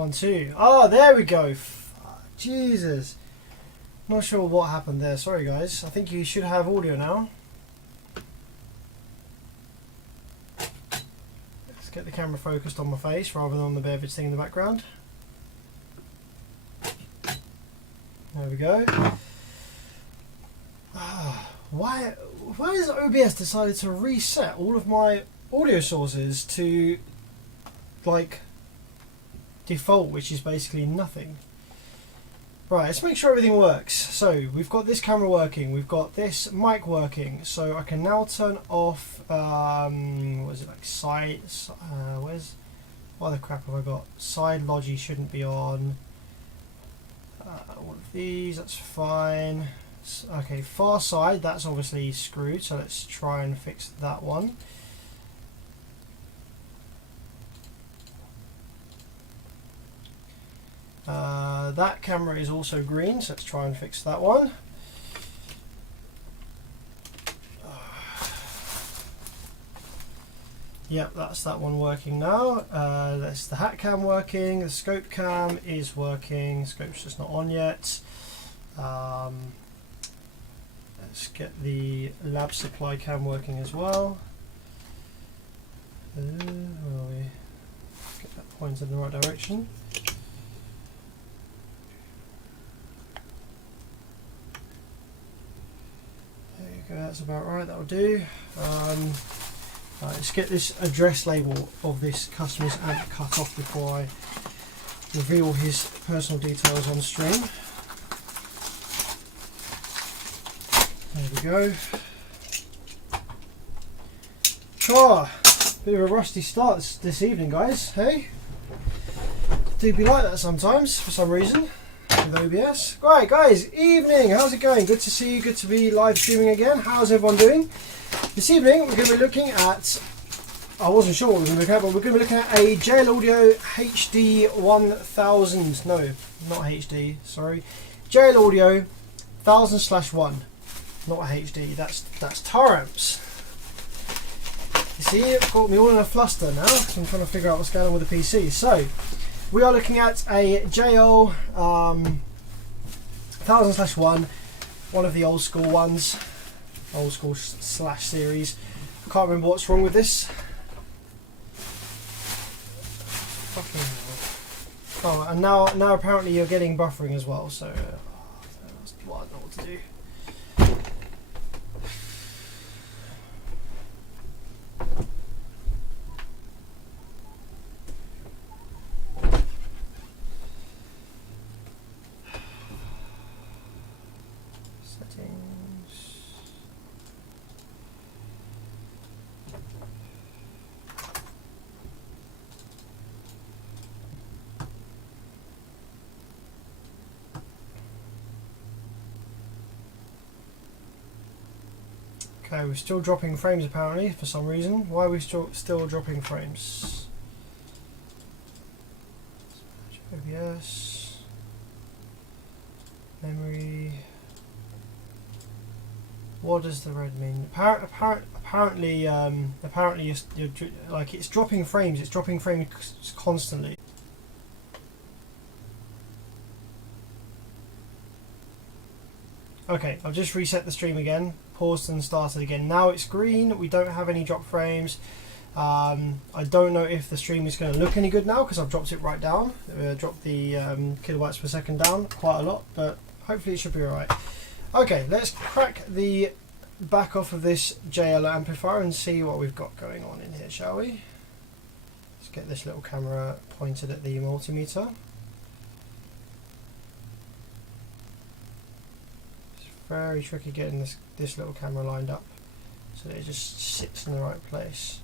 1, 2. Oh, there we go. Jesus. Not sure what happened there. Sorry, guys. I think you should have audio now. Let's get the camera focused on my face rather than on the beverage thing in the background. There we go. Why has OBS decided to reset all of my audio sources to like default, which is basically nothing? Right, let's make sure everything works. So we've got this camera working, we've got this mic working, so I can now turn off what is it, like side what the crap have I got? Side logi shouldn't be on. All of these, that's fine. Okay, far side, that's obviously screwed, so let's try and fix that one. That camera is also green, so let's try and fix that one. Yep, that's that one working now. That's the hat cam working, the scope cam is working, scope's just not on yet. Let's get the lab supply cam working as well. Where are we? Get that pointed in the right direction. There you go, that's about right, that'll do. Right, let's get this address label of this customer's amp cut off before I reveal his personal details on stream. There we go. Bit of a rusty start this evening, guys. Hey, do be like that sometimes for some reason with OBS. Right, guys, evening. How's it going? Good to see you. Good to be live streaming again. How's everyone doing? This evening we're going to be looking at, I wasn't sure what we were going to look at, but we're going to be looking at a JL Audio HD 1000, no, not HD, sorry, JL Audio 1000/1, not a HD, that's tar amps. You see, it got me all in a fluster now, so I'm trying to figure out what's going on with the PC. So, we are looking at a JL 1000/1, one of the old school ones. Old school slash series. I can't remember what's wrong with this. Oh, and now apparently you're getting buffering as well, so that's what I don't know what to do. Okay, we're still dropping frames apparently for some reason. Why are we still dropping frames? OBS, memory. What does the red mean? Apparently, you're like, it's dropping frames. It's dropping frames constantly. Okay, I've just reset the stream again, paused and started again. Now it's green, we don't have any drop frames. I don't know if the stream is going to look any good now because I've dropped it right down. Dropped the kilobytes per second down quite a lot, but hopefully it should be alright. Okay, let's crack the back off of this JL amplifier and see what we've got going on in here, shall we? Let's get this little camera pointed at the multimeter. Very tricky getting this little camera lined up so that it just sits in the right place.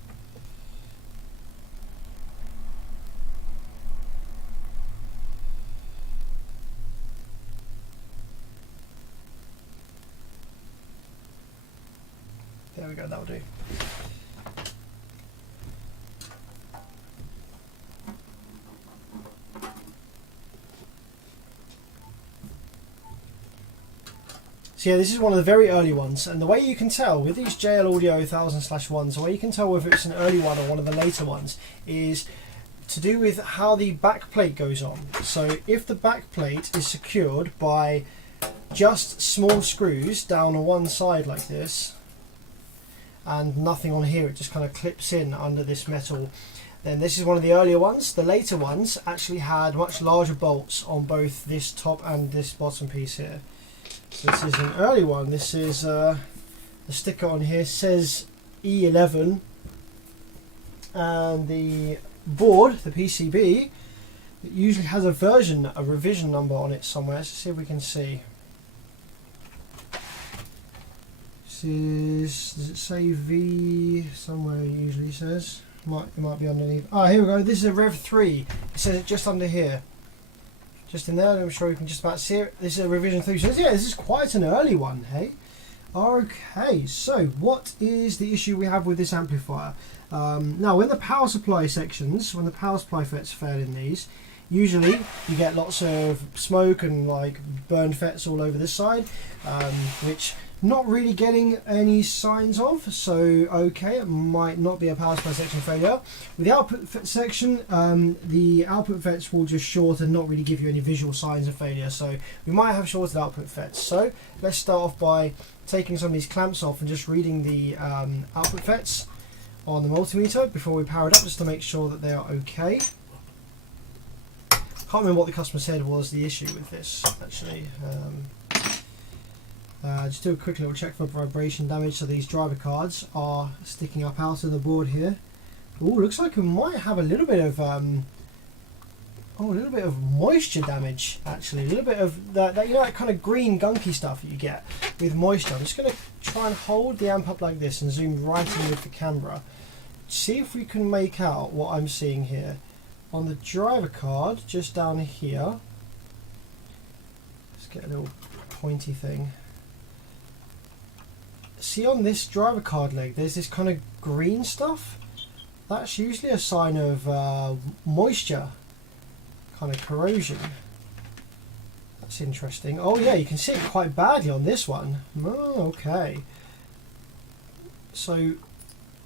There we go, that'll do. So yeah, this is one of the very early ones, and the way you can tell with these JL Audio 1000/1s, the way you can tell whether it's an early one or one of the later ones is to do with how the back plate goes on. So if the back plate is secured by just small screws down on one side like this and nothing on here, it just kind of clips in under this metal, then this is one of the earlier ones. The later ones actually had much larger bolts on both this top and this bottom piece here. So this is an early one. This is the sticker on here says E11, and the board, the PCB, it usually has a revision number on it somewhere. Let's see if we can see. This is, does it say V somewhere? It usually says. It might be underneath. Ah, here we go. This is a Rev 3. It says it just under here. Just in there. I'm sure you can just about see it. This is a revision 3. So yeah, this is quite an early one, hey? Okay, so what is the issue we have with this amplifier? Now, when the power supply sections, when the power supply FETs fail in these, usually you get lots of smoke and like burned FETs all over this side, which not really getting any signs of. So okay, it might not be a power supply section failure. With the output section, the output FETs will just short and not really give you any visual signs of failure. So we might have shorted output FETs. So let's start off by taking some of these clamps off and just reading the output FETs on the multimeter before we power it up, just to make sure that they are okay. Can't remember what the customer said was the issue with this actually. Just do a quick little check for vibration damage. So these driver cards are sticking up out of the board here. Oh, looks like we might have a little bit of moisture damage actually. A little bit of that you know, that kind of green gunky stuff that you get with moisture. I'm just going to try and hold the amp up like this and zoom right in with the camera. See if we can make out what I'm seeing here on the driver card just down here. Let's get a little pointy thing. See on this driver card leg, there's this kind of green stuff. That's usually a sign of moisture, kind of corrosion. That's interesting. Oh yeah, you can see it quite badly on this one. Oh, okay. So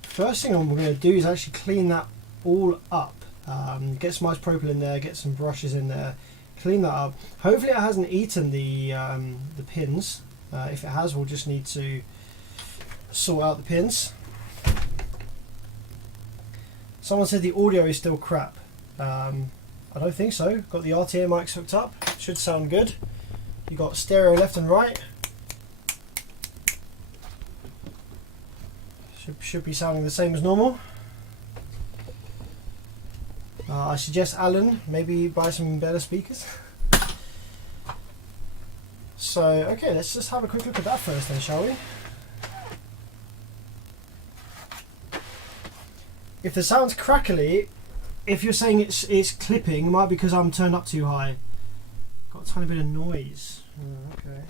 first thing I'm going to do is actually clean that all up. Get some isopropyl in there, get some brushes in there, clean that up. Hopefully it hasn't eaten the pins. If it has, we'll just need to sort out the pins. Someone said the audio is still crap. I don't think so. Got the RTA mics hooked up. Should sound good. You got stereo left and right. Should be sounding the same as normal. I suggest Alan maybe buy some better speakers. So okay, let's just have a quick look at that first then, shall we? If the sound's crackly, if you're saying it's clipping, it might be because I'm turned up too high. Got a tiny bit of noise. Okay.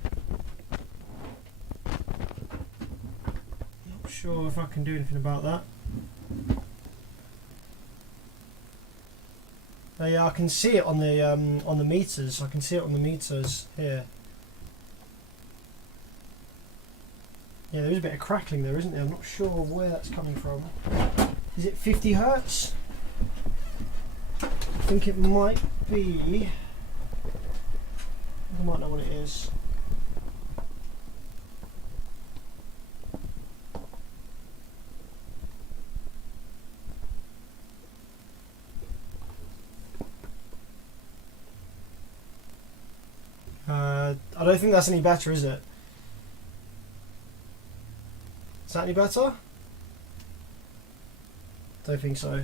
Not sure if I can do anything about that. Yeah, I can see it on the meters. I can see it on the meters here. Yeah, there is a bit of crackling there, isn't there? I'm not sure where that's coming from. Is it 50 hertz? I think it might be. I might know what it is. I don't think that's any better, is it? Is that any better? Don't think so.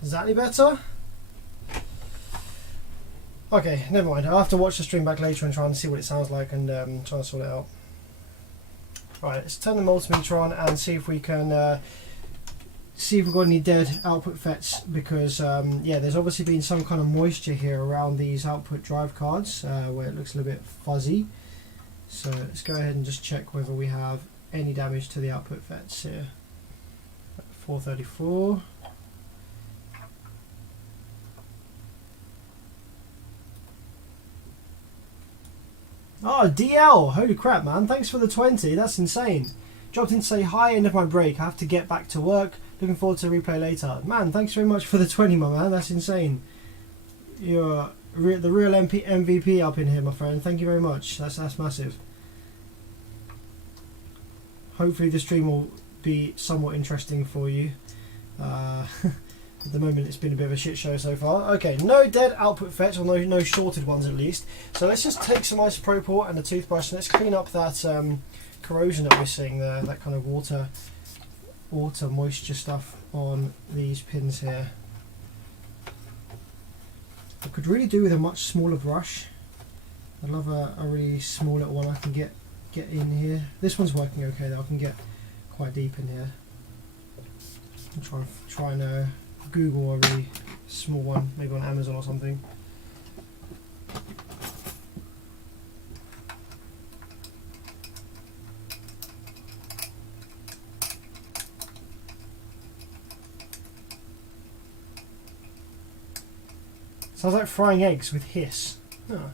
Is that any better? Okay, never mind. I'll have to watch the stream back later and try and see what it sounds like and try and sort it out. Right, let's turn the multimeter on and see if we can see if we've got any dead output FETs, because yeah, there's obviously been some kind of moisture here around these output drive cards where it looks a little bit fuzzy. So let's go ahead and just check whether we have any damage to the output Fets here. 434. Oh, DL! Holy crap, man. Thanks for the 20. That's insane. Dropped in to say hi, end of my break. I have to get back to work. Looking forward to replay later. Man, thanks very much for the 20, my man. That's insane. You're the real MVP up in here, my friend. Thank you very much. That's massive. Hopefully the stream will be somewhat interesting for you. At the moment it's been a bit of a shit show so far. Okay, no dead output Fets, or no shorted ones at least. So let's just take some isopropyl and a toothbrush and let's clean up that corrosion that we're seeing there, that kind of water moisture stuff on these pins here. I could really do with a much smaller brush. I'd love a really small little one I can get in here. This one's working okay though, I can get quite deep in here. I'm trying to Google a really small one, maybe on Amazon or something. Sounds like frying eggs with hiss. Oh.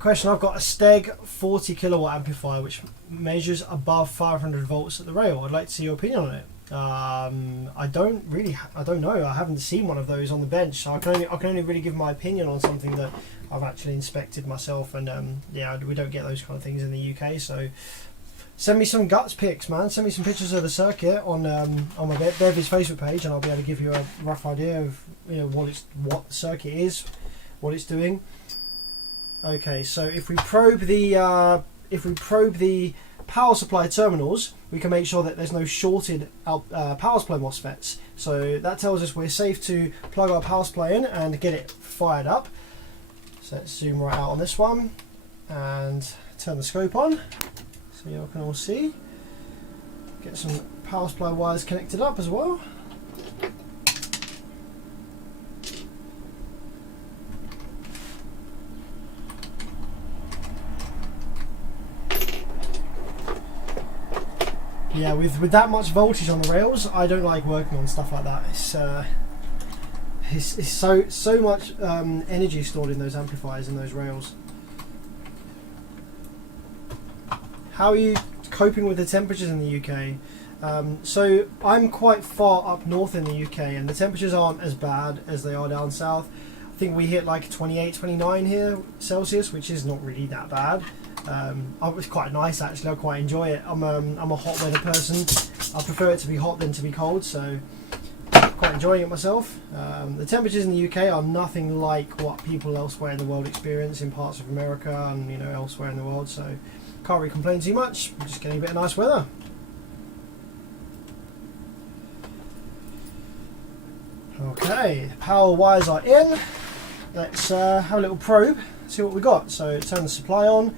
Question, I've got a Steg 40 kilowatt amplifier which measures above 500 volts at the rail. I'd like to see your opinion on it. I don't know. I haven't seen one of those on the bench, so I can only really give my opinion on something that I've actually inspected myself, and yeah, we don't get those kind of things in the UK, so send me some guts pics, man. Send me some pictures of the circuit on my Bevy's Facebook page, and I'll be able to give you a rough idea of what the circuit is, what it's doing. Okay, so if we probe the power supply terminals, we can make sure that there's no shorted power supply MOSFETs. So that tells us we're safe to plug our power supply in and get it fired up. So let's zoom right out on this one and turn the scope on so you can all see. Get some power supply wires connected up as well. Yeah, with that much voltage on the rails, I don't like working on stuff like that. It's so much energy stored in those amplifiers and those rails. How are you coping with the temperatures in the UK? So I'm quite far up north in the UK, and the temperatures aren't as bad as they are down south. I think we hit like 28, 29 here Celsius, which is not really that bad. It's quite nice actually. I quite enjoy it. I'm a hot weather person. I prefer it to be hot than to be cold, so quite enjoying it myself. The temperatures in the UK are nothing like what people elsewhere in the world experience in parts of America and elsewhere in the world, so can't really complain too much. We're just getting a bit of nice weather. Okay, power wires are in. Let's have a little probe, see what we got. So turn the supply on.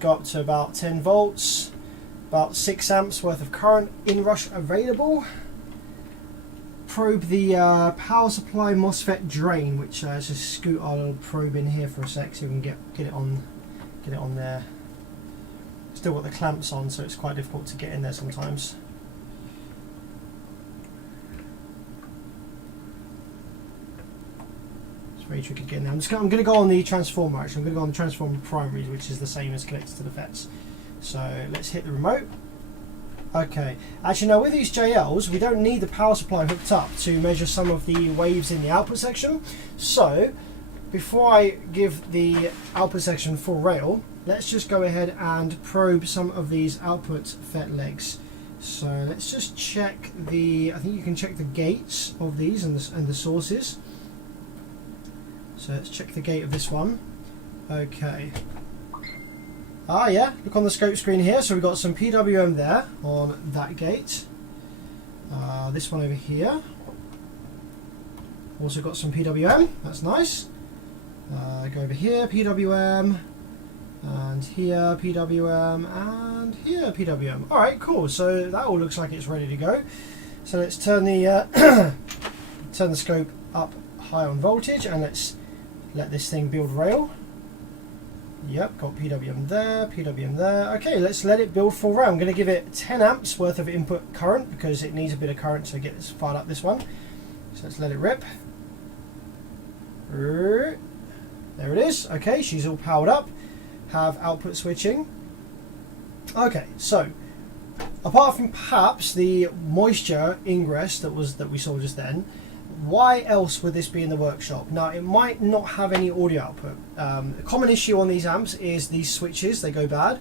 Go up to about 10 volts, about 6 amps worth of current inrush available. Probe the power supply MOSFET drain, which let's just scoot our little probe in here for a sec so we can get it on there. Still got the clamps on, so it's quite difficult to get in there sometimes. Very tricky getting there. I'm going to go on the transformer actually. I'm going to go on the transformer primaries, which is the same as connected to the Fets. So let's hit the remote. Okay, actually now with these JLs we don't need the power supply hooked up to measure some of the waves in the output section. So before I give the output section full rail, let's just go ahead and probe some of these output Fet legs. So let's just check I think you can check the gates of these and the sources. So let's check the gate of this one. Okay. Ah yeah, look on the scope screen here. So we've got some PWM there on that gate. This one over here. Also got some PWM, that's nice. Go over here, PWM. And here, PWM. And here, PWM. Alright, cool. So that all looks like it's ready to go. So let's turn the turn the scope up high on voltage, and let's let this thing build rail. Yep, got PWM there, PWM there. Okay, let's let it build full rail. I'm going to give it 10 amps worth of input current because it needs a bit of current to get this fired up, this one. So let's let it rip. There it is. Okay, she's all powered up. Have output switching. Okay, so apart from perhaps the moisture ingress that we saw just then, why else would this be in the workshop? Now, it might not have any audio output. A common issue on these amps is these switches, they go bad.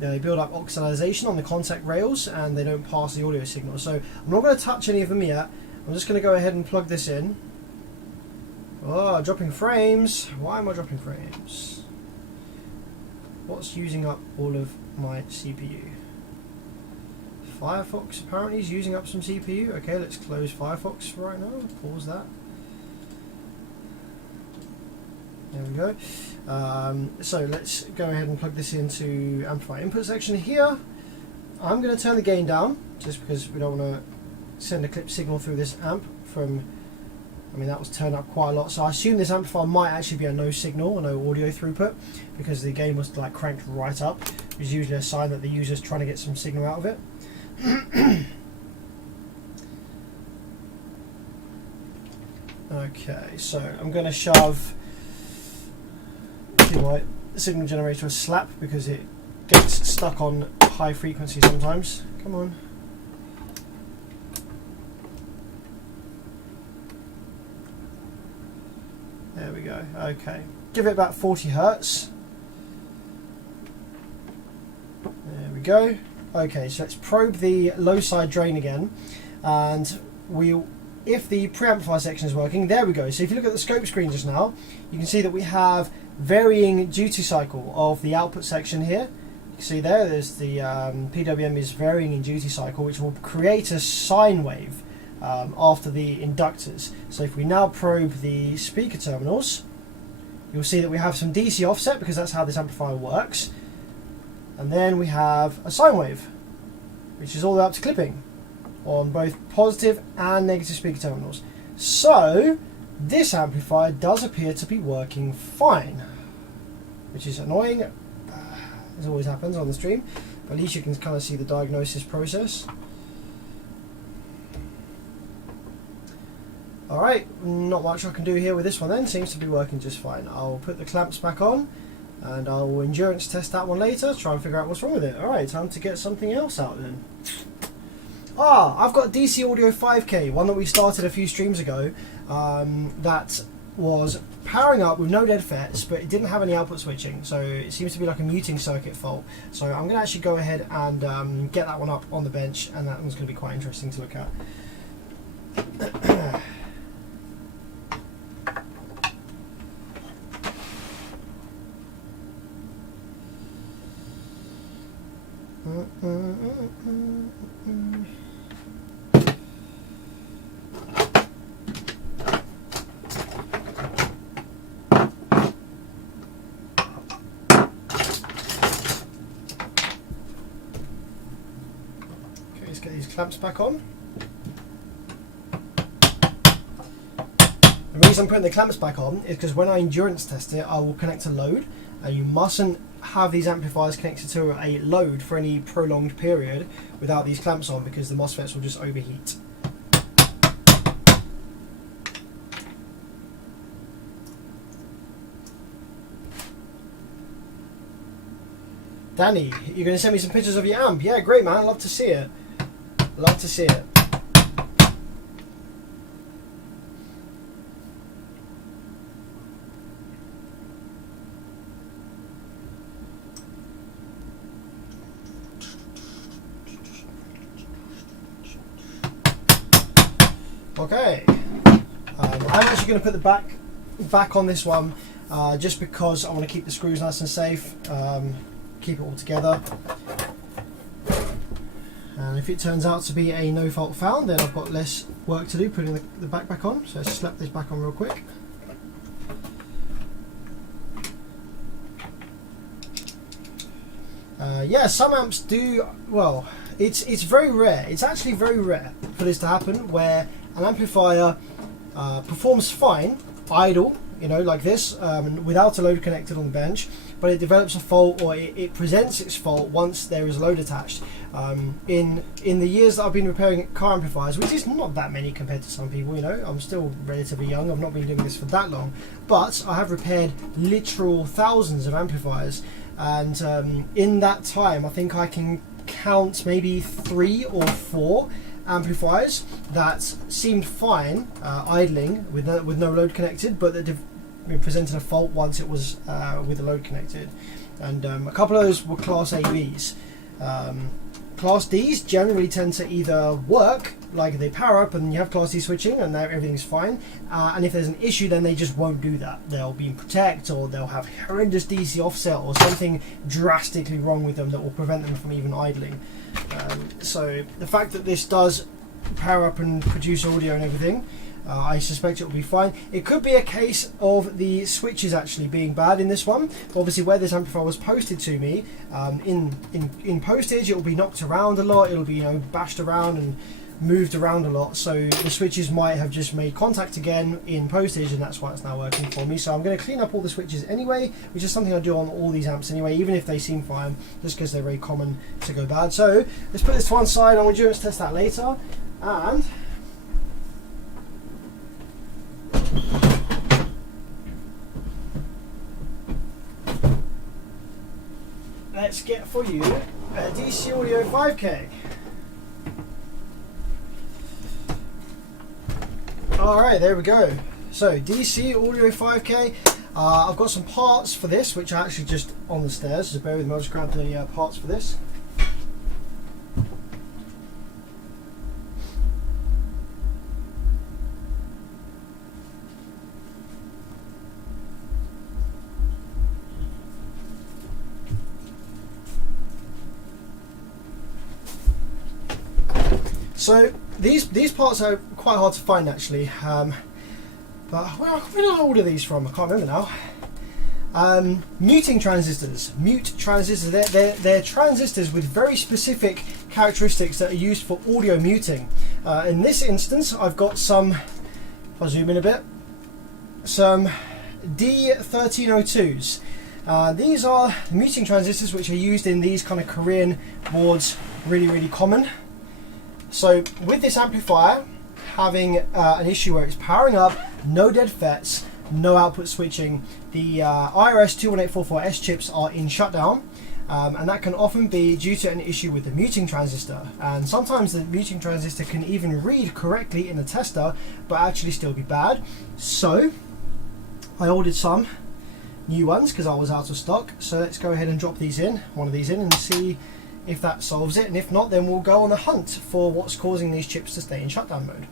They build up oxidization on the contact rails and they don't pass the audio signal. So I'm not going to touch any of them yet. I'm just going to go ahead and plug this in. Oh, dropping frames. Why am I dropping frames? What's using up all of my CPU? Firefox apparently is using up some CPU. Okay, let's close Firefox for right now. Pause that. There we go. So let's go ahead and plug this into amplifier input section here. I'm going to turn the gain down just because we don't want to send a clip signal through this amp from, I mean, that was turned up quite a lot. So I assume this amplifier might actually be a no signal or no audio throughput because the gain was like cranked right up, which is usually a sign that the user's trying to get some signal out of it. Okay, so I'm going to shove my signal generator a slap because it gets stuck on high frequency sometimes. Come on. There we go. Okay, give it about 40 hertz. There we go. Okay, so let's probe the low side drain again, and if the preamplifier section is working, there we go. So if you look at the scope screen just now, you can see that we have varying duty cycle of the output section here. You can see there's the PWM is varying in duty cycle, which will create a sine wave after the inductors. So if we now probe the speaker terminals, you'll see that we have some DC offset because that's how this amplifier works. And then we have a sine wave, which is all the way up to clipping on both positive and negative speaker terminals. So this amplifier does appear to be working fine, which is annoying, as always happens on the stream, but at least you can kind of see the diagnosis process. Alright, not much I can do here with this one then, seems to be working just fine. I'll put the clamps back on and I'll endurance test that one later, try and figure out what's wrong with it. Alright, time to get something else out then. I've got DC Audio 5K, one that we started a few streams ago, that was powering up with no dead Fets, but it didn't have any output switching, so it seems to be like a muting circuit fault. So I'm going to actually go ahead and get that one up on the bench, and that one's going to be quite interesting to look at. Let's get these clamps back on. The reason I'm putting the clamps back on is because when I endurance test it, I will connect a load, and you mustn't have these amplifiers connected to a load for any prolonged period without these clamps on, because the MOSFETs will just overheat. Danny, you're going to send me some pictures of your amp? Yeah, great man, I'd love to see it. Love to see it. Okay, I'm actually going to put the back on this one just because I want to keep the screws nice and safe, keep it all together. And if it turns out to be a no fault found, then I've got less work to do putting the back on. So let's slap this back on real quick. Yeah, some amps do, well, it's very rare. It's actually very rare for this to happen, where an amplifier performs fine, idle, you know, like this, without a load connected on the bench, but it develops a fault, or it presents its fault once there is a load attached. In the years that I've been repairing car amplifiers, which is not that many compared to some people, you know, I'm still relatively young, I've not been doing this for that long, but I have repaired literal thousands of amplifiers, and in that time I think I can count maybe 3 or 4 amplifiers that seemed fine idling with no load connected, but that presented a fault once it was with a load connected. And a couple of those were Class ABs. Class Ds generally tend to either work, like they power up and you have Class D switching and everything's fine, and if there's an issue then they just won't do that. They'll be in protect, or they'll have horrendous DC offset, or something drastically wrong with them that will prevent them from even idling. So the fact that this does power up and produce audio and everything, I suspect it will be fine. It could be a case of the switches actually being bad in this one. Obviously, where this amplifier was posted to me, in postage, it will be knocked around a lot. It'll be, you know, bashed around and moved around a lot. So the switches might have just made contact again in postage, and that's why it's now working for me. So I'm going to clean up all the switches anyway, which is something I do on all these amps anyway, even if they seem fine, just because they're very common to go bad. So let's put this to one side. I'm going to endurance test that later, and let's get for you a DC Audio 5K. Alright, there we go. So DC Audio 5K. I've got some parts for this, which are actually just on the stairs, so bear with me, I'll just grab the parts for this. So these parts are quite hard to find actually, but where did I order these from? I can't remember now. Muting transistors. Mute transistors. They're transistors with very specific characteristics that are used for audio muting. In this instance, I've got some, if I zoom in a bit, some D1302s. These are the muting transistors which are used in these kind of Korean boards, really common. So with this amplifier having an issue where it's powering up, no dead Fets, no output switching, the IRS 21844S chips are in shutdown, and that can often be due to an issue with the muting transistor. And sometimes the muting transistor can even read correctly in the tester, but actually still be bad. So I ordered some new ones because I was out of stock. So let's go ahead and drop these in, one of these in, and see if that solves it, and if not, then we'll go on the hunt for what's causing these chips to stay in shutdown mode.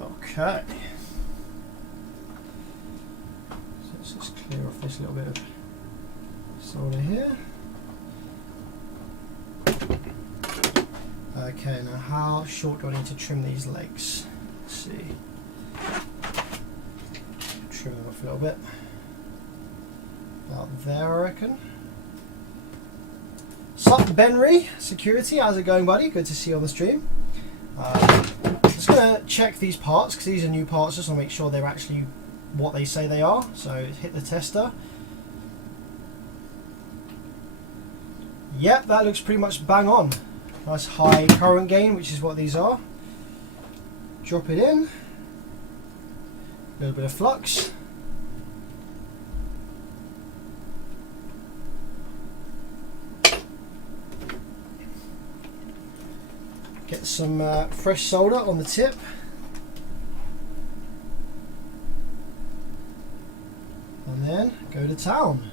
Okay. So let's just clear off this little bit of solder here. Okay, now how short do I need to trim these legs? Let's see. Trim them off a little bit. About there, I reckon. Sup, Benry Security, how's it going, buddy? Good to see you on the stream. Just gonna check these parts because these are new parts, just to make sure they're actually what they say they are. So hit the tester. Yep, that looks pretty much bang on. Nice high current gain, which is what these are. Drop it in. A little bit of flux. Get some fresh solder on the tip. And then go to town.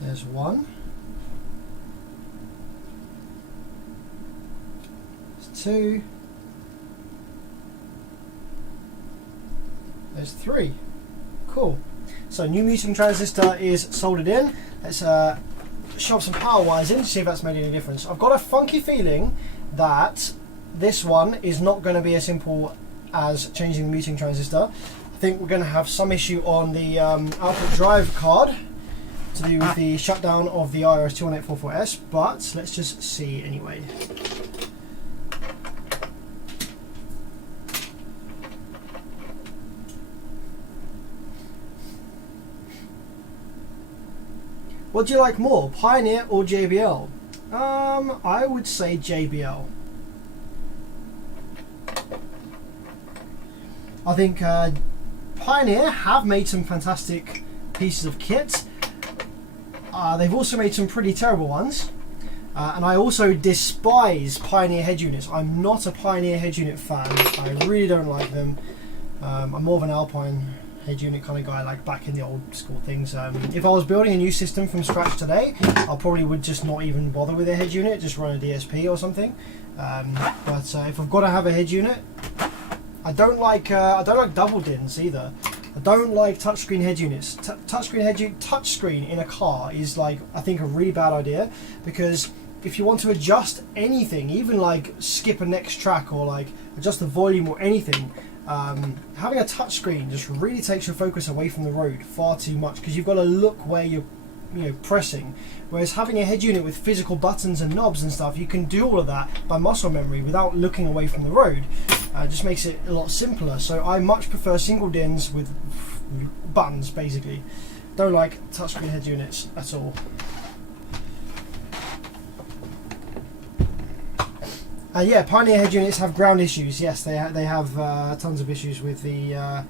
There's one. There's two. There's three. Cool. So new muting transistor is soldered in. Let's shove some power wires in to see if that's made any difference. I've got a funky feeling that this one is not going to be as simple as changing the muting transistor. I think we're going to have some issue on the output drive card to do with the shutdown of the IRS21844S, but let's just see anyway. What do you like more, Pioneer or JBL? I would say JBL. I think Pioneer have made some fantastic pieces of kit. They've also made some pretty terrible ones. And I also despise Pioneer head units. I'm not a Pioneer head unit fan. I really don't like them. I'm more of an Alpine head unit kind of guy, like back in the old school things. If I was building a new system from scratch today, I probably would just not even bother with a head unit, just run a DSP or something. But if I've got to have a head unit, I don't like double DINs either. I don't like touchscreen head units. Touchscreen in a car is, like, I think a really bad idea, because if you want to adjust anything, even like skip a next track or like adjust the volume or anything, having a touchscreen just really takes your focus away from the road far too much, because you've got to look where you're pressing. Whereas having a head unit with physical buttons and knobs and stuff, you can do all of that by muscle memory without looking away from the road. Just makes it a lot simpler. So I much prefer single DINs with buttons, basically. Don't like touchscreen head units at all. Yeah, Pioneer head units have ground issues. Yes, they have tons of issues with the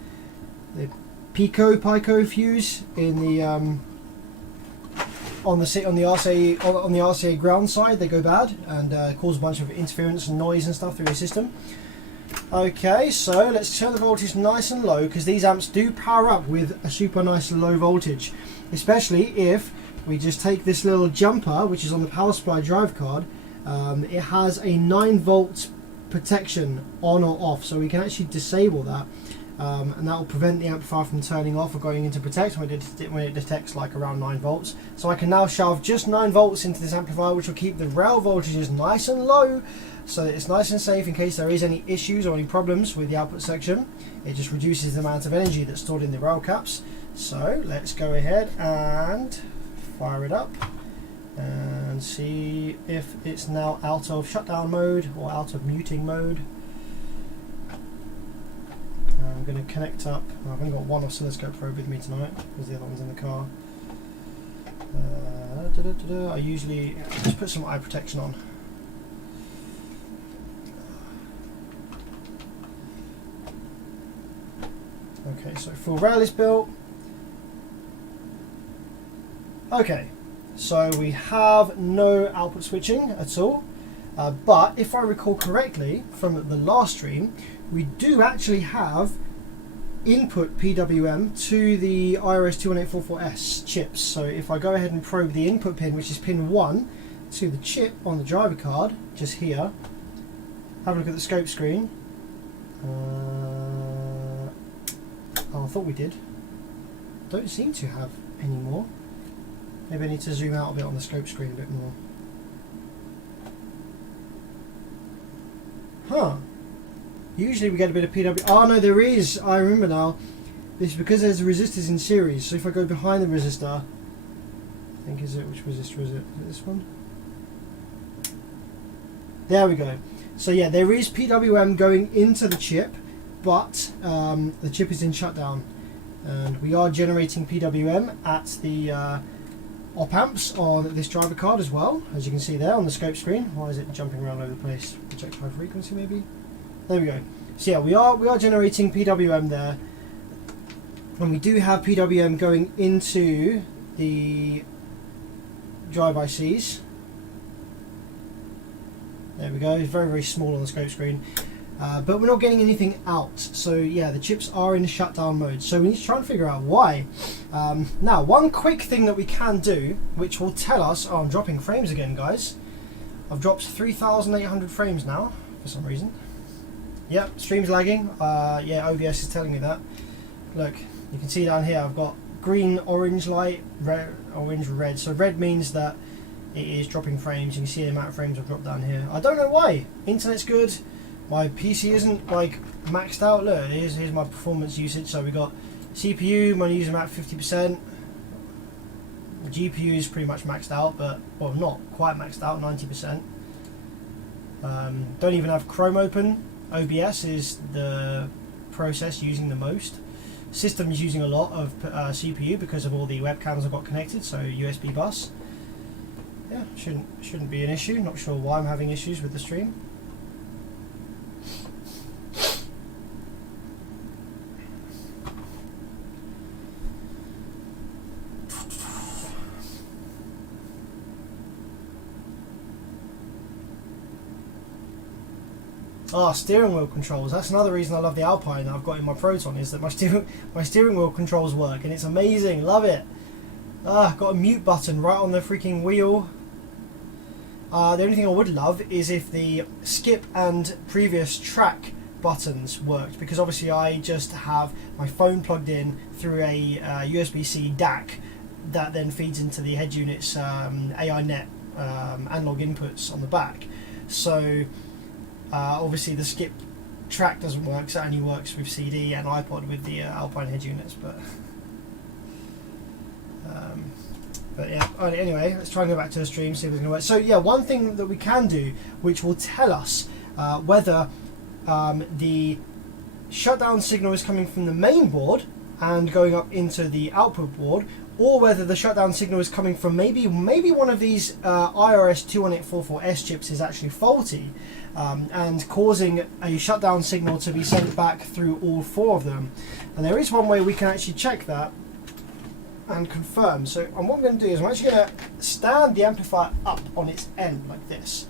Pico fuse in the on the RCA ground side. They go bad and cause a bunch of interference and noise and stuff through your system. Okay, so let's turn the voltage nice and low, because these amps do power up with a super nice low voltage, especially if we just take this little jumper which is on the power supply drive card. It has a 9 volt protection on or off, so we can actually disable that, and that will prevent the amplifier from turning off or going into protect when it detects like around 9 volts. So I can now shove just 9 volts into this amplifier, which will keep the rail voltages nice and low, so that it's nice and safe in case there is any issues or any problems with the output section. It just reduces the amount of energy that's stored in the rail caps. So let's go ahead and fire it up and see if it's now out of shutdown mode or out of muting mode. I'm going to connect up. I've only got one oscilloscope probe with me tonight because the other one's in the car. I usually just put some eye protection on. Okay, so full rail is built. Okay, so we have no output switching at all, but if I recall correctly from the last stream, we do actually have input PWM to the IRS21844S chips. So if I go ahead and probe the input pin, which is pin 1, to the chip on the driver card, just here, have a look at the scope screen. Oh, I thought we did. Don't seem to have any more. Maybe I need to zoom out a bit on the scope screen a bit more. Huh. Usually we get a bit of PW. Oh no, there is. I remember now. It's because there's resistors in series. So if I go behind the resistor, I think which resistor is it? Is it this one? There we go. So yeah, there is PWM going into the chip, but the chip is in shutdown, and we are generating PWM at the op amps on this driver card as well, as you can see there on the scope screen. Why is it jumping around over the place? Check high frequency maybe. There we go. So yeah, we are generating PWM there, and we do have PWM going into the drive ICs. There we go. It's very, very small on the scope screen, but we're not getting anything out. So yeah, the chips are in shutdown mode. So we need to try and figure out why. Now, one quick thing that we can do, which will tell us. Oh, I'm dropping frames again, guys. I've dropped 3,800 frames now for some reason. Yep, stream's lagging. Yeah, OBS is telling me that. Look, you can see down here I've got green, orange light, red, orange, red. So red means that it is dropping frames. You can see the amount of frames I've dropped down here. I don't know why. Internet's good. My PC isn't like maxed out. Look, here's my performance usage. So we got CPU, I'm using about 50%. The GPU is pretty much maxed out, but well, not quite maxed out, 90%. Don't even have Chrome open. OBS is the process using the most. System is using a lot of CPU because of all the webcams I've got connected, so USB bus. Yeah, shouldn't be an issue. Not sure why I'm having issues with the stream. Ah, steering wheel controls. That's another reason I love the Alpine that I've got in my Proton, is that my steering wheel controls work, and it's amazing. Love it. Ah, got a mute button right on the freaking wheel. The only thing I would love is if the skip and previous track buttons worked, because obviously I just have my phone plugged in through a USB-C DAC that then feeds into the head unit's AI net analog inputs on the back. So obviously the skip track doesn't work, so it only works with CD and iPod with the Alpine head units, but yeah, anyway, let's try and go back to the stream, see if it's going to work. So yeah, one thing that we can do which will tell us whether the shutdown signal is coming from the main board and going up into the output board, or whether the shutdown signal is coming from maybe one of these IRS 21844S chips is actually faulty and causing a shutdown signal to be sent back through all four of them. And there is one way we can actually check that and confirm. So what I'm going to do is I'm actually going to stand the amplifier up on its end like this,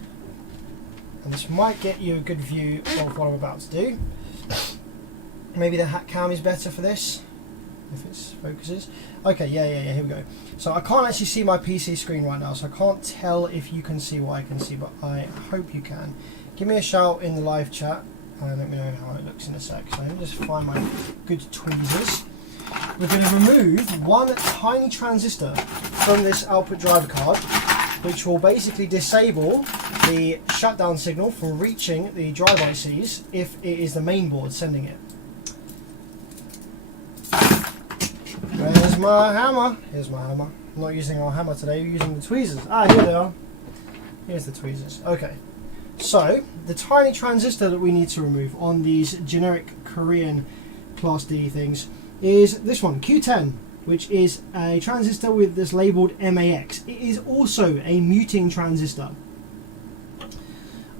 and this might get you a good view of what I'm about to do. Maybe the hat cam is better for this, if it focuses. Okay, yeah, here we go. So I can't actually see my PC screen right now, so I can't tell if you can see what I can see, but I hope you can. Give me a shout in the live chat and let me know how it looks in a sec. So let me just find my good tweezers. We're going to remove one tiny transistor from this output driver card, which will basically disable the shutdown signal from reaching the drive ICs if it is the main board sending it. Where's my hammer? Here's my hammer. I'm not using our hammer today, we're using the tweezers. Ah, here they are. Here's the tweezers. Okay. So, the tiny transistor that we need to remove on these generic Korean Class D things is this one, Q10, which is a transistor with this labelled MAX. It is also a muting transistor.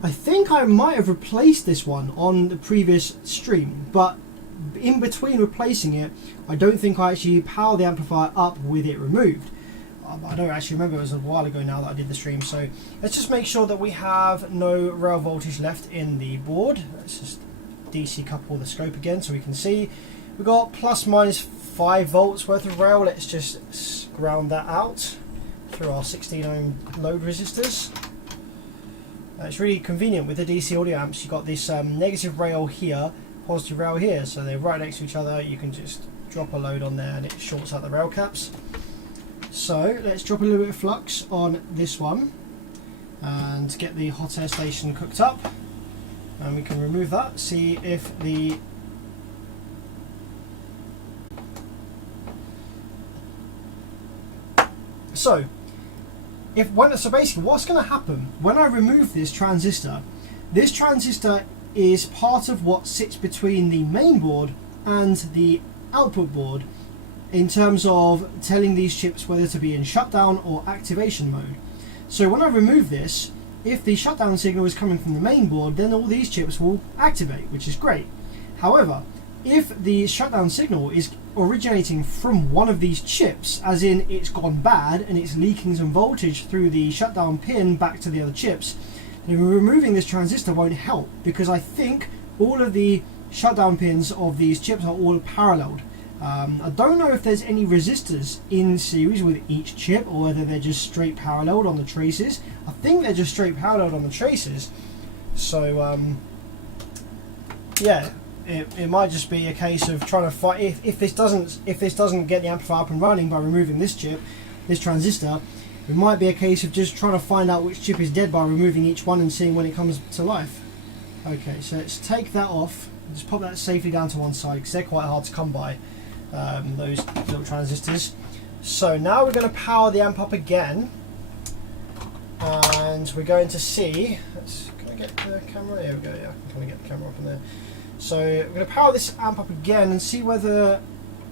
I think I might have replaced this one on the previous stream, but in between replacing it, I don't think I actually powered the amplifier up with it removed. I don't actually remember, it was a while ago now that I did the stream, so let's just make sure that we have no rail voltage left in the board. Let's just DC couple the scope again so we can see. We've got plus minus 5 volts worth of rail. Let's just ground that out through our 16 ohm load resistors. It's really convenient with the DC audio amps. You've got this negative rail here, positive rail here, so they're right next to each other. You can just drop a load on there and it shorts out the rail caps. So let's drop a little bit of flux on this one and get the hot air station cooked up, and we can remove that, see if the so basically what's going to happen when I remove this transistor is part of what sits between the main board and the output board in terms of telling these chips whether to be in shutdown or activation mode. So when I remove this, if the shutdown signal is coming from the main board, then all these chips will activate, which is great. However, if the shutdown signal is originating from one of these chips, as in it's gone bad and it's leaking some voltage through the shutdown pin back to the other chips, then removing this transistor won't help, because I think all of the shutdown pins of these chips are all paralleled. I don't know if there's any resistors in series with each chip or whether they're just straight paralleled on the traces. I think they're just straight paralleled on the traces. So yeah, it might just be a case of trying to fight if this doesn't get the amplifier up and running by removing this chip, this transistor. It might be a case of just trying to find out which chip is dead by removing each one and seeing when it comes to life. Okay, so let's take that off. Just pop that safely down to one side because they're quite hard to come by, those little transistors. So now we're going to power the amp up again, and we're going to see. Can I get the camera? There we go. Yeah, I can kind of get the camera up in there. So we're going to power this amp up again and see whether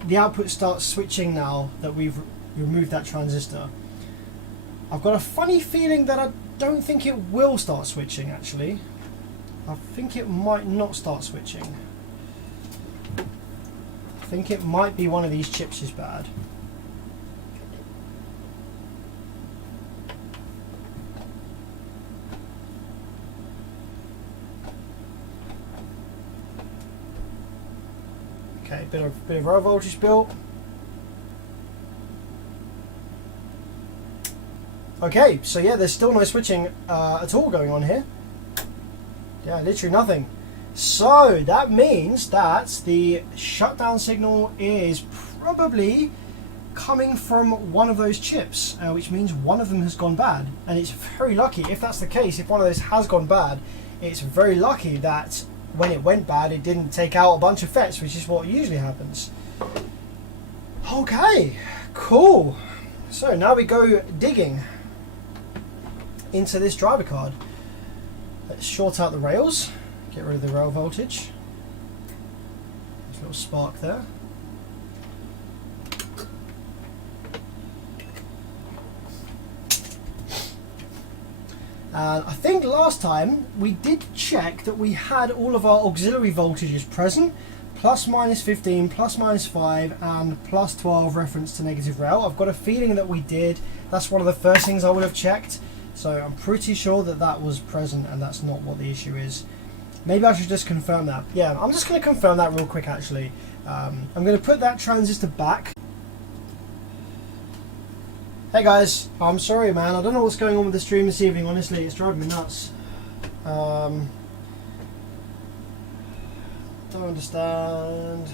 the output starts switching now that we've removed that transistor. I've got a funny feeling that I don't think it will start switching actually. I think it might not start switching. I think it might be one of these chips is bad. Okay, bit of low voltage built. Okay, so yeah, there's still no switching at all going on here. Yeah, literally nothing. So that means that the shutdown signal is probably coming from one of those chips, which means one of them has gone bad. And it's very lucky, if that's the case, if one of those has gone bad, it's very lucky that when it went bad, it didn't take out a bunch of Fets, which is what usually happens. Okay, cool. So now we go digging into this driver card. Let's short out the rails, get rid of the rail voltage. There's a little spark there. And I think last time we did check that we had all of our auxiliary voltages present, plus minus 15, plus minus 5 and plus 12 reference to negative rail. I've got a feeling that we did. That's one of the first things I would have checked. So I'm pretty sure that that was present and that's not what the issue is. Maybe I should just confirm that. Yeah, I'm just going to confirm that real quick actually. I'm going to put that transistor back. Hey guys, I'm sorry man, I don't know what's going on with the stream this evening, honestly, it's driving me nuts. Don't understand.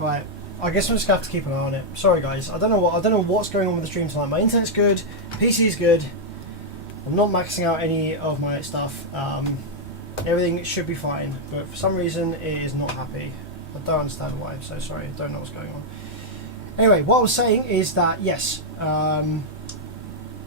Right, I guess I'm just gonna have to keep an eye on it. Sorry guys, I don't know what's going on with the stream tonight. My internet's good, PC's good. I'm not maxing out any of my stuff. Everything should be fine, but for some reason it is not happy. I don't understand why. I'm so sorry. I don't know what's going on. Anyway, what I was saying is that yes, we're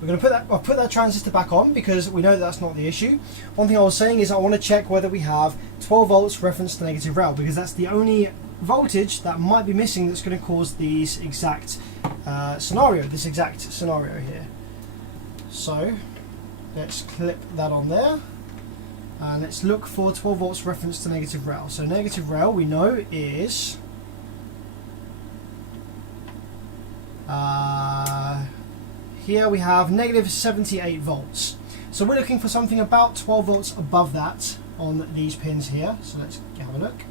going to put that transistor back on because we know that that's not the issue. One thing I was saying is I want to check whether we have 12 volts reference to negative rail because that's the only voltage that might be missing that's going to cause this exact scenario here. So let's clip that on there and let's look for 12 volts reference to negative rail. So negative rail we know is here we have negative 78 volts. So we're looking for something about 12 volts above that on these pins here. So let's have a look.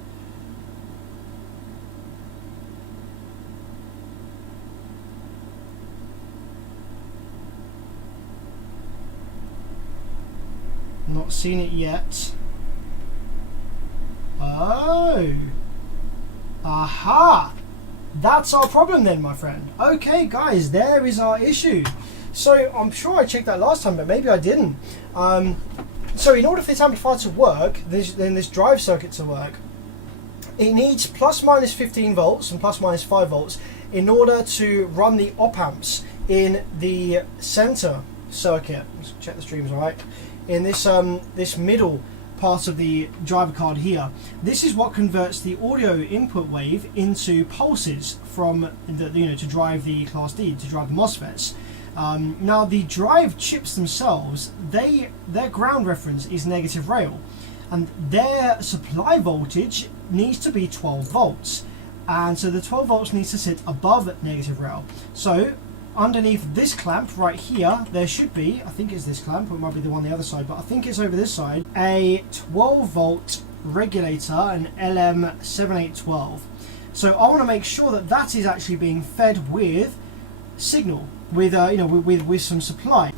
Not seen it yet. Oh. Aha. That's our problem then, my friend. Okay, guys, there is our issue. So I'm sure I checked that last time, but maybe I didn't. So in order for this amplifier to work, this drive circuit to work, it needs plus minus 15 volts and plus minus 5 volts in order to run the op amps in the center circuit. Let's check the streams, all right. In this this middle part of the driver card here, this is what converts the audio input wave into pulses from the, to drive the Class D, to drive the MOSFETs. Now the drive chips themselves, their ground reference is negative rail, and their supply voltage needs to be 12 volts, and so the 12 volts needs to sit above negative rail. So underneath this clamp right here, there should be, I think it's this clamp, or it might be the one on the other side, but I think it's over this side, a 12 volt regulator, an LM7812. So I want to make sure that that is actually being fed with signal, with with some supply.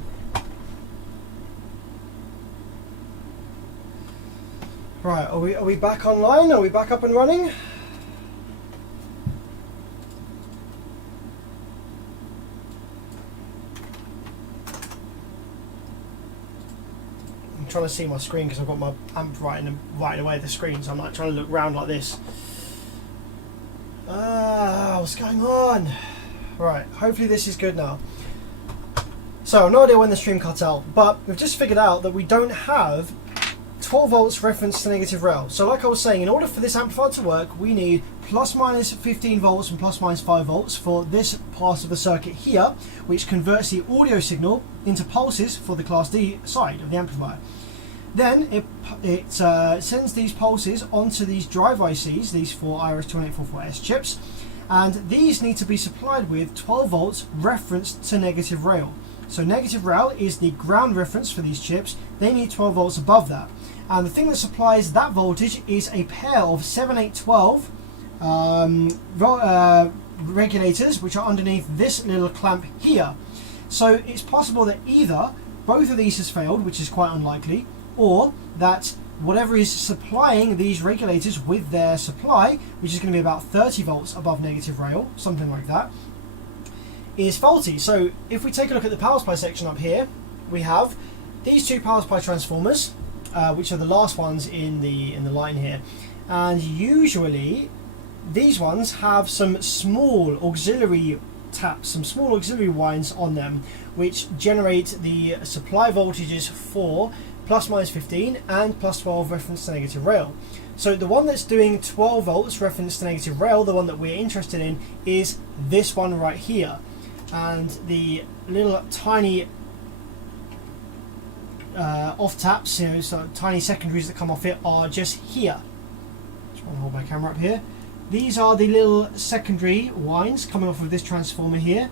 Right, are we back online? Are we back up and running? I'm trying to see my screen because I've got my amp right away the screen, so I'm like trying to look round like this. What's going on? Right, hopefully this is good now. So, no idea when the stream cut out, but we've just figured out that we don't have 12 volts reference to negative rail. So like I was saying, in order for this amplifier to work, we need plus minus 15 volts and plus minus 5 volts for this part of the circuit here, which converts the audio signal into pulses for the Class D side of the amplifier. Then it sends these pulses onto these drive ICs, these 4 IRS2844S chips, and these need to be supplied with 12 volts referenced to negative rail. So negative rail is the ground reference for these chips. They need 12 volts above that. And the thing that supplies that voltage is a pair of 7812 regulators, which are underneath this little clamp here. So it's possible that either both of these has failed, which is quite unlikely, or that whatever is supplying these regulators with their supply, which is going to be about 30 volts above negative rail, something like that, is faulty. So if we take a look at the power supply section up here, we have these two power supply transformers, which are the last ones in the line here, and usually these ones have some small auxiliary taps, some small auxiliary winds on them, which generate the supply voltages for plus minus 15 and plus 12 reference to negative rail. So the one that's doing 12 volts reference to negative rail, the one that we're interested in, is this one right here, and the little tiny off taps, so tiny secondaries that come off it, are just here. Just want to hold my camera up here. These are the little secondary winds coming off of this transformer here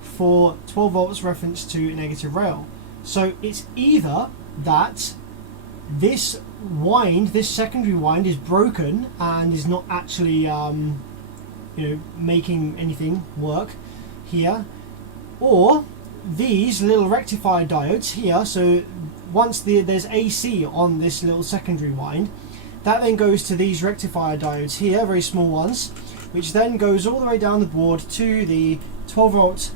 for 12 volts reference to negative rail. So it's either that this wind, this secondary wind, is broken and is not actually making anything work here, or these little rectifier diodes here. So once there's AC on this little secondary wind, that then goes to these rectifier diodes here, very small ones, which then goes all the way down the board to the 12 volt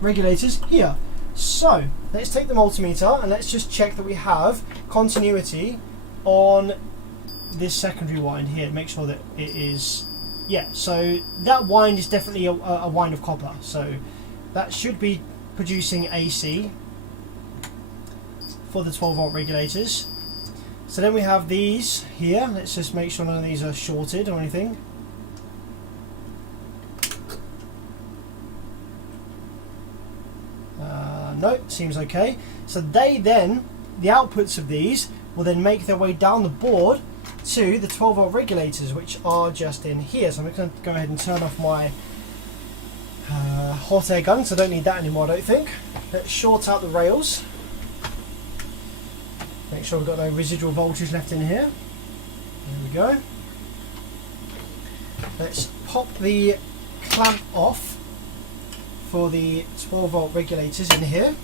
regulators here. So let's take the multimeter and let's just check that we have continuity on this secondary wind here. Make sure that it is, yeah, so that wind is definitely a wind of copper, so that should be producing AC for the 12 volt regulators. So then we have these here. Let's just make sure none of these are shorted or anything. No, seems okay. So they then, the outputs of these will then make their way down the board to the 12 volt regulators, which are just in here. So I'm going to go ahead and turn off my hot air gun, so I don't need that anymore, I don't think. Let's short out the rails. Make sure we've got no residual voltage left in here. There we go. Let's pop the clamp off for the 12 volt regulators in here.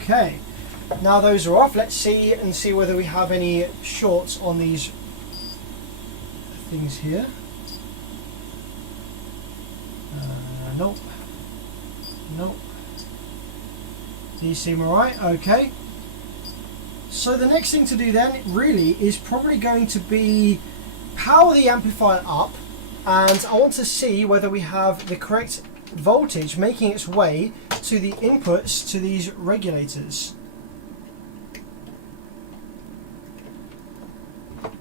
Okay, now those are off. Let's see whether we have any shorts on these things here. Nope. Nope. These seem alright. Okay. So the next thing to do then really is probably going to be power the amplifier up, and I want to see whether we have the correct voltage making its way to the inputs to these regulators.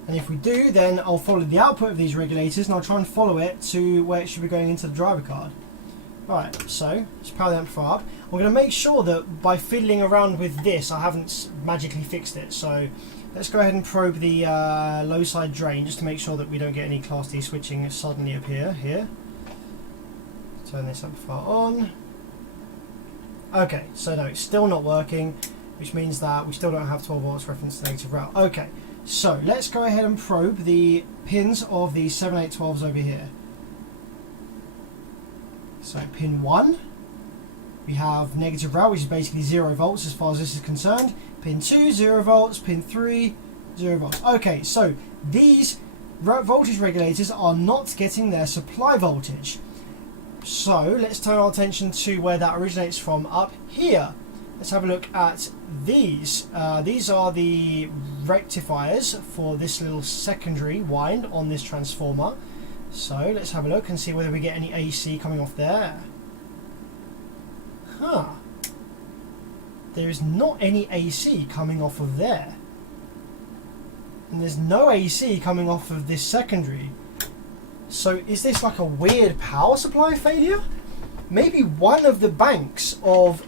And if we do, then I'll follow the output of these regulators and I'll try and follow it to where it should be going into the driver card. Right, so let's power the amplifier up. We're going to make sure that by fiddling around with this, I haven't magically fixed it. So let's go ahead and probe the low side drain just to make sure that we don't get any Class D switching suddenly appear here. Turn this amplifier on. Okay, so no, it's still not working, which means that we still don't have 12 volts reference to negative rail. Okay, so let's go ahead and probe the pins of the 7812s over here. So pin 1, we have negative rail, which is basically 0 volts as far as this is concerned. Pin 2, 0 volts. Pin 3, 0 volts. Okay, so these voltage regulators are not getting their supply voltage. So let's turn our attention to where that originates from up here. Let's have a look at these. These are the rectifiers for this little secondary wind on this transformer. So let's have a look and see whether we get any AC coming off there. Huh. There is not any AC coming off of there. And there's no AC coming off of this secondary. So is this like a weird power supply failure? Maybe one of the banks of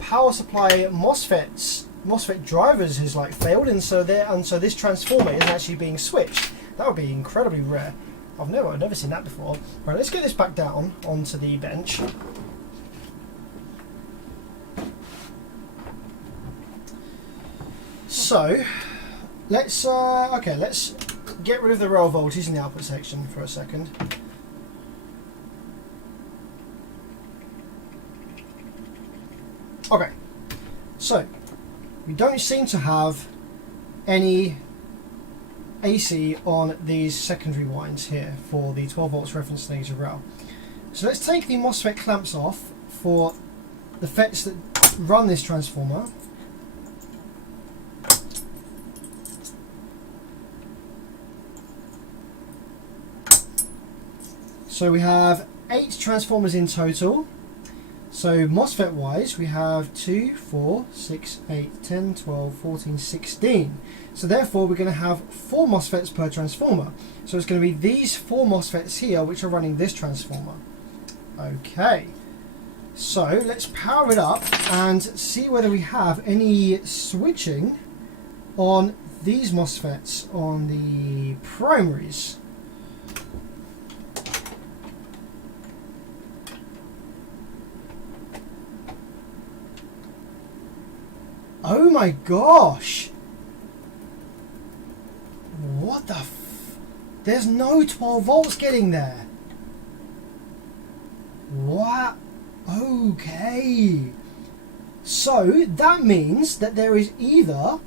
power supply MOSFET drivers has like failed, and so this transformer isn't actually being switched. That would be incredibly rare. I've never seen that before. Right, let's get this back down onto the bench. So let's let's get rid of the rail voltage in the output section for a second. Okay, so we don't seem to have any AC on these secondary winds here for the 12 volts reference to negative rail. So let's take the MOSFET clamps off for the Fets that run this transformer. So we have 8 transformers in total. So MOSFET wise we have 2, 4, 6, 8, 10, 12, 14, 16. So therefore we're going to have 4 MOSFETs per transformer. So it's going to be these 4 MOSFETs here which are running this transformer. Okay, so let's power it up and see whether we have any switching on these MOSFETs on the primaries. Oh my gosh! What the f... There's no 12 volts getting there! What? Okay! So, that means that there is either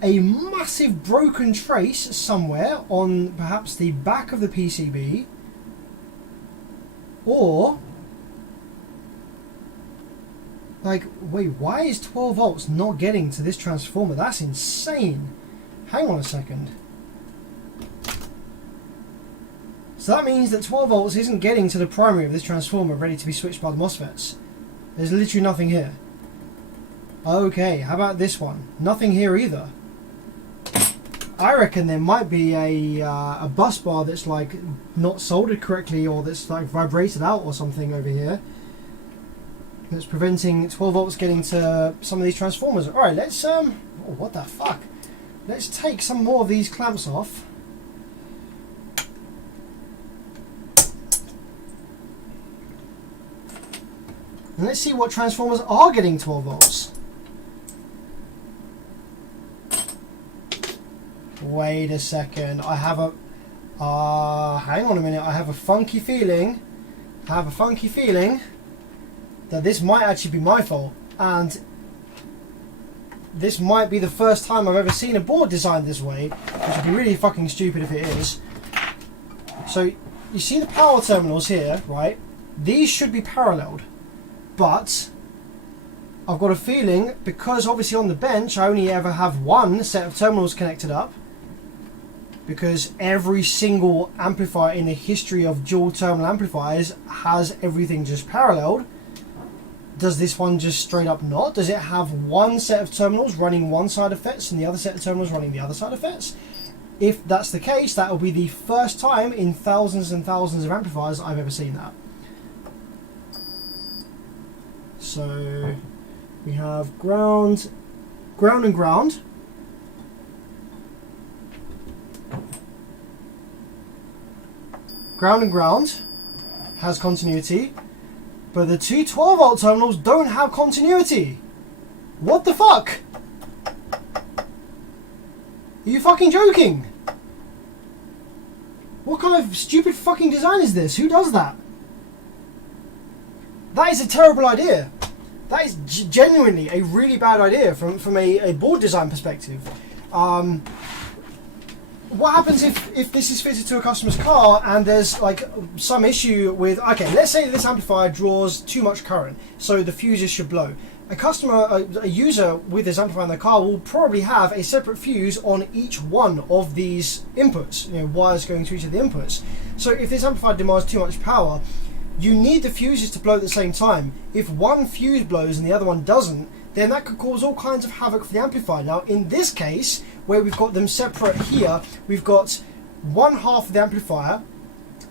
a massive broken trace somewhere on perhaps the back of the PCB, or... Like, wait, why is 12 volts not getting to this transformer? That's insane. Hang on a second. So that means that 12 volts isn't getting to the primary of this transformer ready to be switched by the MOSFETs. There's literally nothing here. Okay, how about this one? Nothing here either. I reckon there might be a bus bar that's like not soldered correctly, or that's like vibrated out or something over here. That's preventing 12 volts getting to some of these transformers. Alright, let's oh, what the fuck? Let's take some more of these clamps off. And let's see what transformers are getting 12 volts. Wait a second, I have a hang on a minute, I have a funky feeling. That this might actually be my fault, and this might be the first time I've ever seen a board designed this way, which would be really fucking stupid if it is. So you see the power terminals here, right? These should be paralleled, but I've got a feeling, because obviously on the bench I only ever have one set of terminals connected up, because every single amplifier in the history of dual terminal amplifiers has everything just paralleled. Does this one just straight up not? Does it have one set of terminals running one side of Fets and the other set of terminals running the other side of Fets? If that's the case, that will be the first time in thousands and thousands of amplifiers I've ever seen that. So we have ground, ground and ground. Ground and ground has continuity, but the two 12 volt terminals don't have continuity. What the fuck? Are you fucking joking? What kind of stupid fucking design is this? Who does that? That is a terrible idea. That is genuinely a really bad idea from a board design perspective. What happens if this is fitted to a customer's car and there's like some issue with, okay, let's say this amplifier draws too much current, so the fuses should blow. A customer, a user with this amplifier in their car will probably have a separate fuse on each one of these inputs, wires going to each of the inputs. So if this amplifier demands too much power, you need the fuses to blow at the same time. If one fuse blows and the other one doesn't, then that could cause all kinds of havoc for the amplifier. Now in this case, where we've got them separate here, we've got one half of the amplifier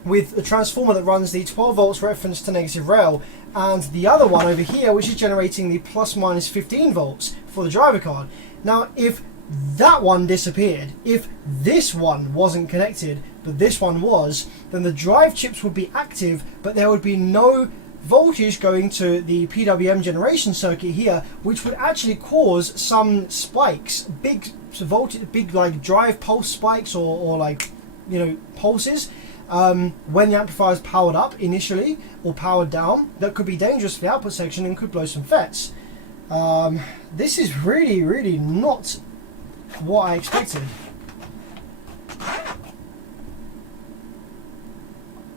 with a transformer that runs the 12 volts reference to negative rail, and the other one over here which is generating the plus minus 15 volts for the driver card. Now if that one disappeared, if this one wasn't connected but this one was, then the drive chips would be active, but there would be no voltage going to the PWM generation circuit here, which would actually cause some spikes, big voltage, big like drive pulse spikes or like pulses when the amplifier is powered up initially or powered down. That could be dangerous for the output section and could blow some Fets. This is really not what I expected.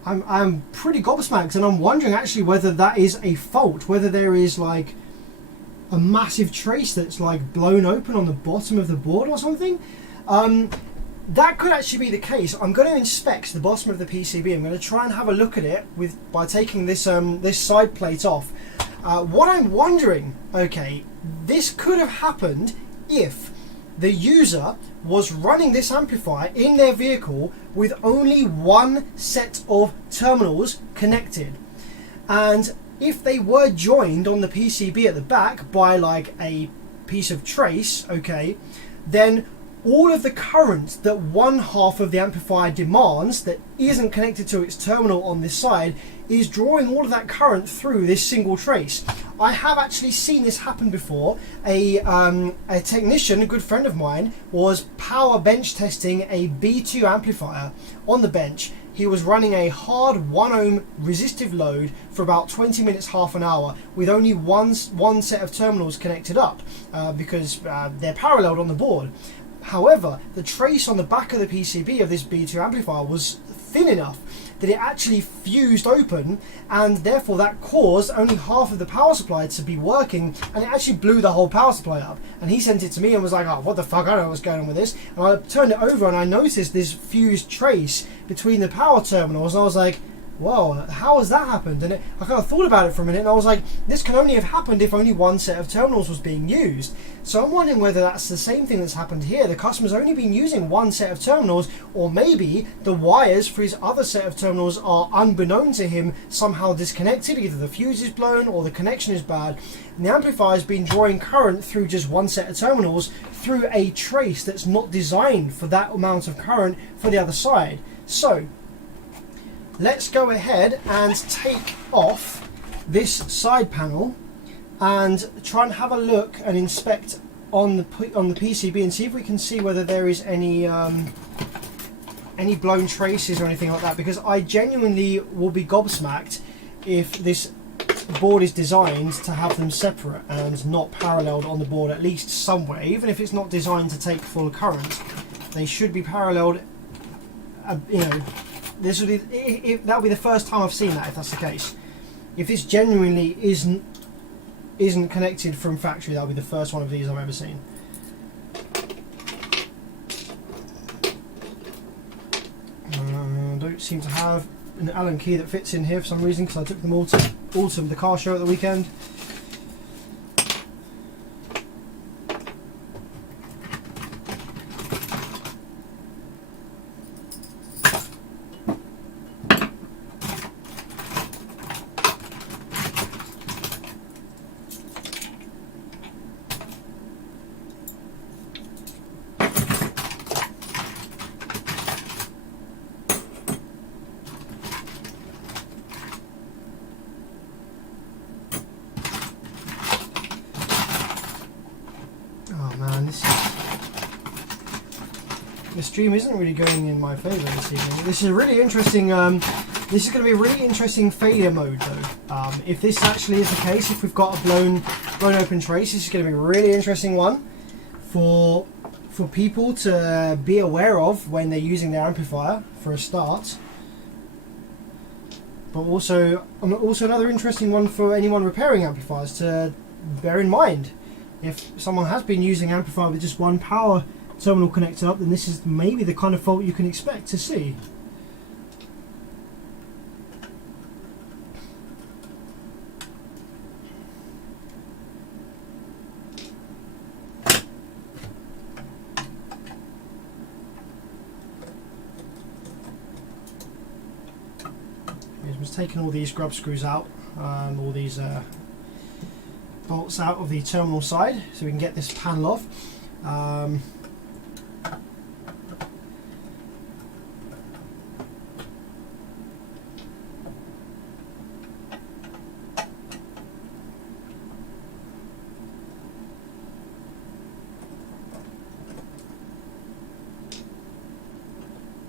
I'm pretty gobsmacked, and I'm wondering actually whether that is a fault, whether there is like a massive trace that's like blown open on the bottom of the board or something. That could actually be the case. I'm going to inspect the bottom of the PCB. I'm going to try and have a look at it by taking this this side plate off. What I'm wondering, okay, this could have happened if the user was running this amplifier in their vehicle with only one set of terminals connected, and if they were joined on the PCB at the back by like a piece of trace, okay, then all of the current that one half of the amplifier demands that isn't connected to its terminal on this side is drawing all of that current through this single trace. I have actually seen this happen before. A technician, a good friend of mine, was power bench testing a B2 amplifier on the bench. He was running a hard 1 ohm resistive load for about 20 minutes, half an hour, with only one set of terminals connected up because they're paralleled on the board. However, the trace on the back of the PCB of this B2 amplifier was thin enough that it actually fused open, and therefore that caused only half of the power supply to be working, and it actually blew the whole power supply up. And he sent it to me and was like, oh, what the fuck, I don't know what's going on with this. And I turned it over and I noticed this fused trace between the power terminals, and I was like, whoa, how has that happened? And I kind of thought about it for a minute, and I was like, this can only have happened if only one set of terminals was being used. So I'm wondering whether that's the same thing that's happened here. The customer's only been using one set of terminals, or maybe the wires for his other set of terminals are, unbeknown to him, somehow disconnected. Either the fuse is blown or the connection is bad, and the amplifier has been drawing current through just one set of terminals through a trace that's not designed for that amount of current for the other side. So let's go ahead and take off this side panel and try and have a look and inspect on the PCB and see if we can see whether there is any blown traces or anything like that, because I genuinely will be gobsmacked if this board is designed to have them separate and not paralleled on the board, at least somewhere. Even if it's not designed to take full current, they should be paralleled. This would be, that'll be the first time I've seen that, if that's the case. If this genuinely isn't connected from factory, that'll be the first one of these I've ever seen. Don't seem to have an Allen key that fits in here for some reason, because I took them all to Autumn, the car show at the weekend. the stream isn't really going in my favour this evening. This is a really interesting. This is going to be a really interesting failure mode, though. If this actually is the case, if we've got a blown open trace, this is going to be a really interesting one for people to be aware of when they're using their amplifier for a start. But also another interesting one for anyone repairing amplifiers to bear in mind. If someone has been using amplifier with just one power terminal connected up, then this is maybe the kind of fault you can expect to see. Taking all these grub screws out, all these bolts out of the terminal side, so we can get this panel off.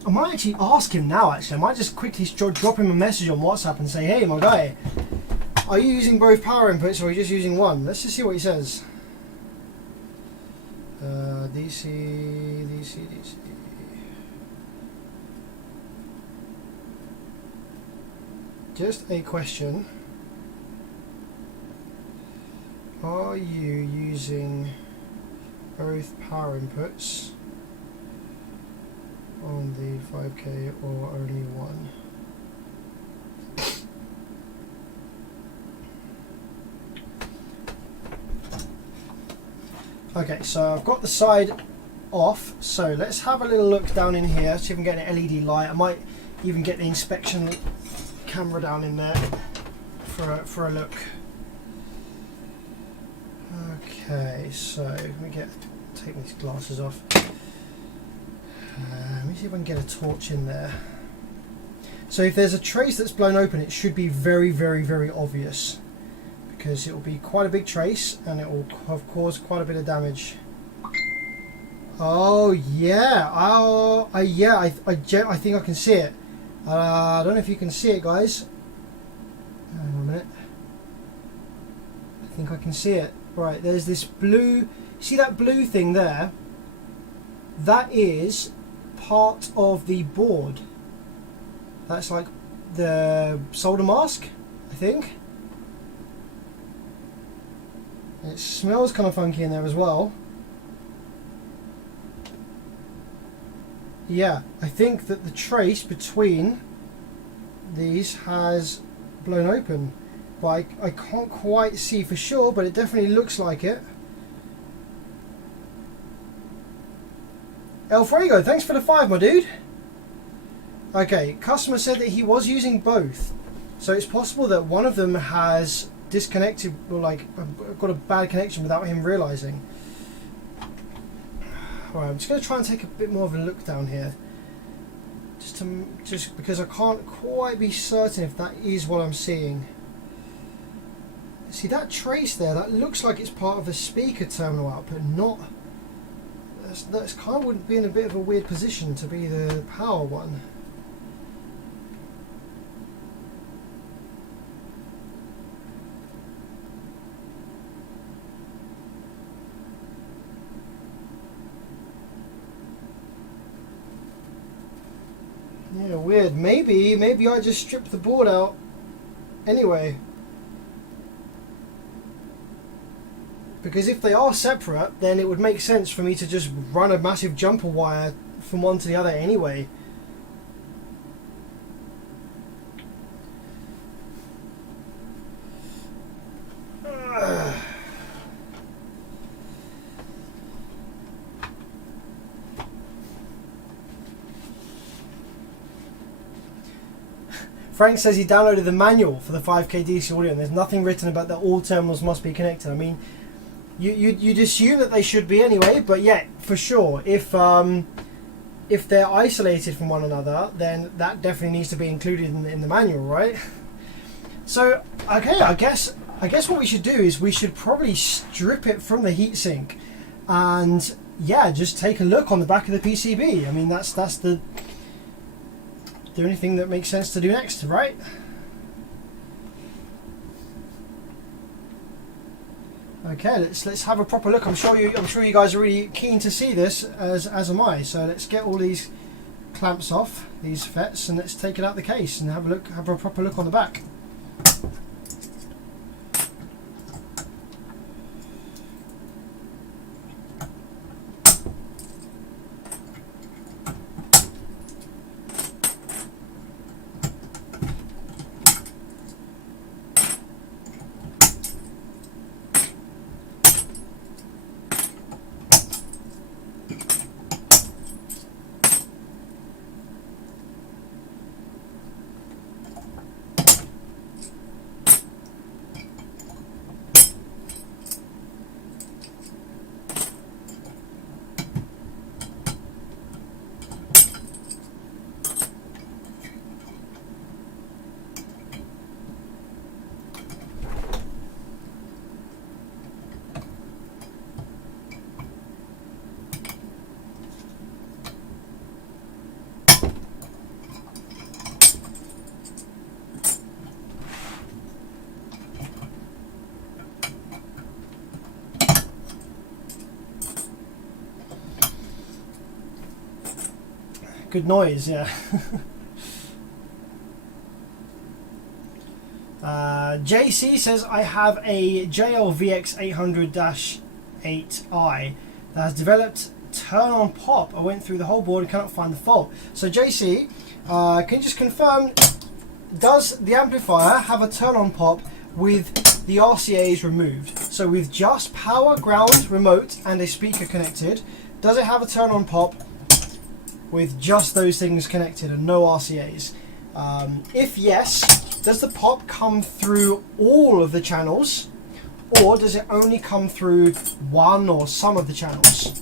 I might actually ask him now, I might just quickly drop him a message on WhatsApp and say, hey my guy, are you using both power inputs or are you just using one? Let's just see what he says. DC, DC, DC. Just a question. Are you using both power inputs on the 5K or only one? Okay, so I've got the side off, so let's have a little look down in here, see if we can get an LED light. I might even get the inspection camera down in there for a look. Okay, so let me take these glasses off. Let me see if I can get a torch in there. So if there's a trace that's blown open, it should be very, very, very obvious, because it will be quite a big trace and it will have caused quite a bit of damage. Oh yeah, yeah, I think I can see it. I don't know if you can see it, guys. Hang on a minute. I think I can see it. Right, there's this blue, see that blue thing there? That is part of the board. That's like the solder mask, I think. It smells kind of funky in there as well. Yeah, I think that the trace between these has blown open, but I can't quite see for sure, but it definitely looks like it. El Fuego, thanks for the 5, my dude. Okay, customer said that he was using both, so it's possible that one of them has disconnected, or like got a bad connection without him realizing. Alright, I'm just going to try and take a bit more of a look down here, just because I can't quite be certain if that is what I'm seeing. See that trace there? That looks like it's part of a speaker terminal output, not. That's kind of would be in a bit of a weird position to be the power one. Yeah, weird. Maybe I just stripped the board out anyway. Because if they are separate, then it would make sense for me to just run a massive jumper wire from one to the other anyway. Frank says he downloaded the manual for the 5K DC audio and there's nothing written about that all terminals must be connected. I mean, you'd assume that they should be anyway, but yeah, for sure, if they're isolated from one another, then that definitely needs to be included in the manual, right? So, okay, I guess what we should do is we should probably strip it from the heatsink and yeah, just take a look on the back of the PCB. I mean, that's the only thing that makes sense to do next, right? Okay, let's have a proper look. I'm sure you guys are really keen to see this, as am I. So let's get all these clamps off, these Fets, and let's take it out the case and have a proper look on the back. Good noise, yeah. JC says, I have a JLVX 800-8i that has developed turn on pop. I went through the whole board and cannot find the fault. So JC, can you just confirm, does the amplifier have a turn on pop with the RCAs removed? So with just power, ground, remote and a speaker connected, does it have a turn on pop with just those things connected and no RCAs? If yes, does the pop come through all of the channels, or does it only come through one or some of the channels?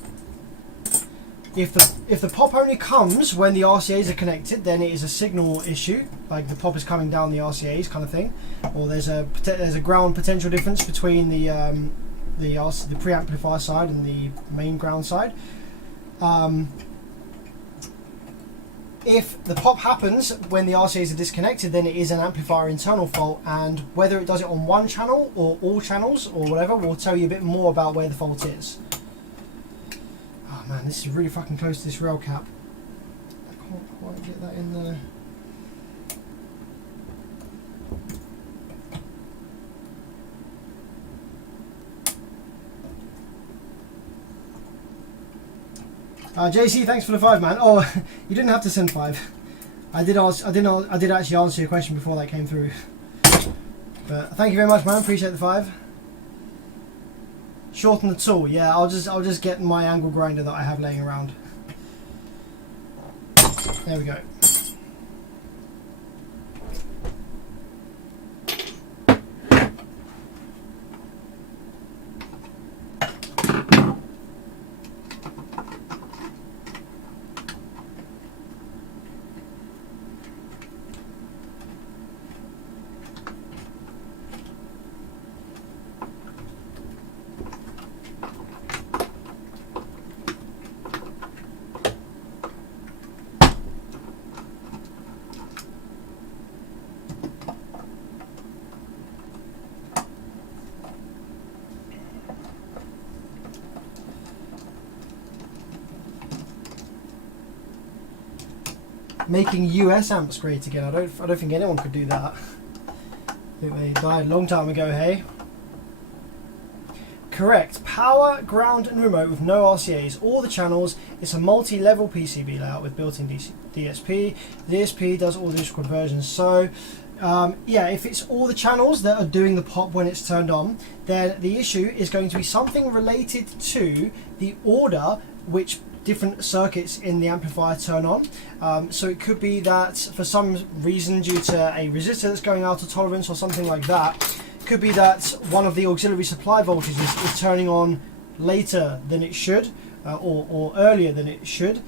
If the pop only comes when the RCAs are connected, then it is a signal issue, like the pop is coming down the RCAs kind of thing, or there's a ground potential difference between the preamplifier side and the main ground side. If the pop happens when the RCAs are disconnected, then it is an amplifier internal fault, and whether it does it on one channel or all channels or whatever, we'll tell you a bit more about where the fault is. Oh man, this is really fucking close to this rail cap. I can't quite get that in there. JC, thanks for the 5, man. Oh, you didn't have to send 5. I did actually answer your question before that came through. But thank you very much, man. Appreciate the 5. Shorten the tool. Yeah, I'll just get my angle grinder that I have laying around. There we go. Making US amps great again. I don't think anyone could do that. I think they died a long time ago, hey? Correct. Power, ground and remote with no RCAs. All the channels. It's a multi-level PCB layout with built-in DSP. The DSP does all digital conversions. So yeah, if it's all the channels that are doing the pop when it's turned on, then the issue is going to be something related to the order which different circuits in the amplifier turn on. So it could be that for some reason, due to a resistor that's going out of tolerance or something like that, it could be that one of the auxiliary supply voltages is turning on later than it should, or earlier than it should.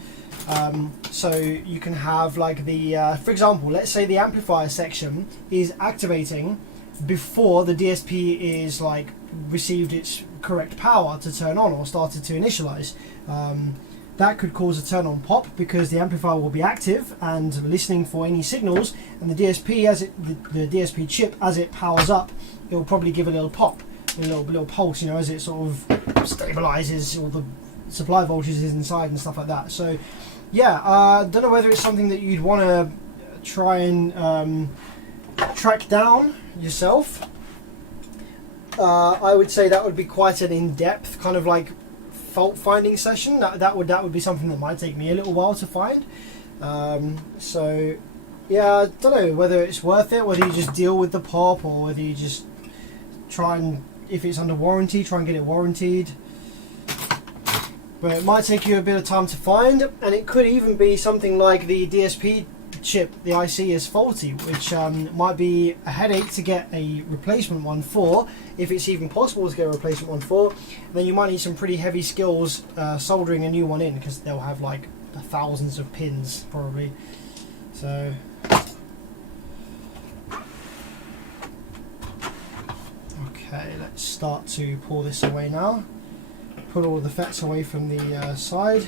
So you can have like the, for example, let's say the amplifier section is activating before the DSP is like received its correct power to turn on or started to initialize. That could cause a turn on pop because the amplifier will be active and listening for any signals, and the DSP the DSP chip, as it powers up, it will probably give a little pop, a little pulse, as it sort of stabilizes all the supply voltages inside and stuff like that. So yeah, don't know whether it's something that you'd want to try and track down yourself. I would say that would be quite an in-depth kind of like fault finding session. That would be something that might take me a little while to find. So yeah, I don't know whether it's worth it, whether you just deal with the pop or whether you just try and, if it's under warranty, try and get it warrantied. But it might take you a bit of time to find, and it could even be something like the DSP chip, the IC, is faulty, which might be a headache to get a replacement one for, if it's even possible to get a replacement one for. Then you might need some pretty heavy skills soldering a new one in, because they'll have like thousands of pins probably. So okay, let's start to pull this away now. Put all the Fets away from the side.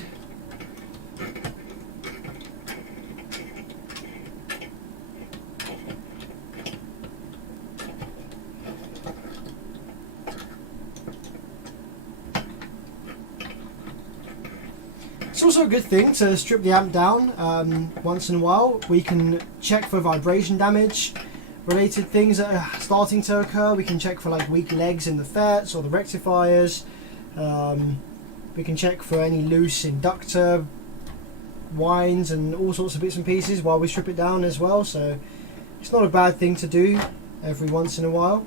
It's also a good thing to strip the amp down once in a while. We can check for vibration damage related things that are starting to occur. We can check for like weak legs in the Fets or the rectifiers. We can check for any loose inductor winds and all sorts of bits and pieces while we strip it down as well. So it's not a bad thing to do every once in a while.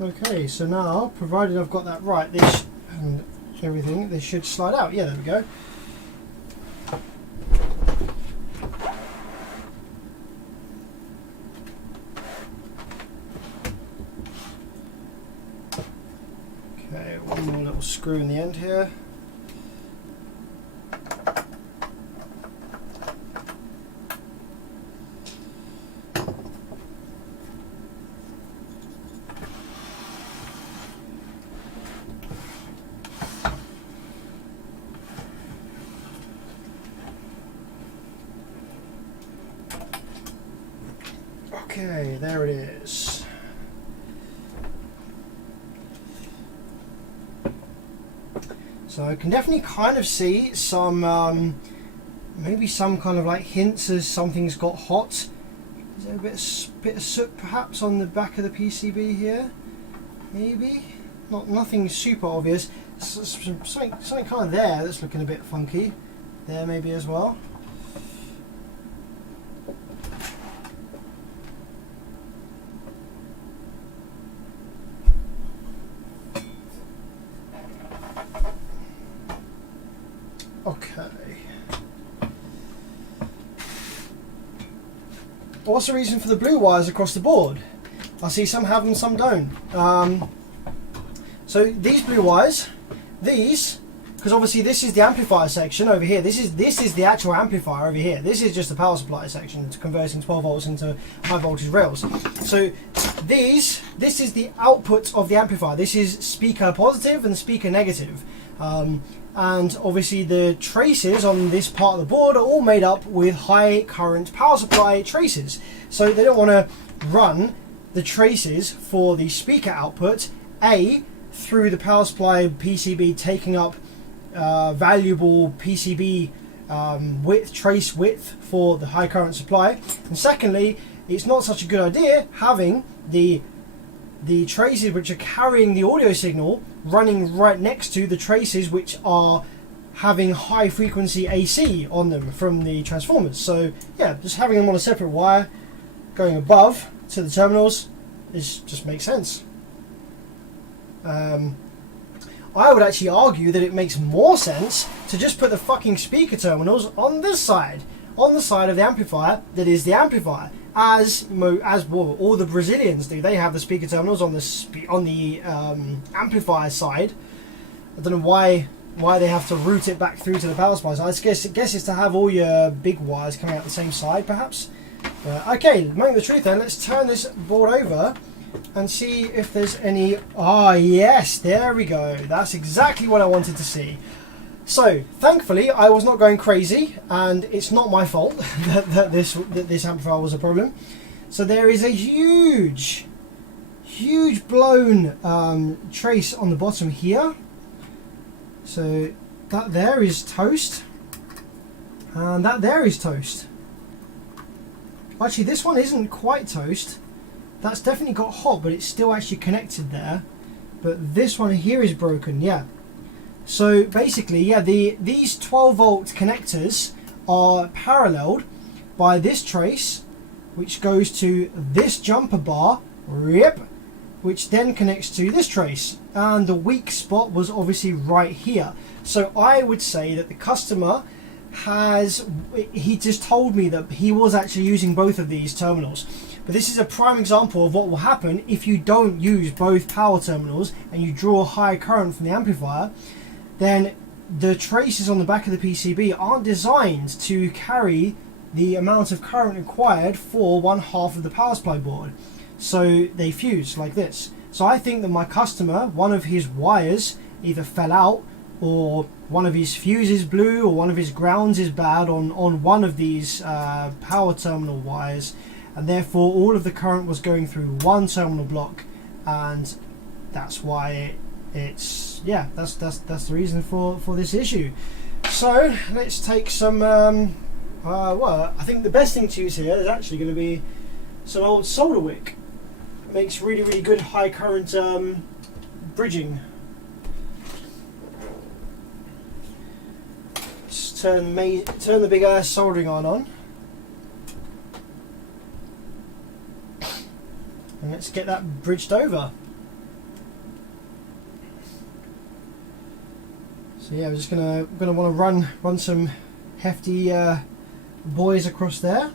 Okay, so now, provided I've got that right, this and everything, this should slide out. Yeah, there we go. Okay, one more little screw in the end here. Okay, there it is. So I can definitely kind of see some, maybe some kind of like hints as something's got hot. Is there a bit of soot perhaps on the back of the PCB here? Maybe? Nothing super obvious. Something kind of there that's looking a bit funky. There maybe as well. Okay. What's the reason for the blue wires across the board? I see some have them, some don't. So these blue wires, because obviously this is the amplifier section over here. This is the actual amplifier over here. This is just the power supply section to converting 12 volts into high voltage rails. So this is the output of the amplifier. This is speaker positive and speaker negative. And obviously the traces on this part of the board are all made up with high current power supply traces. So they don't want to run the traces for the speaker output through the power supply PCB, taking up valuable PCB trace width for the high current supply. And secondly, it's not such a good idea having the traces which are carrying the audio signal running right next to the traces which are having high frequency AC on them from the transformers. So yeah, just having them on a separate wire going above to the terminals just makes sense. I would actually argue that it makes more sense to just put the fucking speaker terminals on this side, on the side of the amplifier that is the amplifier, as well, all the Brazilians do. They have the speaker terminals on the amplifier side. I don't know why they have to route it back through to the power supply. So I guess it's to have all your big wires coming out the same side, perhaps. Okay, moment of the truth then. Let's turn this board over and see if there's any... Ah, yes, there we go. That's exactly what I wanted to see. So, thankfully, I was not going crazy, and it's not my fault that this amplifier was a problem. So there is a huge blown trace on the bottom here. So that there is toast, and that there is toast. Actually, this one isn't quite toast. That's definitely got hot, but it's still actually connected there. But this one here is broken, yeah. So basically, yeah, these 12 volt connectors are paralleled by this trace, which goes to this jumper bar, which then connects to this trace. And the weak spot was obviously right here. So I would say that the customer he just told me that he was actually using both of these terminals. But this is a prime example of what will happen if you don't use both power terminals and you draw a high current from the amplifier. Then the traces on the back of the PCB aren't designed to carry the amount of current required for one half of the power supply board. So they fuse like this. So I think that my customer, one of his wires either fell out, or one of his fuses blew, or one of his grounds is bad on one of these power terminal wires, and therefore all of the current was going through one terminal block, and that's why it's that's the reason for this issue. So let's take some well, I think the best thing to use here is actually going to be some old solder wick. It makes really good high current bridging. Just turn the big soldering iron on, and let's get that bridged over. So yeah, we're just gonna want to run some hefty buoys across there.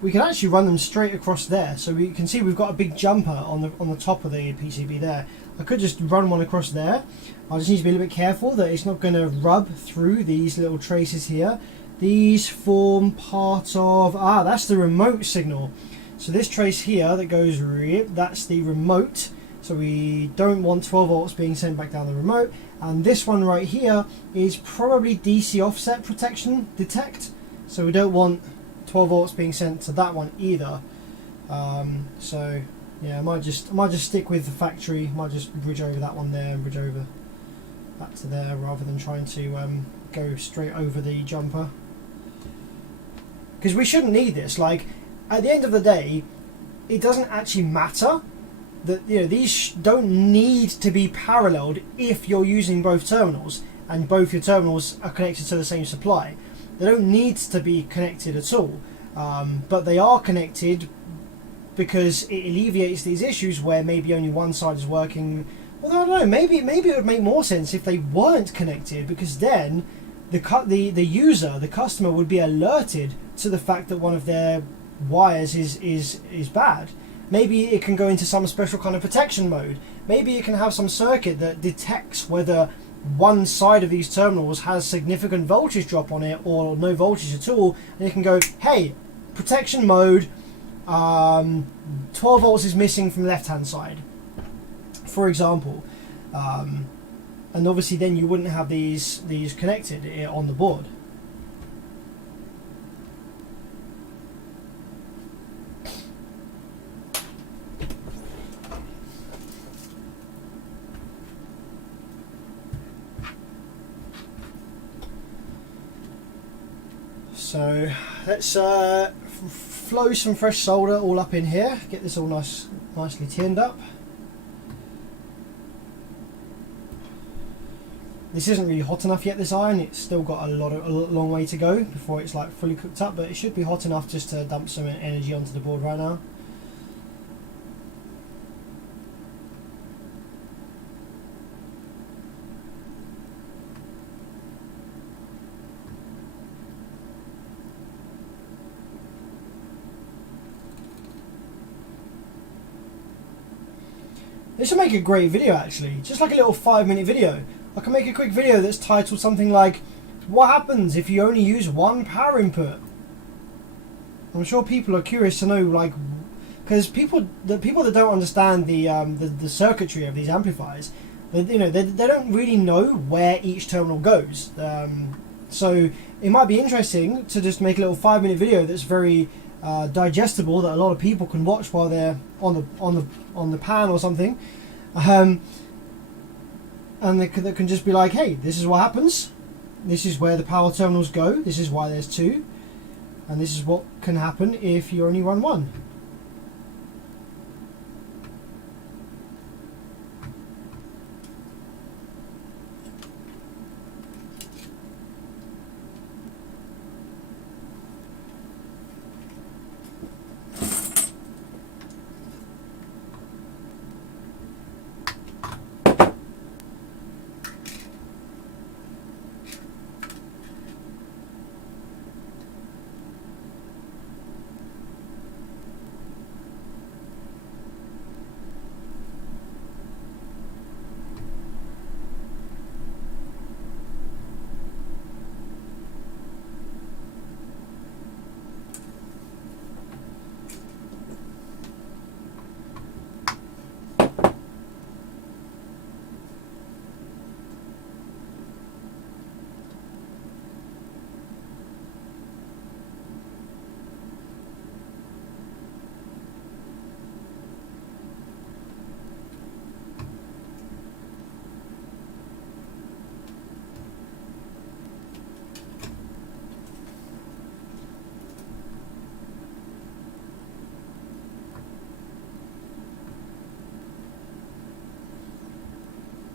We can actually run them straight across there, so we can see we've got a big jumper on the top of the PCB there. I could just run one across there. I just need to be a little bit careful that it's not going to rub through these little traces here. These form part of that's the remote signal. So this trace here that goes that's the remote. So we don't want 12 volts being sent back down the remote. And this one right here is probably DC offset protection detect. So we don't want 12 volts being sent to that one either. So yeah, I might just stick with the factory. Might just bridge over that one there and bridge over that to there, rather than trying to go straight over the jumper. Because we shouldn't need this. Like, at the end of the day, it doesn't actually matter that, you know, these don't need to be paralleled if you're using both terminals and both your terminals are connected to the same supply. They don't need to be connected at all, but they are connected because it alleviates these issues where maybe only one side is working. Well, I don't know, maybe it would make more sense if they weren't connected, because then the user, the customer, would be alerted to the fact that one of their wires is bad. Maybe it can go into some special kind of protection mode. Maybe it can have some circuit that detects whether one side of these terminals has significant voltage drop on it or no voltage at all, and it can go, hey, protection mode, 12 volts is missing from the left hand side, for example. And obviously then you wouldn't have these connected on the board. So let's flow some fresh solder all up in here, get this all nicely tinned up. This isn't really hot enough yet, this iron. It's still got a long way to go before it's like fully cooked up, but it should be hot enough just to dump some energy onto the board right now. This will make a great video actually, just like a little 5-minute video. I can make a quick video that's titled something like, what happens if you only use one power input? I'm sure people are curious to know, like, because the people that don't understand the circuitry of these amplifiers, they don't really know where each terminal goes. So it might be interesting to just make a little 5-minute video that's very digestible, that a lot of people can watch while they're on the pan or something, and they can just be like, hey, this is what happens. This is where the power terminals go. This is why there's two, and this is what can happen if you only run one.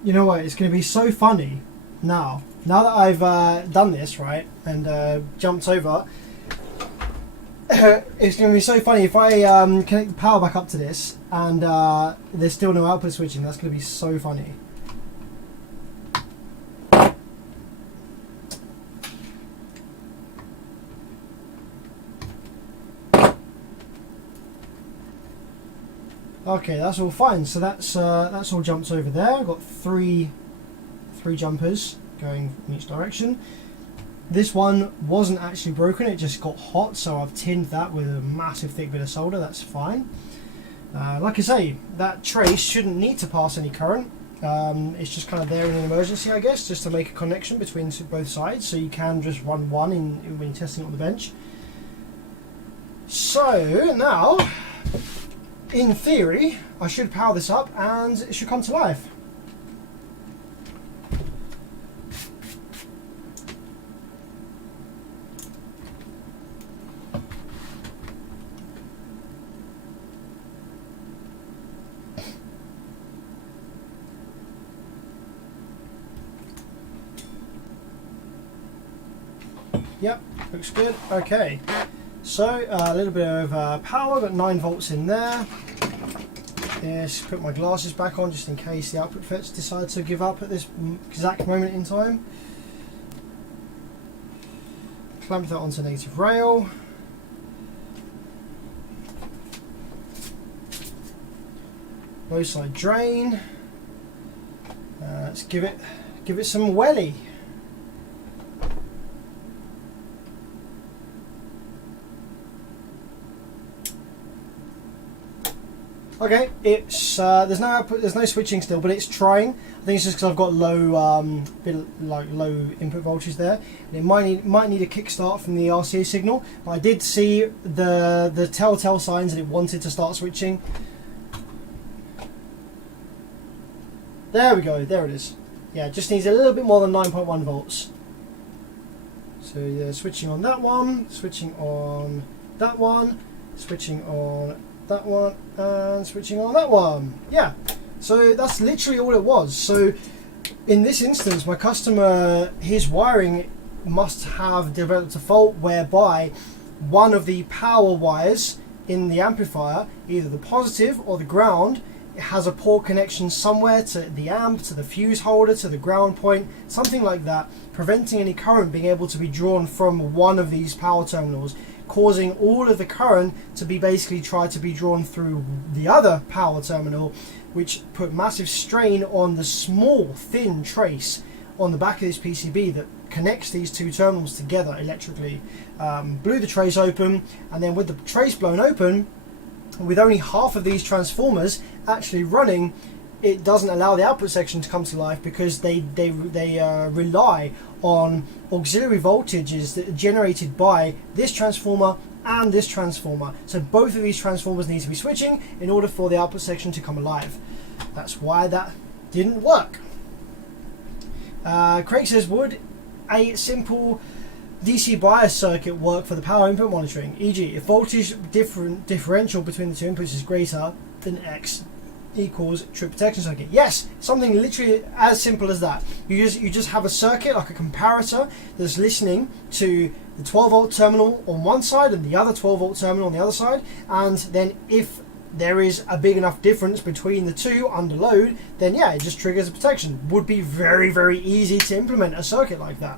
You know what, it's going to be so funny now that I've done this, right, and jumped over. It's going to be so funny if I connect the power back up to this and there's still no output switching. That's going to be so funny. Okay, that's all fine. So that's all jumps over there. I've got three jumpers going in each direction. This one wasn't actually broken, it just got hot, so I've tinned that with a massive thick bit of solder. That's fine. Like I say, that trace shouldn't need to pass any current. It's just kind of there in an emergency, I guess, just to make a connection between both sides, so you can just run one when you're testing it on the bench. So now, in theory, I should power this up and it should come to life. Yep, looks good. Okay, so a little bit of power, got 9 volts in there. Yes, put my glasses back on just in case the output Fets decide to give up at this exact moment in time. Clamp that onto negative rail. Low side drain. Let's give it some welly. Okay, it's there's no output, there's no switching still, but it's trying. I think it's just because I've got low low input voltage there. And it might need a kickstart from the RCA signal. But I did see the telltale signs that it wanted to start switching. There we go. There it is. Yeah, it just needs a little bit more than 9.1 volts. So yeah, switching on that one, switching on that one, switching on that one, and switching on that one. Yeah, so that's literally all it was. So in this instance, my customer, his wiring must have developed a fault whereby one of the power wires in the amplifier, either the positive or the ground, it has a poor connection somewhere to the amp, to the fuse holder, to the ground point, something like that, preventing any current being able to be drawn from one of these power terminals, causing all of the current to be basically tried to be drawn through the other power terminal, which put massive strain on the small, thin trace on the back of this PCB that connects these two terminals together electrically. Blew the trace open, and then with the trace blown open, with only half of these transformers actually running, it doesn't allow the output section to come to life, because they rely on auxiliary voltages that are generated by this transformer and this transformer. So both of these transformers need to be switching in order for the output section to come alive. That's why that didn't work. Craig says, would a simple DC bias circuit work for the power input monitoring? E.g., if voltage differential between the two inputs is greater than X equals trip protection circuit. Yes, something literally as simple as that. You just have a circuit, like a comparator, that's listening to the 12 volt terminal on one side and the other 12 volt terminal on the other side, and then if there is a big enough difference between the two under load, then yeah, it just triggers a protection. Would be very, very easy to implement a circuit like that.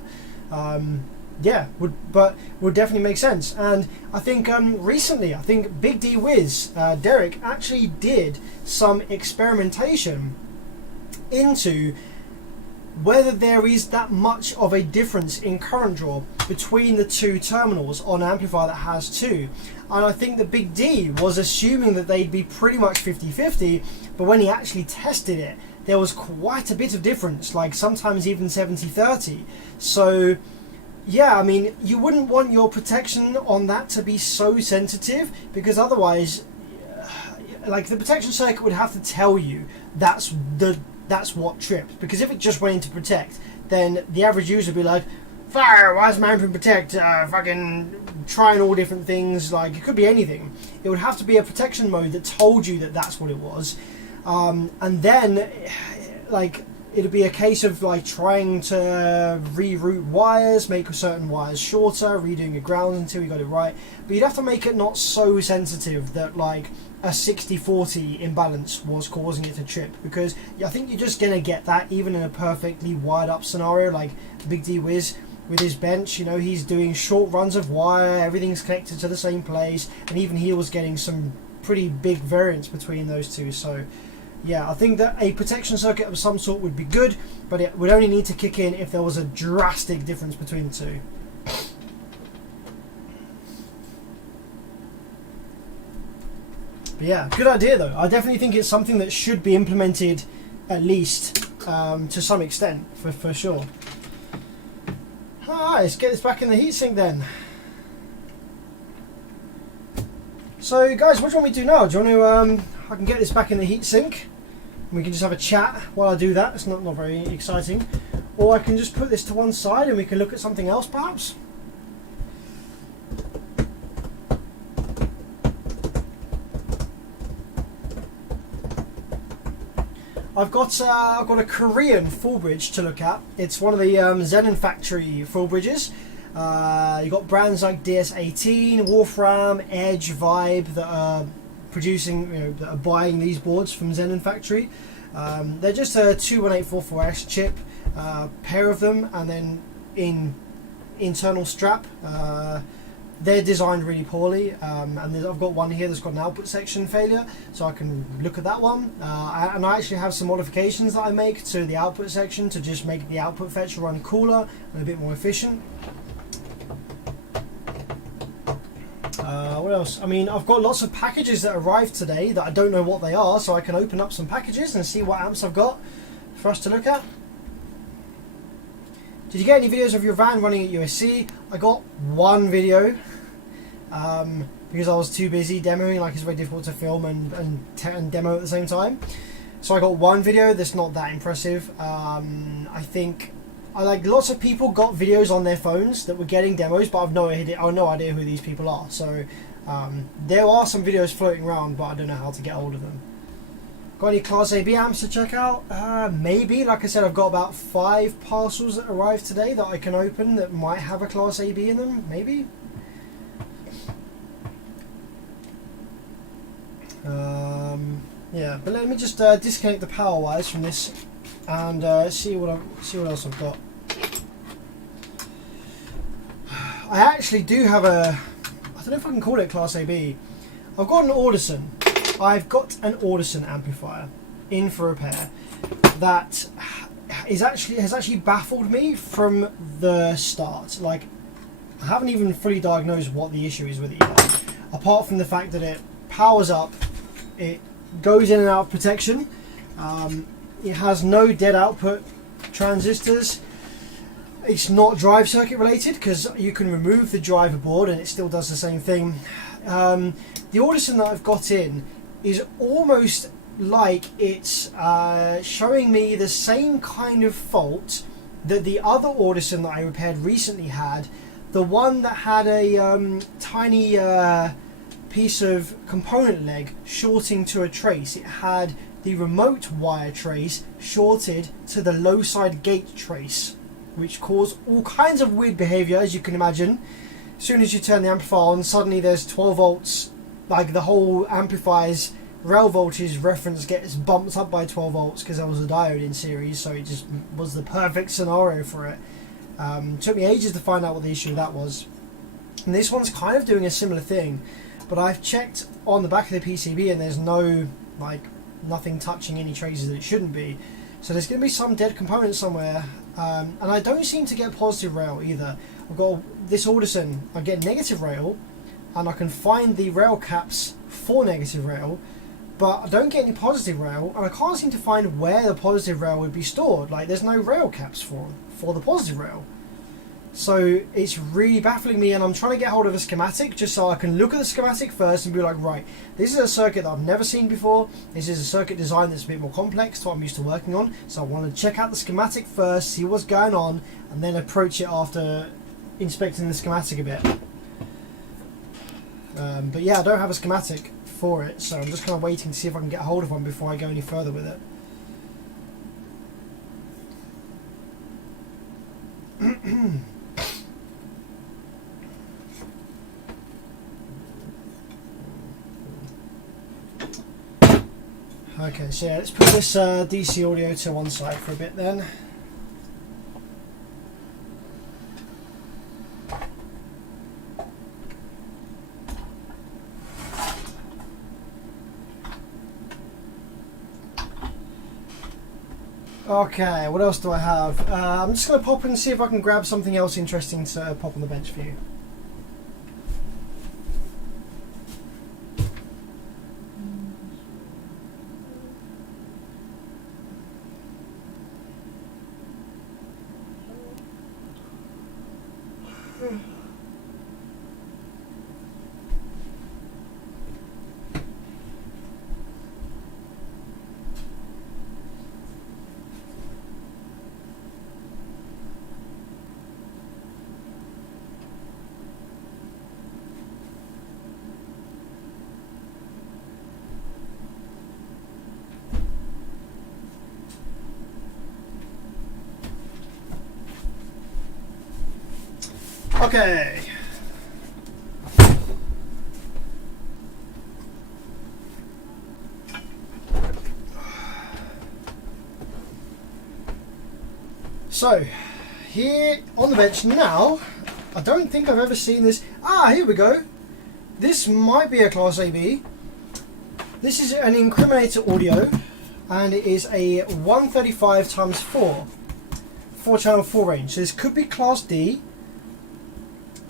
Yeah, would definitely make sense. And I think recently, I think Big D Wiz, Derek, actually did some experimentation into whether there is that much of a difference in current draw between the two terminals on an amplifier that has two. And I think that Big D was assuming that they'd be pretty much 50-50, but when he actually tested it, there was quite a bit of difference, like sometimes even 70-30. So yeah, I mean, you wouldn't want your protection on that to be so sensitive, because otherwise, like, the protection circuit would have to tell you that's what tripped. Because if it just went into protect, then the average user would be like, fire, why is my input protect? Fucking trying all different things. Like, it could be anything. It would have to be a protection mode that told you that that's what it was. And then, like, it'd be a case of like trying to reroute wires, make certain wires shorter, redoing your grounds until you got it right. But you'd have to make it not so sensitive that like a 60-40 imbalance was causing it to trip, because I think you're just gonna get that even in a perfectly wired up scenario like Big D Wiz with his bench. You know, he's doing short runs of wire, everything's connected to the same place, and even he was getting some pretty big variance between those two. So yeah, I think that a protection circuit of some sort would be good, but it would only need to kick in if there was a drastic difference between the two. But yeah, good idea though. I definitely think it's something that should be implemented at least to some extent, for sure. Alright, let's get this back in the heatsink then. So guys, what do you want me to do now? Do you want to, I can get this back in the heatsink, and we can just have a chat while I do that. It's not very exciting. Or I can just put this to one side and we can look at something else perhaps. I've got a Korean full bridge to look at. It's one of the Zenon factory full bridges. You've got brands like DS18, Wolfram, Edge, Vibe that are producing, that are buying these boards from Zenon factory. They're just a 21844S chip, pair of them, and then in internal strap. They're designed really poorly, and I've got one here that's got an output section failure, so I can look at that one. And I actually have some modifications that I make to the output section to just make the output fetch run cooler and a bit more efficient. What else? I mean, I've got lots of packages that arrived today that I don't know what they are, so I can open up some packages and see what amps I've got for us to look at. Did you get any videos of your van running at USC? I got one video because I was too busy demoing. Like, it's very difficult to film and demo at the same time. So I got one video that's not that impressive. I think lots of people got videos on their phones that were getting demos, but I've no idea who these people are. So there are some videos floating around, but I don't know how to get hold of them. Got any Class AB amps to check out? Maybe. Like I said, I've got about 5 parcels that arrived today that I can open that might have a Class AB in them. Maybe. Yeah, but let me just disconnect the power wires from this and see what else I've got. I actually do have I don't know if I can call it Class AB. I've got an Audison amplifier. in for repair that has actually baffled me from the start. Like, I haven't even fully diagnosed what the issue is with it yet, apart from the fact that it powers up, it goes in and out of protection, it has no dead output transistors. It's not drive circuit related because you can remove the driver board and it still does the same thing. The Audison that I've got in is almost like it's showing me the same kind of fault that the other Audison that I repaired recently had. The one that had a tiny piece of component leg shorting to a trace. It had the remote wire trace shorted to the low side gate trace, which caused all kinds of weird behaviour, as you can imagine. As soon as you turn the amplifier on, suddenly there's 12 volts, like the whole amplifier's rail voltage reference gets bumped up by 12 volts because there was a diode in series, so it just was the perfect scenario for it. Took me ages to find out what the issue with that was. And this one's kind of doing a similar thing, but I've checked on the back of the PCB and there's no, like, nothing touching any traces that it shouldn't be. So there's going to be some dead component somewhere. And I don't seem to get positive rail either. I've got this Audison, I get negative rail, and I can find the rail caps for negative rail, but I don't get any positive rail, and I can't seem to find where the positive rail would be stored. Like, there's no rail caps for the positive rail. So it's really baffling me, and I'm trying to get hold of a schematic just so I can look at the schematic first and be like, right, this is a circuit that I've never seen before. This is a circuit design that's a bit more complex to what I'm used to working on. So I want to check out the schematic first, see what's going on, and then approach it after inspecting the schematic a bit. But yeah, I don't have a schematic for it, so I'm just kind of waiting to see if I can get hold of one before I go any further with it. Okay, so yeah, let's put this DC audio to one side for a bit then. Okay, what else do I have? I'm just going to pop in and see if I can grab something else interesting to pop on the bench for you. Okay. So, here on the bench now, I don't think I've ever seen this. Ah, here we go. This might be a Class AB. This is an incriminator audio, and it is a 135 x 4 channel 4 range. So this could be Class D.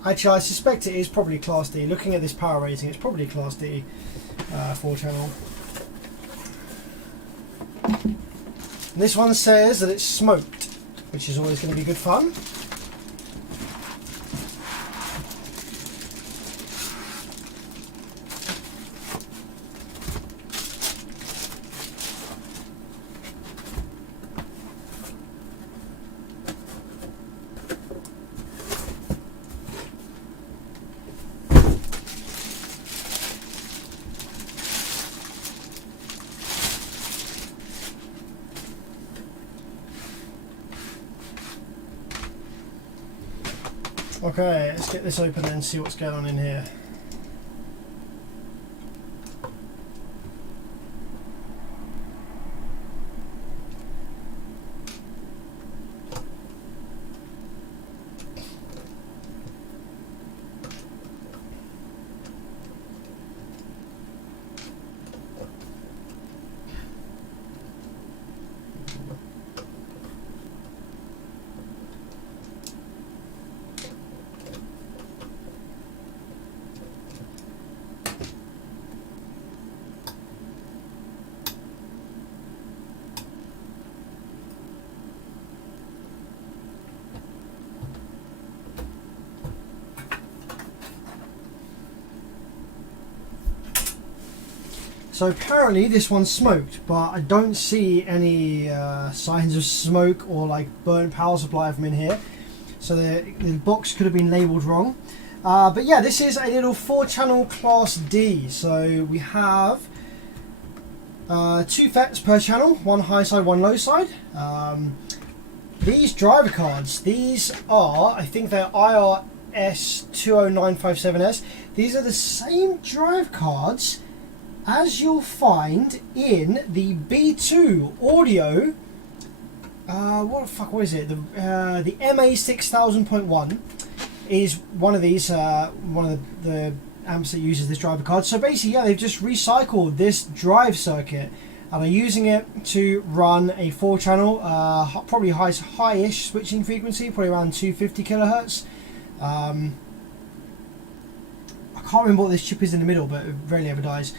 Actually, I suspect it is probably Class D. Looking at this power rating, it's probably Class D 4 channel. And this one says that it's smoked, which is always going to be good fun. Okay, let's get this open and see what's going on in here. So apparently this one's smoked, but I don't see any signs of smoke or like burnt power supply from in here. So the box could have been labelled wrong. But yeah, this is a little 4-channel Class D. So we have 2 Fets per channel, one high side, one low side. These driver cards, these are, I think they're IRS 20957S. These are the same drive cards as you'll find in the B2 audio. What is it? The MA 6000.1 is one of these, one of the amps that uses this driver card. So basically, yeah, they've just recycled this drive circuit and are using it to run a 4-channel, probably high-ish switching frequency, probably around 250 kilohertz. I can't remember what this chip is in the middle, but it rarely ever dies.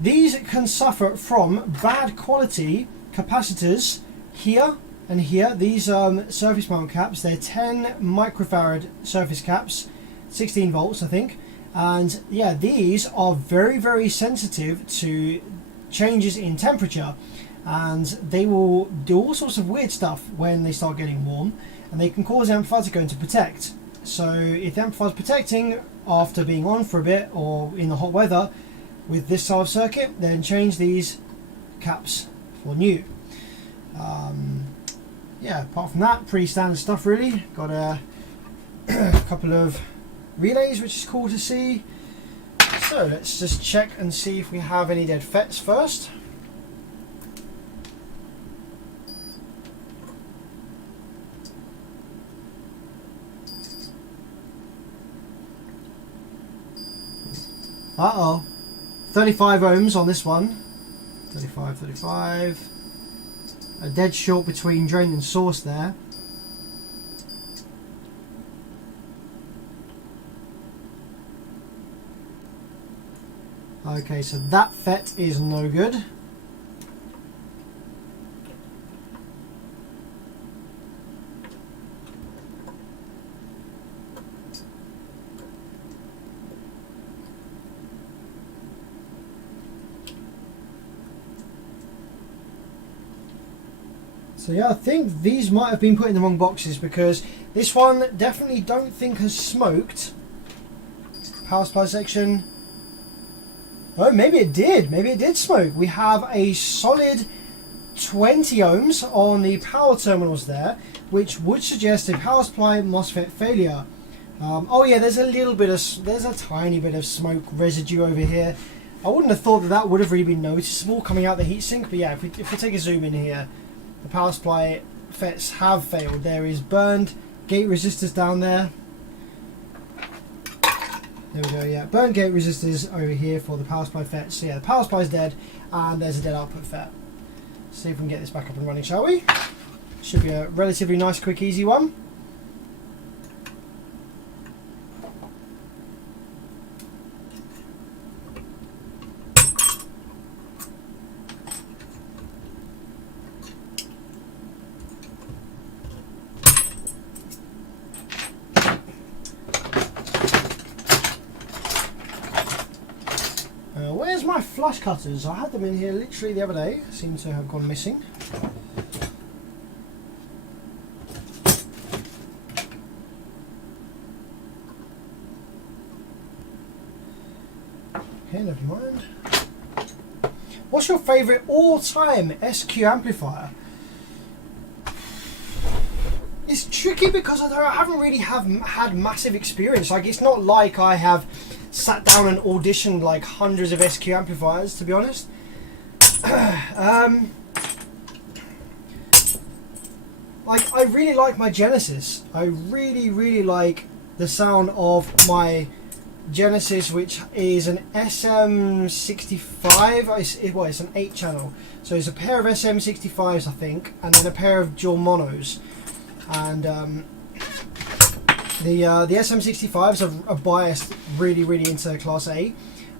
These can suffer from bad quality capacitors here and here. These surface mount caps, they're 10 microfarad surface caps, 16 volts I think, and yeah, these are very, very sensitive to changes in temperature, and they will do all sorts of weird stuff when they start getting warm, and they can cause the amplifier to go into protect. So if the amplifier is protecting after being on for a bit or in the hot weather with this style of circuit, then change these caps for new. Yeah, apart from that, pretty standard stuff really. Got a couple of relays, which is cool to see. So let's just check and see if we have any dead Fets first. Uh-oh. 35 ohms on this one. 35. A dead short between drain and source there. Okay, so that Fet is no good. So yeah, I think these might have been put in the wrong boxes, because this one definitely don't think has smoked. Power supply section. Oh, maybe it did. Maybe it did smoke. We have a solid 20 ohms on the power terminals there, which would suggest a power supply MOSFET failure. Oh yeah, there's a tiny bit of smoke residue over here. I wouldn't have thought that would have really been noticeable coming out the heatsink, but yeah, if we take a zoom in here, the power supply Fets have failed. There is burned gate resistors down there. There we go, yeah. Burned gate resistors over here for the power supply Fets. So yeah, the power supply is dead, and there's a dead output Fet. See if we can get this back up and running, shall we? Should be a relatively nice, quick, easy one. Where's my flush cutters? I had them in here literally the other day. Seem to have gone missing. Okay, never mind. What's your favourite all-time SQ amplifier? It's tricky because I haven't really had massive experience. Like, it's not like I have sat down and auditioned like hundreds of SQ amplifiers, to be honest. Like, I really like my Genesis. I really like the sound of my Genesis, which is an SM65. It's an 8-channel. So it's a pair of SM65s, I think, and then a pair of dual monos. And the SM65s are biased really into Class A.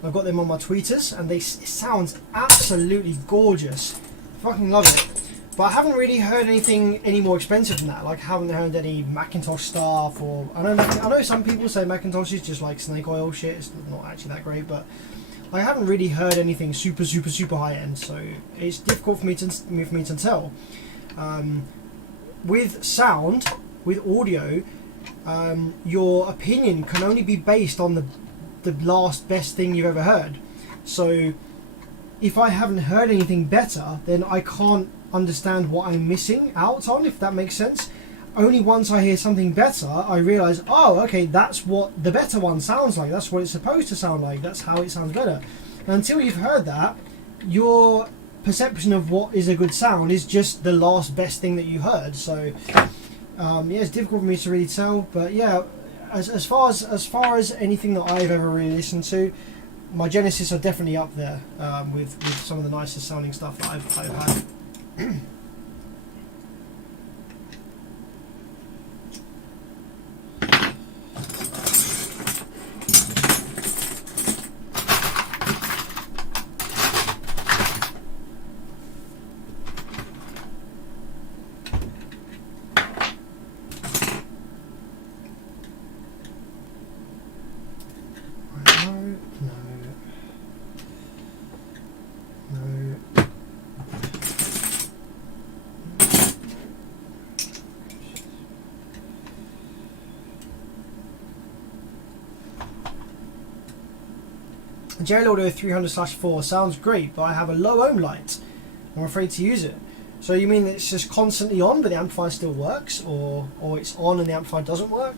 I've got them on my tweeters, and it sounds absolutely gorgeous. I fucking love it. But I haven't really heard anything any more expensive than that. Like, I haven't heard any Macintosh stuff, or I know some people say Macintosh is just like snake oil shit. It's not actually that great, but I haven't really heard anything super high end, so it's difficult for me to tell. With sound, with audio, your opinion can only be based on the last best thing you've ever heard. So if I haven't heard anything better, then I can't understand what I'm missing out on, if that makes sense. Only once I hear something better, I realise, oh, okay, that's what the better one sounds like. That's what it's supposed to sound like. That's how it sounds better. And until you've heard that, your perception of what is a good sound is just the last best thing that you heard. So, yeah, it's difficult for me to really tell. But yeah, as far as anything that I've ever really listened to, my Genesis are definitely up there with some of the nicest sounding stuff that I've had. JLaudio 300/4 sounds great, but I have a low ohm light. I'm afraid to use it. So you mean it's just constantly on, but the amplifier still works, or it's on and the amplifier doesn't work?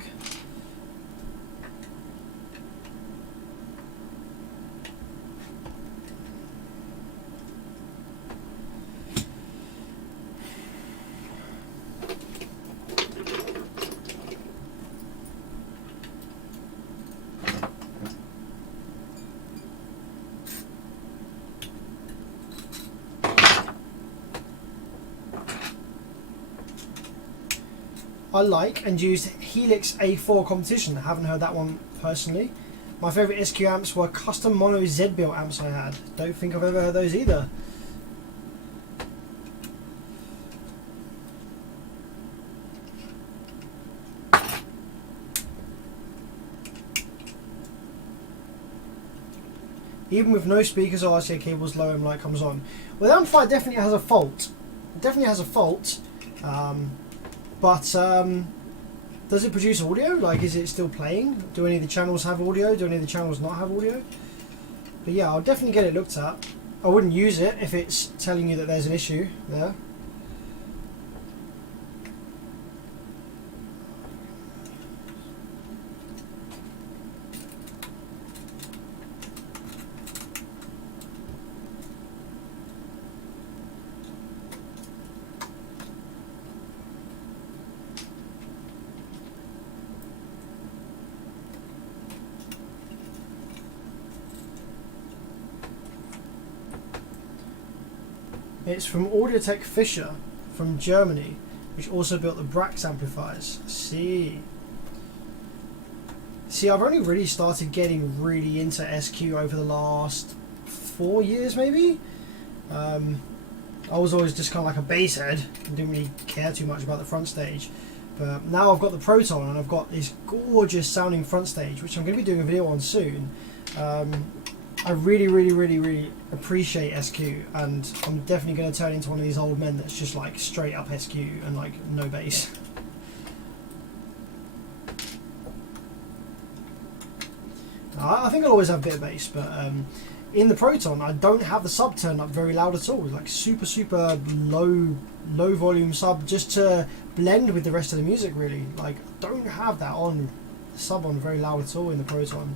I like and used Helix A4 Competition. I haven't heard that one personally. My favourite SQ amps were custom mono Z-built amps I had. Don't think I've ever heard those either. Even with no speakers or RCA cables, low ohm light comes on. Well, the amplifier definitely has a fault. It definitely has a fault. But does it produce audio? Like, is it still playing? Do any of the channels have audio? Do any of the channels not have audio? But yeah, I'll definitely get it looked at. I wouldn't use it if it's telling you that there's an issue there. It's from Audiotech Fischer from Germany, which also built the Brax amplifiers. See, I've only really started getting really into SQ over the last 4 years, maybe. I was always just kind of like a bass head and didn't really care too much about the front stage. But now I've got the Proton and I've got this gorgeous sounding front stage, which I'm going to be doing a video on soon. I really appreciate SQ, and I'm definitely going to turn into one of these old men that's just like straight up SQ and like no bass. I think I'll always have a bit of bass, but in the Proton I don't have the sub turned up very loud at all. It's like super low volume sub, just to blend with the rest of the music really. Like, don't have that on sub on very loud at all in the Proton.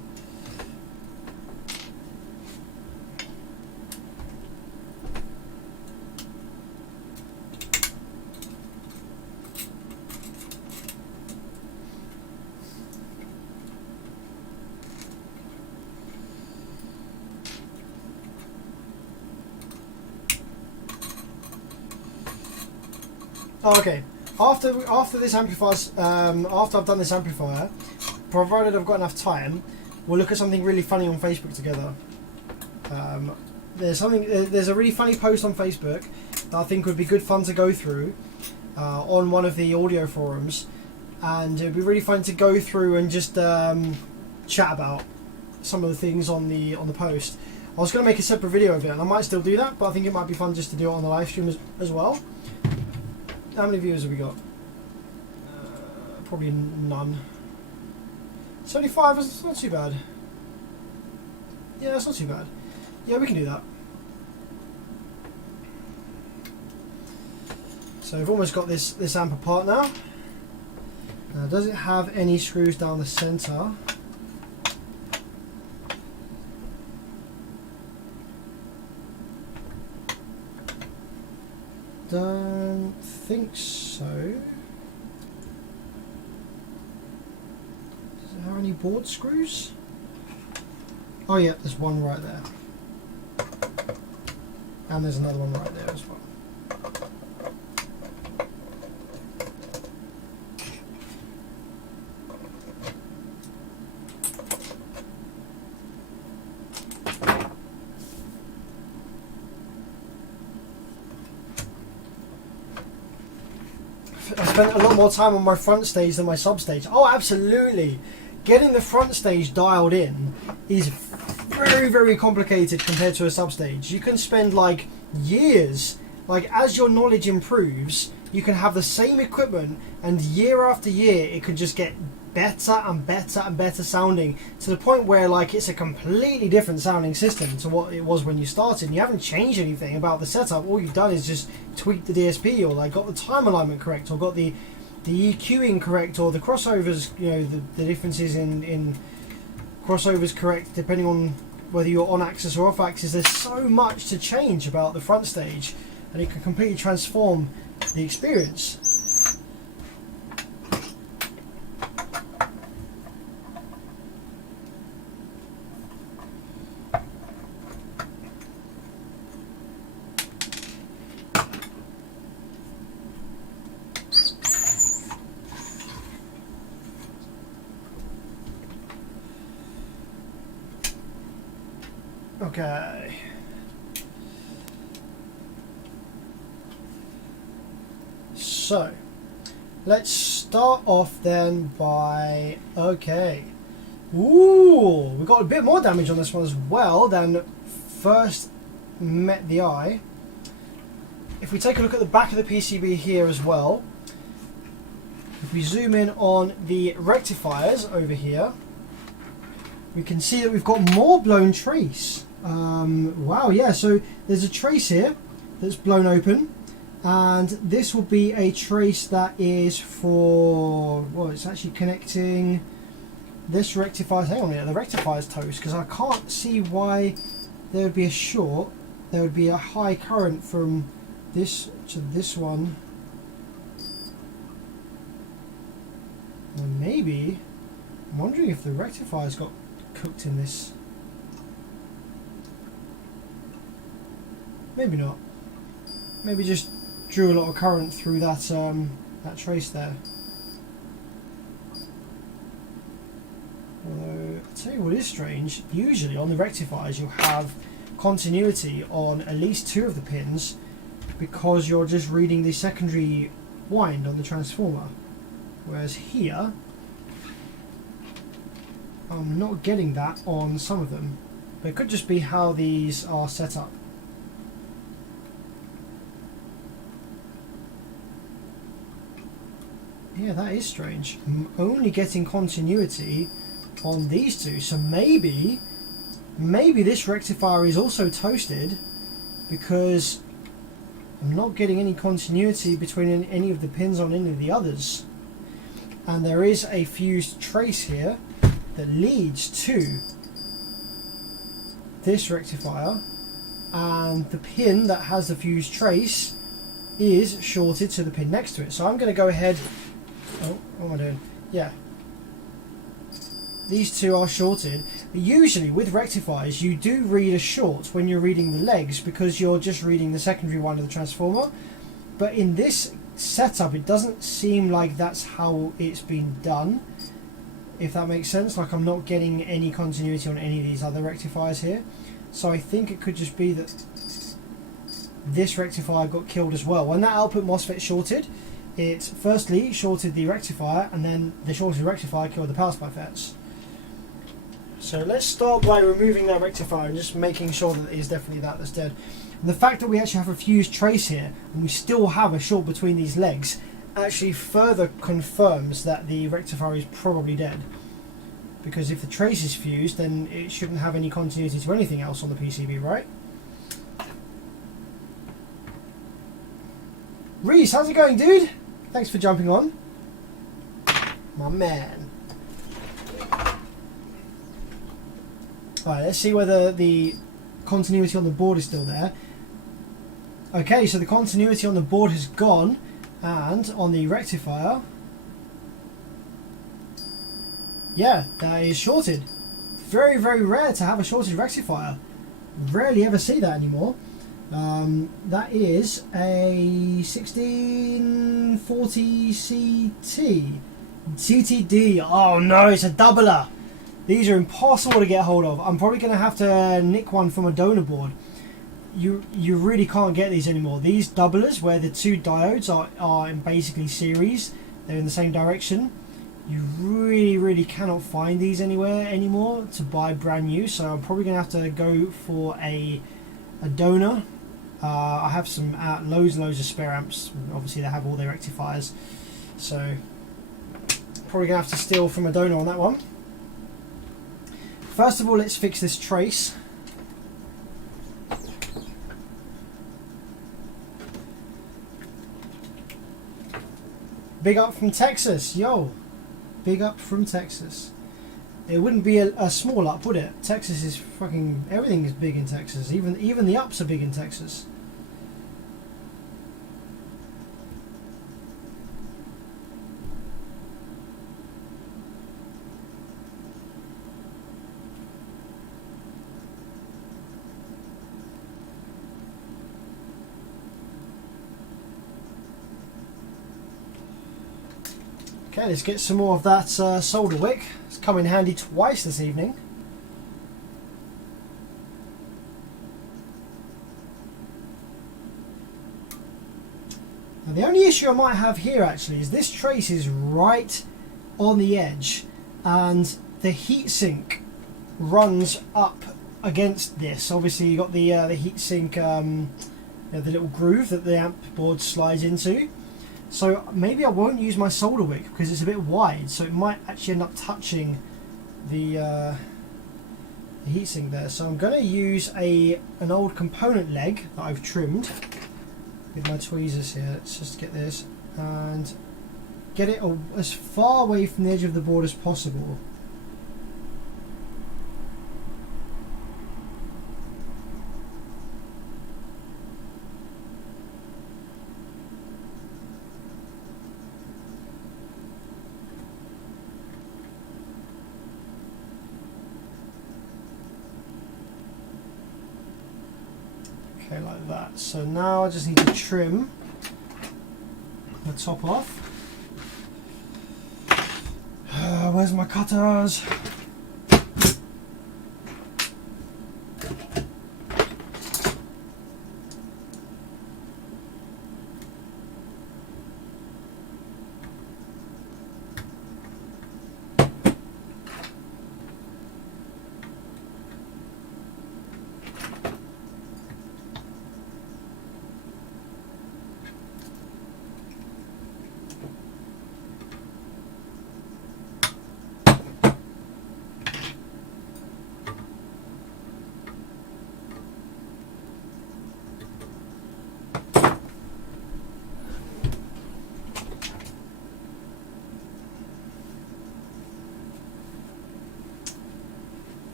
Okay, after this amplifier, after I've done this amplifier, provided I've got enough time, we'll look at something really funny on Facebook together. There's a really funny post on Facebook that I think would be good fun to go through on one of the audio forums, and it'd be really fun to go through and just chat about some of the things on the post. I was going to make a separate video of it, and I might still do that, but I think it might be fun just to do it on the live stream as well. How many viewers have we got? Probably none. 75, it's not too bad. Yeah, it's not too bad. Yeah, we can do that. So we've almost got this amp apart now. Does it have any screws down the centre? Don't think so. Does it have any board screws? Oh yeah, there's one right there. And there's another one right there as well. I spent a lot more time on my front stage than my sub stage. Oh, absolutely. Getting the front stage dialed in is very, very complicated compared to a sub stage. You can spend like years, like as your knowledge improves, you can have the same equipment and year after year it could just get better and better and better sounding to the point where like it's a completely different sounding system to what it was when you started. And you haven't changed anything about the setup. All you've done is just tweak the DSP or like got the time alignment correct or got the EQing correct or the crossovers, you know, the differences in crossovers correct depending on whether you're on axis or off axis. There's so much to change about the front stage and it can completely transform the experience. Okay. So, let's start off then by, okay. Ooh, we got a bit more damage on this one as well than first met the eye. If we take a look at the back of the PCB here as well, if we zoom in on the rectifiers over here, we can see that we've got more blown trace. Wow, yeah, so there's a trace here that's blown open, and this will be a trace that is for, well, it's actually connecting this rectifier. Hang on a minute, the rectifier's toast, because I can't see why there would be a short. There would be a high current from this to this one. Or maybe, I'm wondering if the rectifier's got cooked in this. Maybe not. Maybe just drew a lot of current through that that trace there. Although, I'll tell you what is strange, usually on the rectifiers you'll have continuity on at least two of the pins because you're just reading the secondary wind on the transformer. Whereas here, I'm not getting that on some of them. But it could just be how these are set up. Yeah, that is strange. I'm only getting continuity on these two, so maybe this rectifier is also toasted because I'm not getting any continuity between any of the pins on any of the others. And there is a fused trace here that leads to this rectifier, and the pin that has the fused trace is shorted to the pin next to it. So I'm going to go ahead. Oh, what am I doing? Yeah. These two are shorted, but usually with rectifiers you do read a short when you're reading the legs because you're just reading the secondary one of the transformer. But in this setup it doesn't seem like that's how it's been done, if that makes sense. Like I'm not getting any continuity on any of these other rectifiers here. So I think it could just be that this rectifier got killed as well. When that output MOSFET shorted, it firstly shorted the rectifier, and then the shorted rectifier killed the power supply FETs. So let's start by removing that rectifier and just making sure that it is definitely that's dead. And the fact that we actually have a fused trace here and we still have a short between these legs actually further confirms that the rectifier is probably dead. Because if the trace is fused, then it shouldn't have any continuity to anything else on the PCB, right? Reese, how's it going, dude? Thanks for jumping on. My man. Alright, let's see whether the continuity on the board is still there. Okay, so the continuity on the board has gone, and on the rectifier, yeah, that is shorted. Very, very rare to have a shorted rectifier. Rarely ever see that anymore. That is a 1640 CTD. Oh no, it's a doubler. These are impossible to get hold of. I'm probably going to have to nick one from a donor board. You really can't get these anymore. These doublers, where the two diodes are in basically series, they're in the same direction. You really cannot find these anywhere anymore to buy brand new. So I'm probably going to have to go for a donor. I have some loads and loads of spare amps. Obviously they have all their rectifiers, so probably going to have to steal from a donor on that one. First of all, let's fix this trace. Big up from Texas, yo! Big up from Texas. It wouldn't be a small up, would it? Texas is fucking... everything is big in Texas. Even the ups are big in Texas. Okay, let's get some more of that solder wick. It's come in handy twice this evening. Now the only issue I might have here actually is this trace is right on the edge and the heatsink runs up against this. Obviously you got the heatsink, the little groove that the amp board slides into. So maybe I won't use my solder wick because it's a bit wide, so it might actually end up touching the heatsink there. So I'm going to use an old component leg that I've trimmed with my tweezers here. Let's just get this and get it as far away from the edge of the board as possible. Okay, like that. So now I just need to trim the top off. Where's my cutters?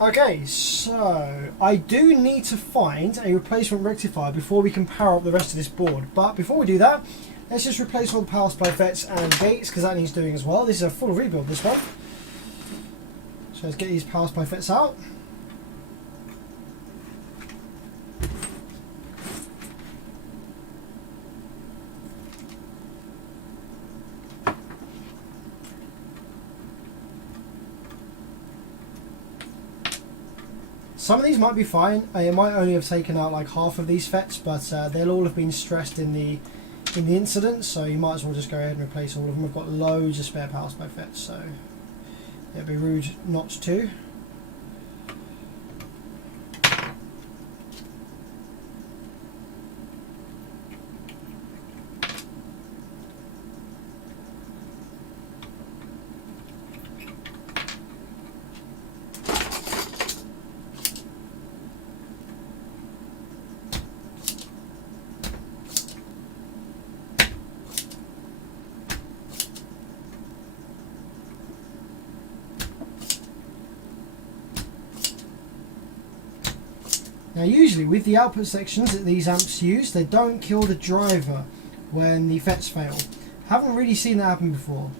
Okay, so I do need to find a replacement rectifier before we can power up the rest of this board. But before we do that, let's just replace all the power supply FETs and gates because that needs doing as well. This is a full rebuild, this one. So let's get these power supply FETs out. Some of these might be fine. It might only have taken out like half of these FETs, but they'll all have been stressed in the incident, so you might as well just go ahead and replace all of them. We've got loads of spare power supply FETs, so it'd be rude not to. Now usually with the output sections that these amps use, they don't kill the driver when the Fets fail. Haven't really seen that happen before.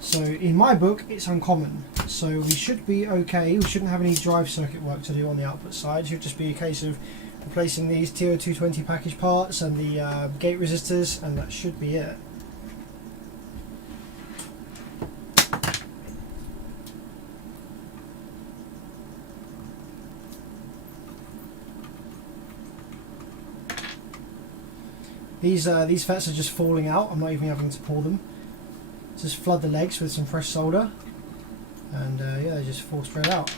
So in my book it's uncommon. So we should be okay, we shouldn't have any drive circuit work to do on the output side. It should just be a case of replacing these TO220 package parts and the gate resistors, and that should be it. These Fets are just falling out. I'm not even having to pull them. Just flood the legs with some fresh solder, and yeah, they just fall straight out.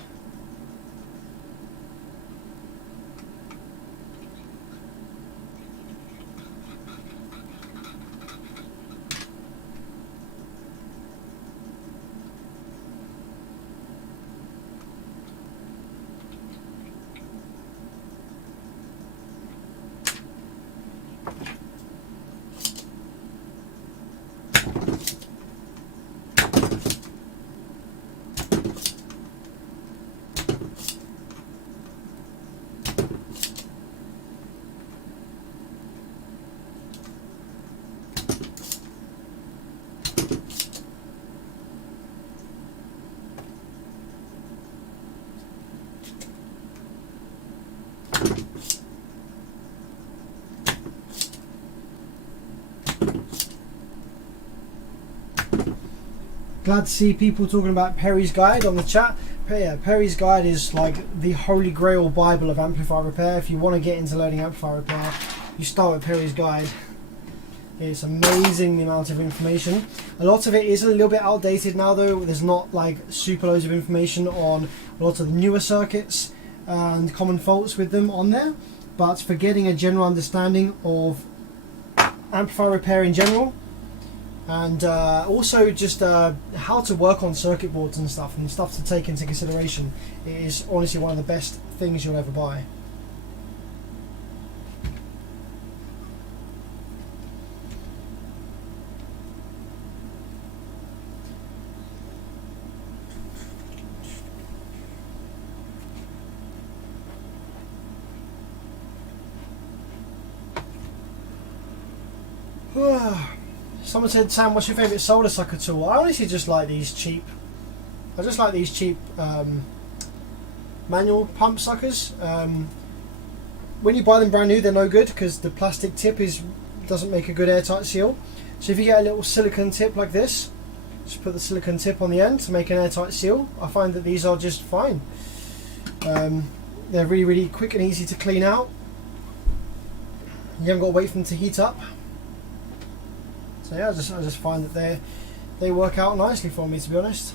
Glad to see people talking about Perry's Guide on the chat. Yeah, Perry's Guide is like the holy grail bible of amplifier repair. If you want to get into learning amplifier repair, you start with Perry's Guide. It's amazing the amount of information. A lot of it is a little bit outdated now though. There's not like super loads of information on a lot of the newer circuits and common faults with them on there. But for getting a general understanding of amplifier repair in general, and also just how to work on circuit boards and stuff to take into consideration, it is honestly one of the best things you'll ever buy. Someone said, Sam, what's your favourite solder sucker tool? I honestly just like these cheap. I just like these cheap manual pump suckers. When you buy them brand new, they're no good because the plastic tip doesn't make a good airtight seal. So if you get a little silicone tip like this, just put the silicone tip on the end to make an airtight seal. I find that these are just fine. They're really, really quick and easy to clean out. You haven't got to wait for them to heat up. So yeah, I just find that they work out nicely for me, to be honest.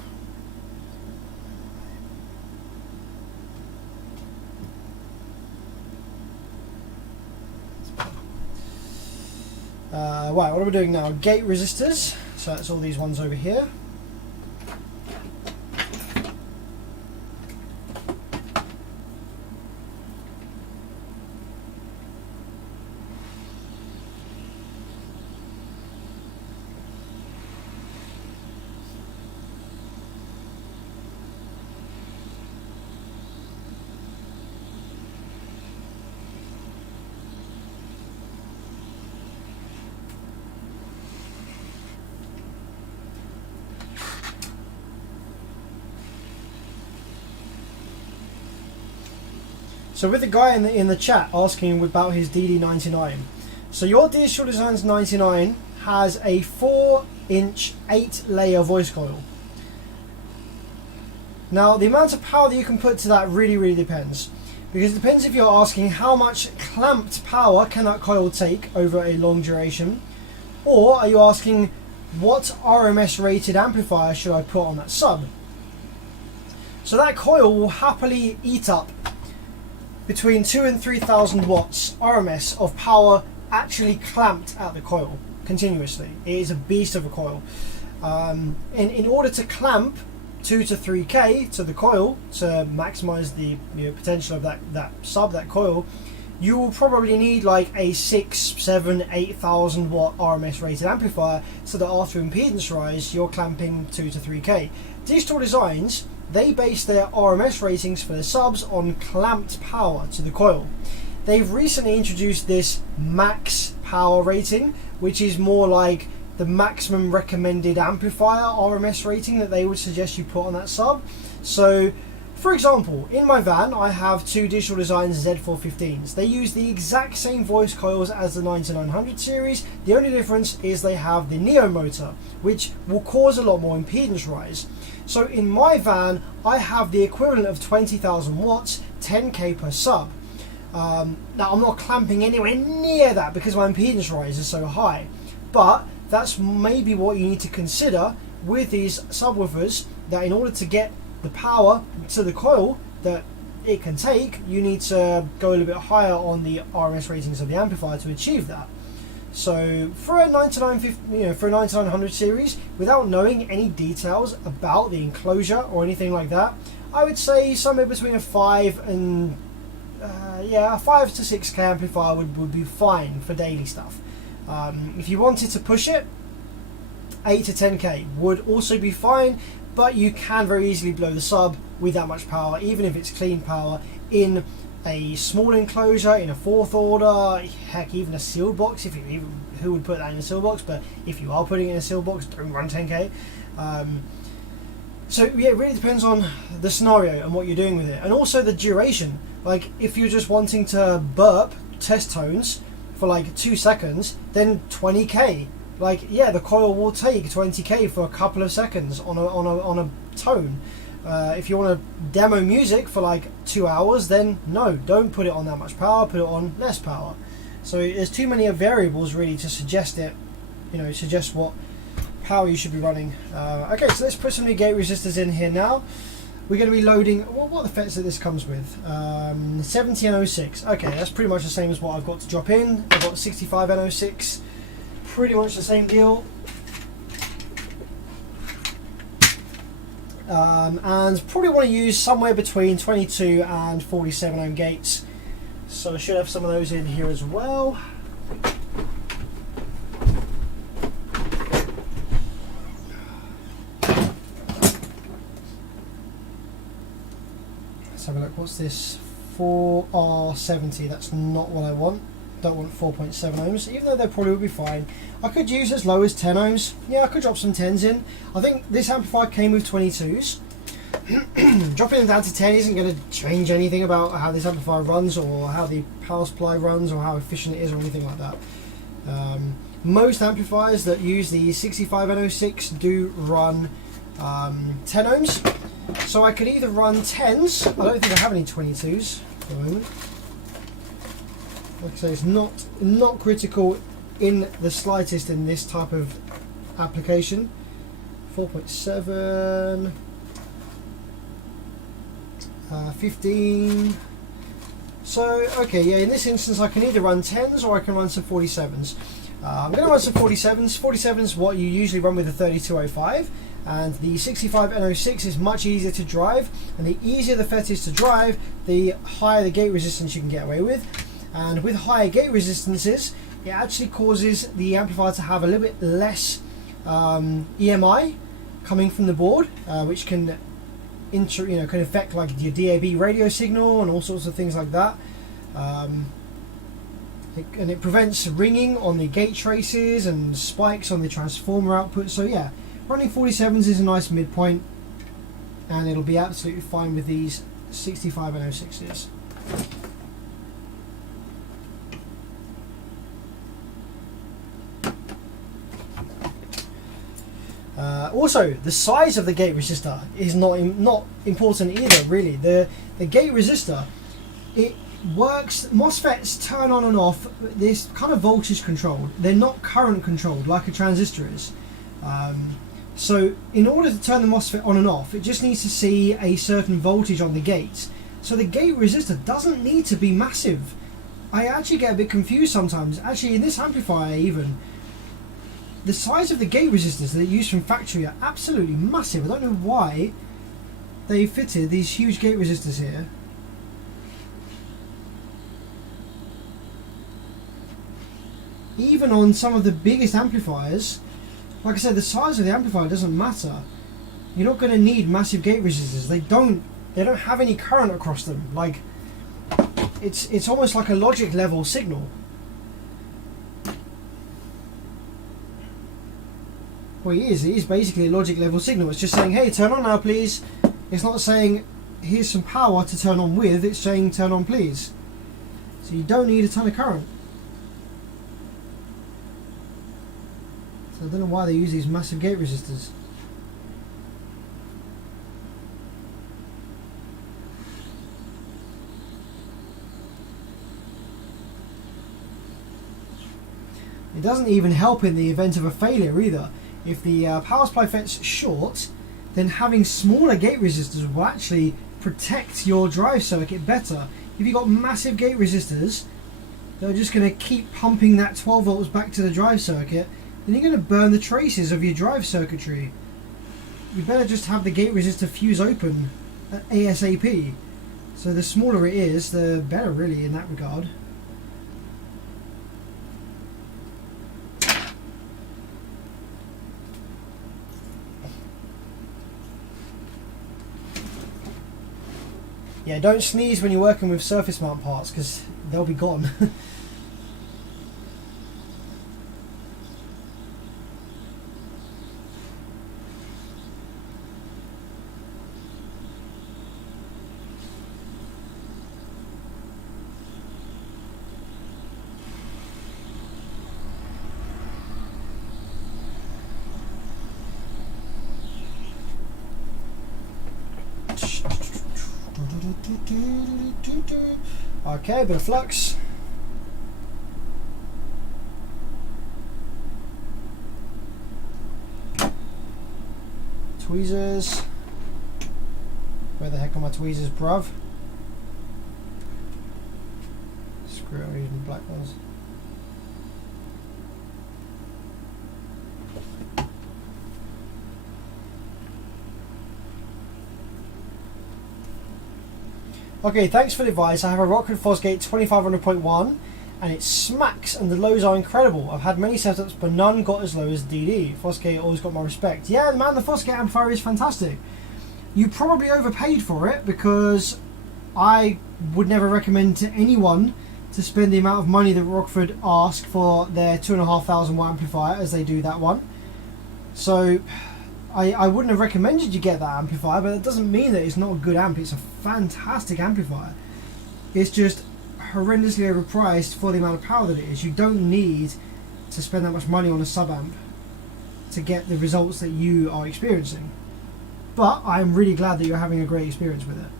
Right, what are we doing now? Gate resistors. So that's all these ones over here. So with the guy in the chat asking about his DD99, so your Digital Designs 99 has a 4-inch 8-layer voice coil. Now the amount of power that you can put to that really depends, because it depends if you're asking how much clamped power can that coil take over a long duration, or are you asking what RMS rated amplifier should I put on that sub. So that coil will happily eat up between 2,000 and 3,000 watts RMS of power actually clamped at the coil continuously. It is a beast of a coil. In order to clamp 2 to 3K to the coil to maximize the potential of that coil, you will probably need like a 6,000, 7,000, 8,000 watt RMS rated amplifier, so that after impedance rise you're clamping 2 to 3K. Digital Designs they base their RMS ratings for the subs on clamped power to the coil. They've recently introduced this max power rating, which is more like the maximum recommended amplifier RMS rating that they would suggest you put on that sub. So, for example, in my van I have two Digital Design Z415s. They use the exact same voice coils as the 9900 series. The only difference is they have the Neo motor, which will cause a lot more impedance rise. So in my van I have the equivalent of 20,000 watts, 10k per sub. Now I'm not clamping anywhere near that because my impedance rise is so high, but that's maybe what you need to consider with these subwoofers, that in order to get the power to the coil that it can take, you need to go a little bit higher on the RMS ratings of the amplifier to achieve that. So for a 9900 series, without knowing any details about the enclosure or anything like that, I would say somewhere between a 5 to 6k amplifier would be fine for daily stuff. If you wanted to push it, 8 to 10k would also be fine, but you can very easily blow the sub with that much power, even if it's clean power, in a small enclosure, in a fourth order, heck, even a sealed box. Who would put that in a sealed box? But if you are putting it in a sealed box, don't run 10k. So yeah, it really depends on the scenario and what you're doing with it, and also the duration. Like if you're just wanting to burp test tones for like 2 seconds, then 20k. Like, yeah, the coil will take 20k for a couple of seconds on a tone. If you want to demo music for like 2 hours, then no, don't put it on that much power, put it on less power. So there's too many variables really to suggest what power you should be running. Okay, so let's put some new gate resistors in here now. We're going to be loading, what are the FETs that this comes with? 70 and 06. Okay, that's pretty much the same as what I've got to drop in. I've got 65 and 06. Pretty much the same deal. And probably want to use somewhere between 22 and 47 ohm gates. So I should have some of those in here as well. Let's have a look. What's this? 4R70. That's not what I want. Don't want 4.7 ohms, even though they probably would be fine. I could use as low as 10 ohms. Yeah, I could drop some 10s in. I think this amplifier came with 22s. Dropping them down to 10 isn't going to change anything about how this amplifier runs, or how the power supply runs, or how efficient it is, or anything like that. Most amplifiers that use the 65 and 06 do run 10 ohms. So I could either run 10s. I don't think I have any 22s for the moment. Like I say, it's not critical in the slightest in this type of application. 4.7, 15. So okay, yeah, in this instance I can either run 10s or I can run some 47s. I'm going to run some 47s. 47s is what you usually run with the 3205, and the 65 and 06 is much easier to drive, and the easier the FET is to drive, the higher the gate resistance you can get away with. And with higher gate resistances, it actually causes the amplifier to have a little bit less EMI coming from the board, which can can affect like your DAB radio signal and all sorts of things like that. And it prevents ringing on the gate traces and spikes on the transformer output. So yeah, running 47s is a nice midpoint, and it'll be absolutely fine with these 65 and 06s. Also, the size of the gate resistor is not important either, really. The gate resistor, it works, MOSFETs turn on and off, this kind of voltage controlled. They're not current controlled like a transistor is. So in order to turn the MOSFET on and off, it just needs to see a certain voltage on the gate. So the gate resistor doesn't need to be massive. I actually get a bit confused sometimes. Actually, in this amplifier even, the size of the gate resistors that are used from factory are absolutely massive. I don't know why they fitted these huge gate resistors here. Even on some of the biggest amplifiers, like I said, the size of the amplifier doesn't matter. you're not going to need massive gate resistors. They don't have any current across them. Like, it's almost like a logic level signal. Well, it is basically a logic level signal. It's just saying, hey, turn on now, please. It's not saying, here's some power to turn on with. It's saying, turn on, please. So you don't need a ton of current. So I don't know why they use these massive gate resistors. It doesn't even help in the event of a failure either. If the power supply Fets short, then having smaller gate resistors will actually protect your drive circuit better. If you've got massive gate resistors, they're just going to keep pumping that 12 volts back to the drive circuit, then you're going to burn the traces of your drive circuitry. You better just have the gate resistor fuse open ASAP. So the smaller it is, the better really in that regard. Yeah, don't sneeze when you're working with surface mount parts because they'll be gone. Okay, bit of flux. Tweezers. Where the heck are my tweezers, bruv? Screw it, I'm using the black ones. Okay, thanks for the advice. I have a Rockford Fosgate 2500.1 and it smacks and the lows are incredible. I've had many setups but none got as low as DD. Fosgate always got my respect. Yeah, man, the Fosgate amplifier is fantastic. You probably overpaid for it because I would never recommend to anyone to spend the amount of money that Rockford ask for their 2,500 watt amplifier as they do that one. So I wouldn't have recommended you get that amplifier, but that doesn't mean that it's not a good amp. It's a fantastic amplifier. It's just horrendously overpriced for the amount of power that it is. You don't need to spend that much money on a sub amp to get the results that you are experiencing. But I'm really glad that you're having a great experience with it.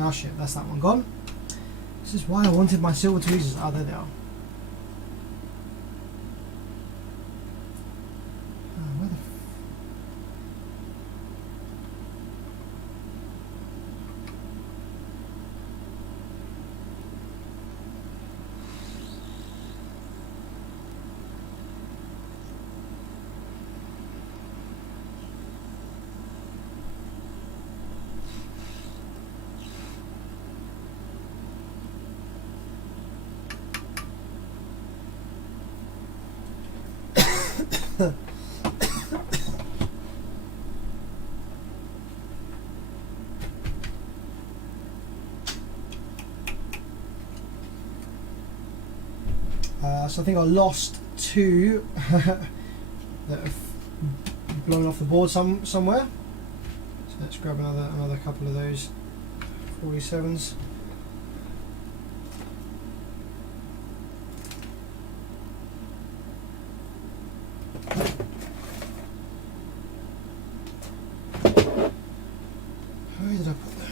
Oh shit, that's that one gone. This is why I wanted my silver tweezers. Oh, there they are. So I think I lost two that have blown off the board somewhere. So let's grab another couple of those 47s. Where did I put them?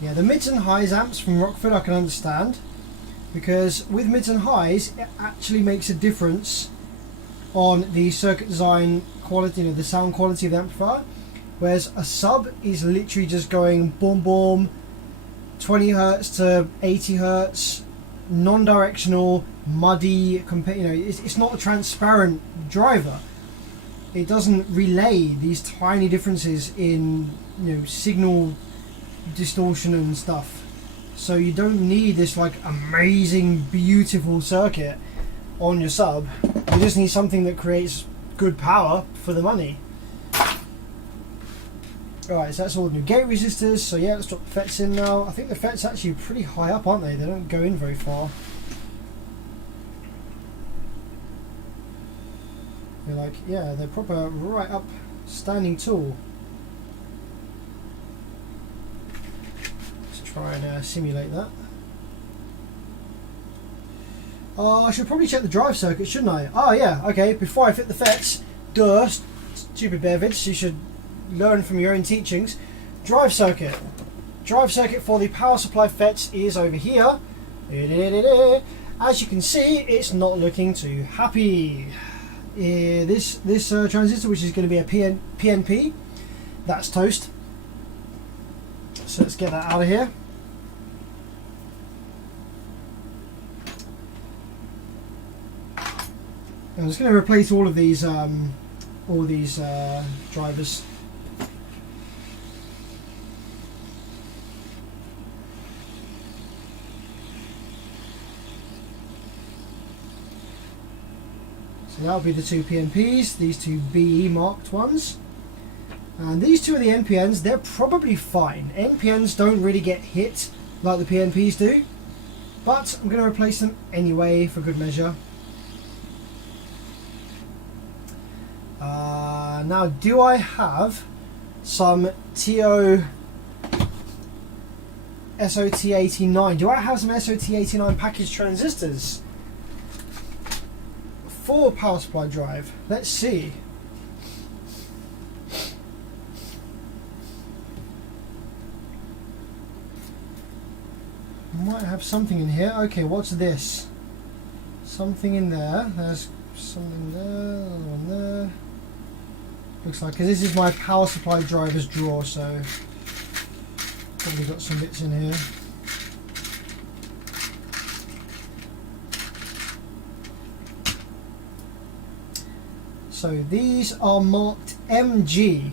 Yeah, the mids and highs amps from Rockford I can understand, because with mids and highs it actually makes a difference on the circuit design quality, you know, the sound quality of the amplifier, whereas a sub is literally just going boom boom 20 hertz to 80 hertz, non-directional, muddy. You know, it's not a transparent driver. It doesn't relay these tiny differences in, you know, signal distortion and stuff. So you don't need this like amazing, beautiful circuit on your sub. You just need something that creates good power for the money. Alright, so that's all the new gate resistors. So yeah, let's drop the Fets in now. I think the Fets actually pretty high up, aren't they? They don't go in very far. They're like, yeah, they're proper right up standing tall. Let's try and simulate that. Oh, I should probably check the drive circuit, shouldn't I? Oh yeah, okay, before I fit the Fets, duh, stupid bearvids, you should learn from your own teachings. Drive circuit. Drive circuit for the power supply Fets is over here. As you can see, it's not looking too happy. This transistor, which is going to be a PNP, that's toast. So let's get that out of here. I'm just going to replace all these drivers. So that'll be the two PNPs, these two BE marked ones. And these two are the NPNs. They're probably fine. NPNs don't really get hit like the PNPs do, but I'm going to replace them anyway for good measure. Now, do I have some TO SOT89? Do I have some SOT89 package transistors for power supply drive? Let's see. Might have something in here. Okay, what's this? Something in there. There's something there, another one there. Looks like, because this is my power supply drivers drawer, so probably got some bits in here. So these are marked MG.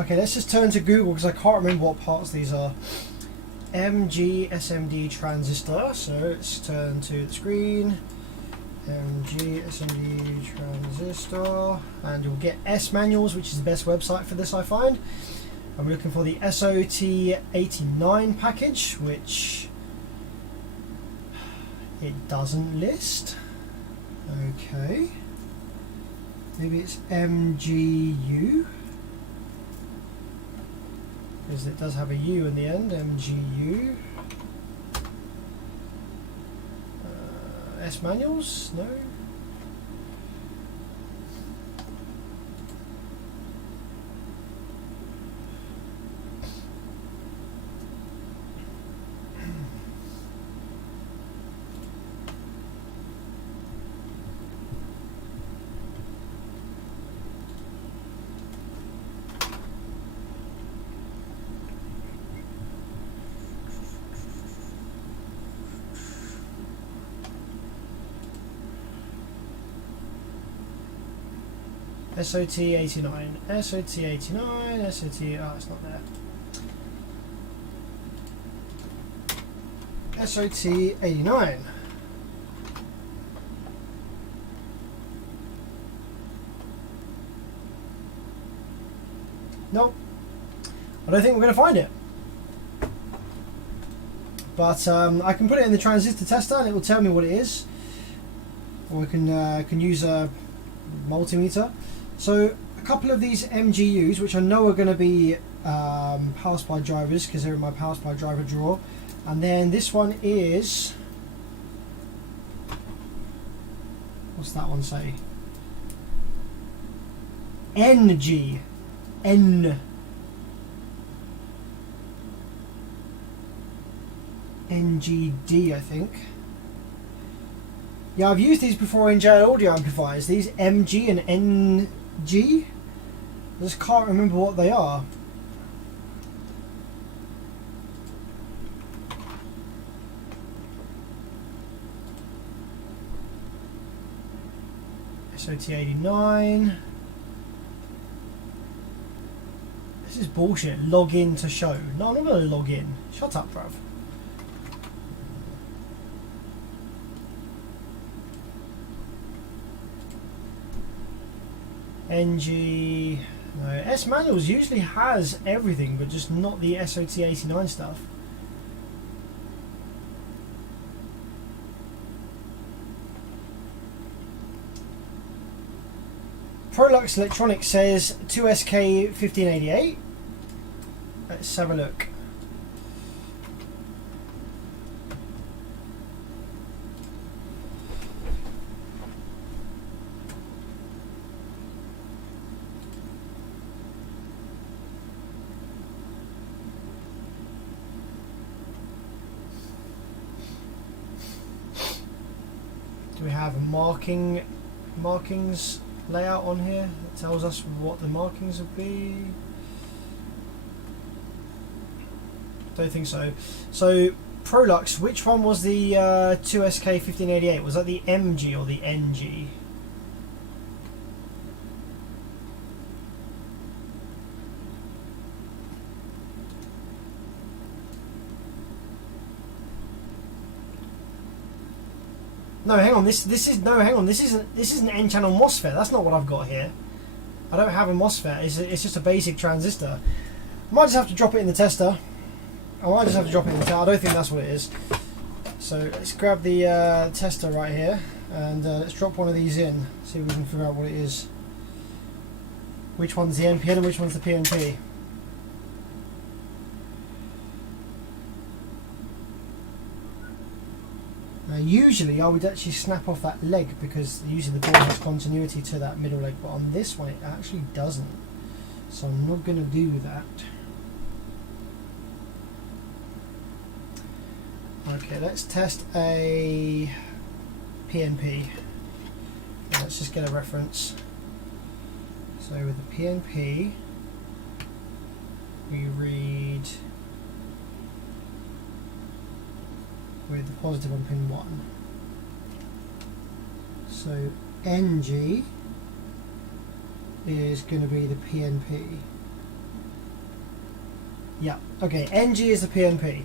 Okay, let's just turn to Google because I can't remember what parts these are. MG SMD transistor. So let's turn to the screen. MG SMD transistor, and you'll get S manuals, which is the best website for this, I find. I'm looking for the SOT89 package, which it doesn't list. Okay, maybe it's MGU, because it does have a U in the end. MGU. S manuals? No. SOT89, SOT89, SOT, oh, it's not there. SOT89. Nope. I don't think we're going to find it. But I can put it in the transistor tester and it will tell me what it is. Or we can use a multimeter. So a couple of these MGUs, which I know are going to be power supply drivers because they're in my power supply driver drawer, and then this one is, what's that one say? NG, NGD, I think. Yeah, I've used these before in JL audio amplifiers. These MG and NG. I just can't remember what they are. SOT89. This is bullshit. Log in to show. No, I'm not going to log in. Shut up, bruv. NG. No, S manuals usually has everything, but just not the SOT89 stuff. Prolux Electronics says 2SK1588. Let's have a look. Do we have a markings layout on here that tells us what the markings would be? Don't think so. So Prolux, which one was the 2SK1588? Was that the MG or the NG? No, hang on. This isn't N-channel MOSFET. That's not what I've got here. I don't have a MOSFET. It's just a basic transistor. I might just have to drop it in the tester. I don't think that's what it is. So let's grab the tester right here and let's drop one of these in. See if we can figure out what it is. Which one's the NPN and which one's the PNP? Usually I would actually snap off that leg because usually the board has continuity to that middle leg, but on this one it actually doesn't. So I'm not going to do that. Okay, let's test a PNP. Let's just get a reference. So with the PNP we read with the positive on pin 1. So NG is going to be the PNP. Yeah, okay, NG is the PNP.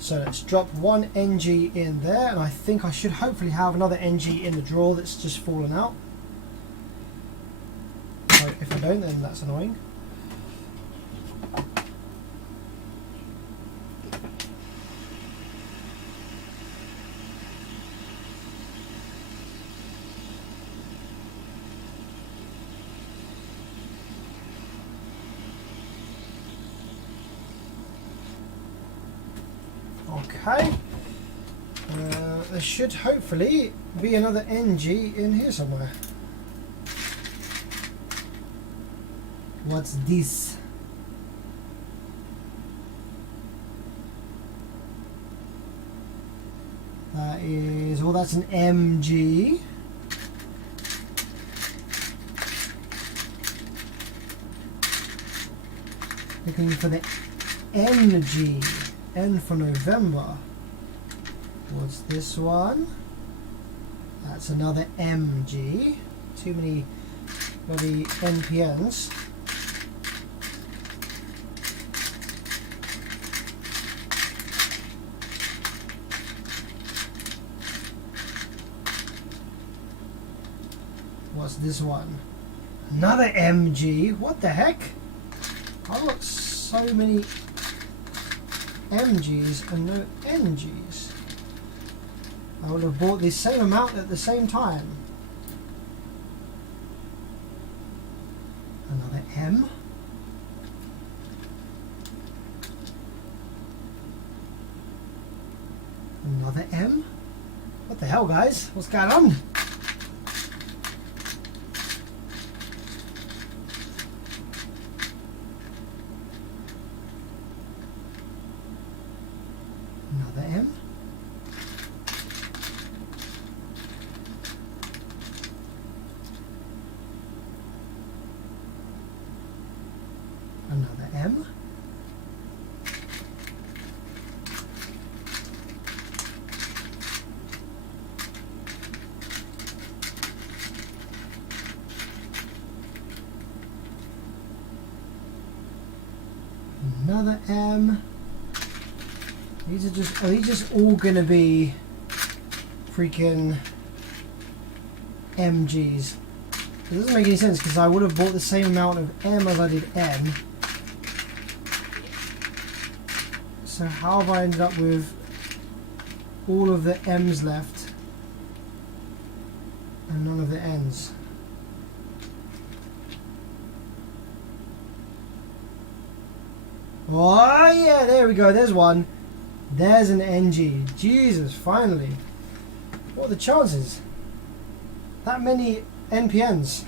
So let's drop one NG in there, and I think I should hopefully have another NG in the drawer that's just fallen out. So if I don't, then that's annoying. Okay, there should hopefully be another NG in here somewhere. What's this? That is, well, that's an MG. Looking for the NG. N for November. What's this one? That's another MG. Too many bloody NPNs. What's this one? Another MG. What the heck? I've got so many MGs and no NGs. I would have bought the same amount at the same time. Another M. Another M. What the hell, guys? What's going on? Another M. Another M. Another M. These are just all gonna be freaking MGs. It doesn't make any sense because I would have bought the same amount of M as I did N. So how have I ended up with all of the M's left and none of the N's? Oh yeah, there we go, there's one. There's an NG. Jesus, finally. What are the chances? That many NPNs.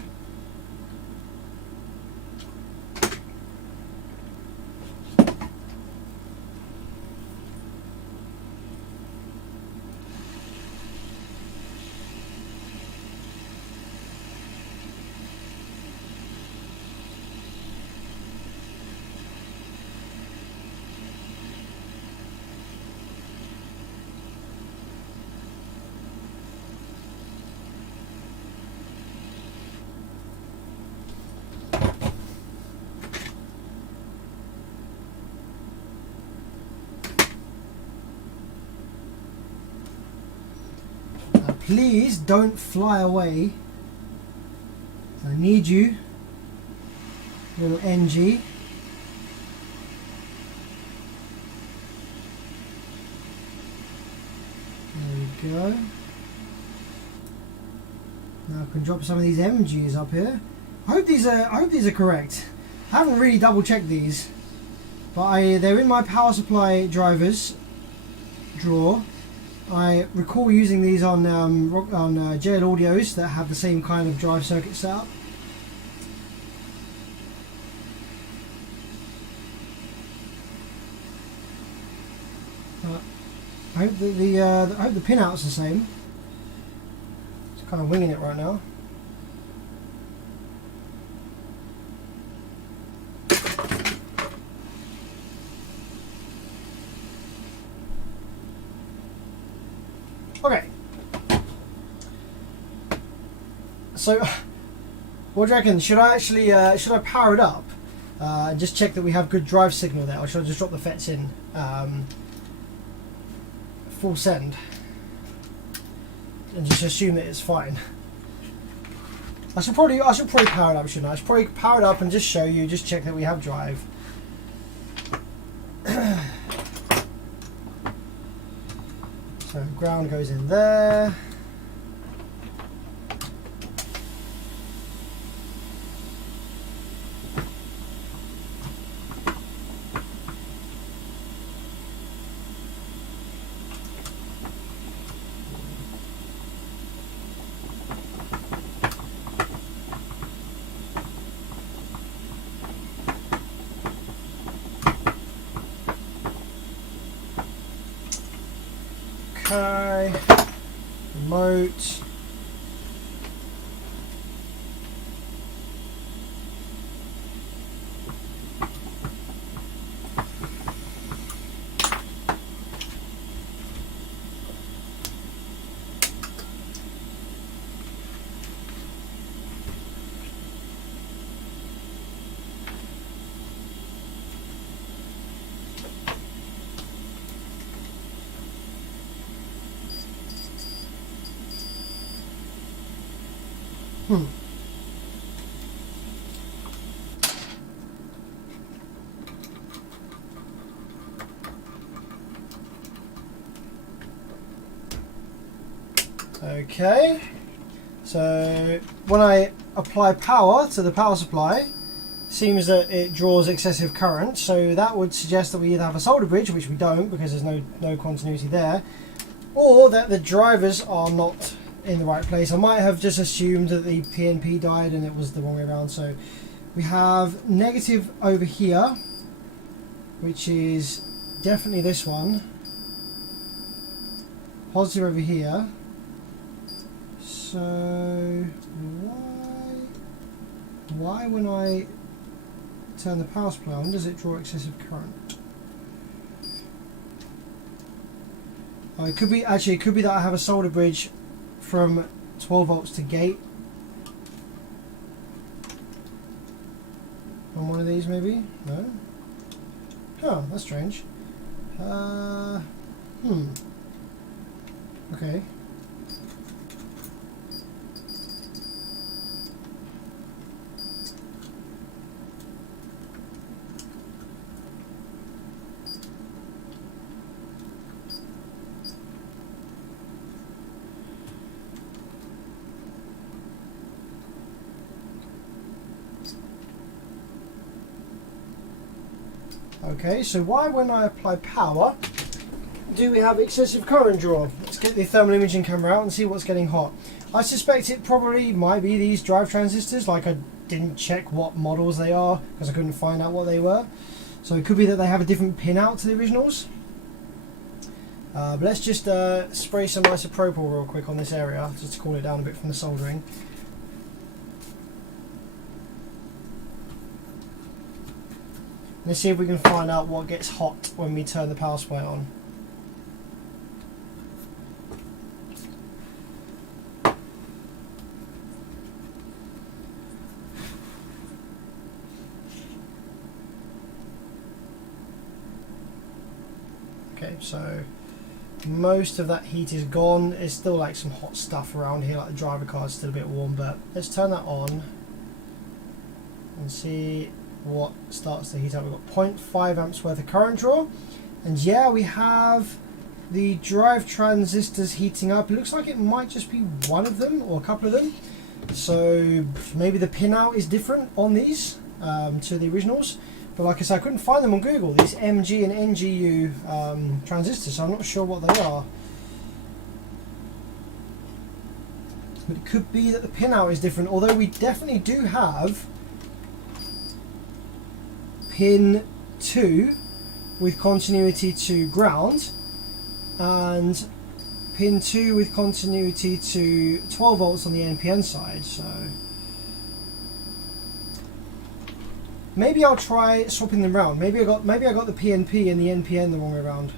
Please don't fly away. I need you, little NG. There we go. Now I can drop some of these MGs up here. I hope these are correct. I haven't really double checked these, but they're in my power supply drivers drawer. I recall using these on JL Audios that have the same kind of drive circuit setup. I hope that the pinout's the same. Just kind of winging it right now. Okay, so what do you reckon? Should I actually should I power it up and just check that we have good drive signal there, or should I just drop the Fets in full send and just assume that it's fine? I should probably power it up, shouldn't I? I should probably power it up and just show you, just check that we have drive. So ground goes in there. Okay, remote. Okay, so when I apply power to the power supply, it seems that it draws excessive current, so that would suggest that we either have a solder bridge, which we don't because there's no continuity there, or that the drivers are not in the right place. I might have just assumed that the PNP died and it was the wrong way around. So we have negative over here, which is definitely this one, positive over here. So why when I turn the power supply on does it draw excessive current? Oh, it could be that I have a solder bridge from 12 volts to gate on one of these, maybe? No? Oh, that's strange. Okay. Okay, so why when I apply power do we have excessive current draw? Let's get the thermal imaging camera out and see what's getting hot. I suspect it probably might be these drive transistors. Like, I didn't check what models they are because I couldn't find out what they were. So it could be that they have a different pin out to the originals. But let's just spray some isopropyl real quick on this area just to cool it down a bit from the soldering. Let's see if we can find out what gets hot when we turn the power supply on. Okay, so most of that heat is gone. There's still like some hot stuff around here, like the driver card is still a bit warm, but let's turn that on and see what starts to heat up. We've got 0.5 amps worth of current draw, and yeah, we have the drive transistors heating up. It looks like it might just be one of them or a couple of them, so maybe the pinout is different on these to the originals. But like I said, I couldn't find them on Google, these MG and NGU transistors, so I'm not sure what they are. But it could be that the pinout is different, although we definitely do have pin 2 with continuity to ground and pin 2 with continuity to 12 volts on the NPN side. So maybe I'll try swapping them around. Maybe I got the PNP and the NPN the wrong way around.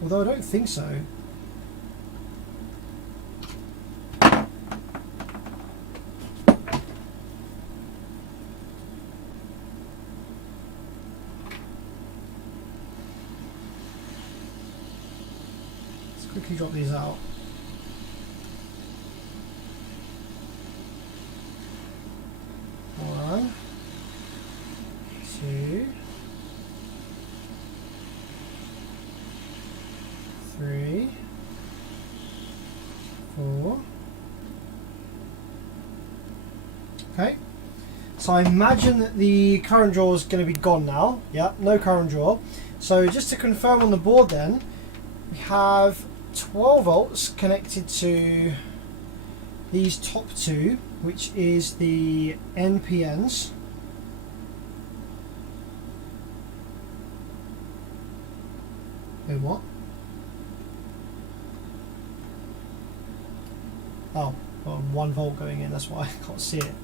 Although I don't think so. Let's quickly drop these out. One, two, three, four. Okay, so I imagine that the current draw is going to be gone now. Yeah, no current draw. So just to confirm on the board then, we have 12 volts connected to these top two, which is the NPNs. Wait, what? Oh, well, 1 volt going in, that's why I can't see it.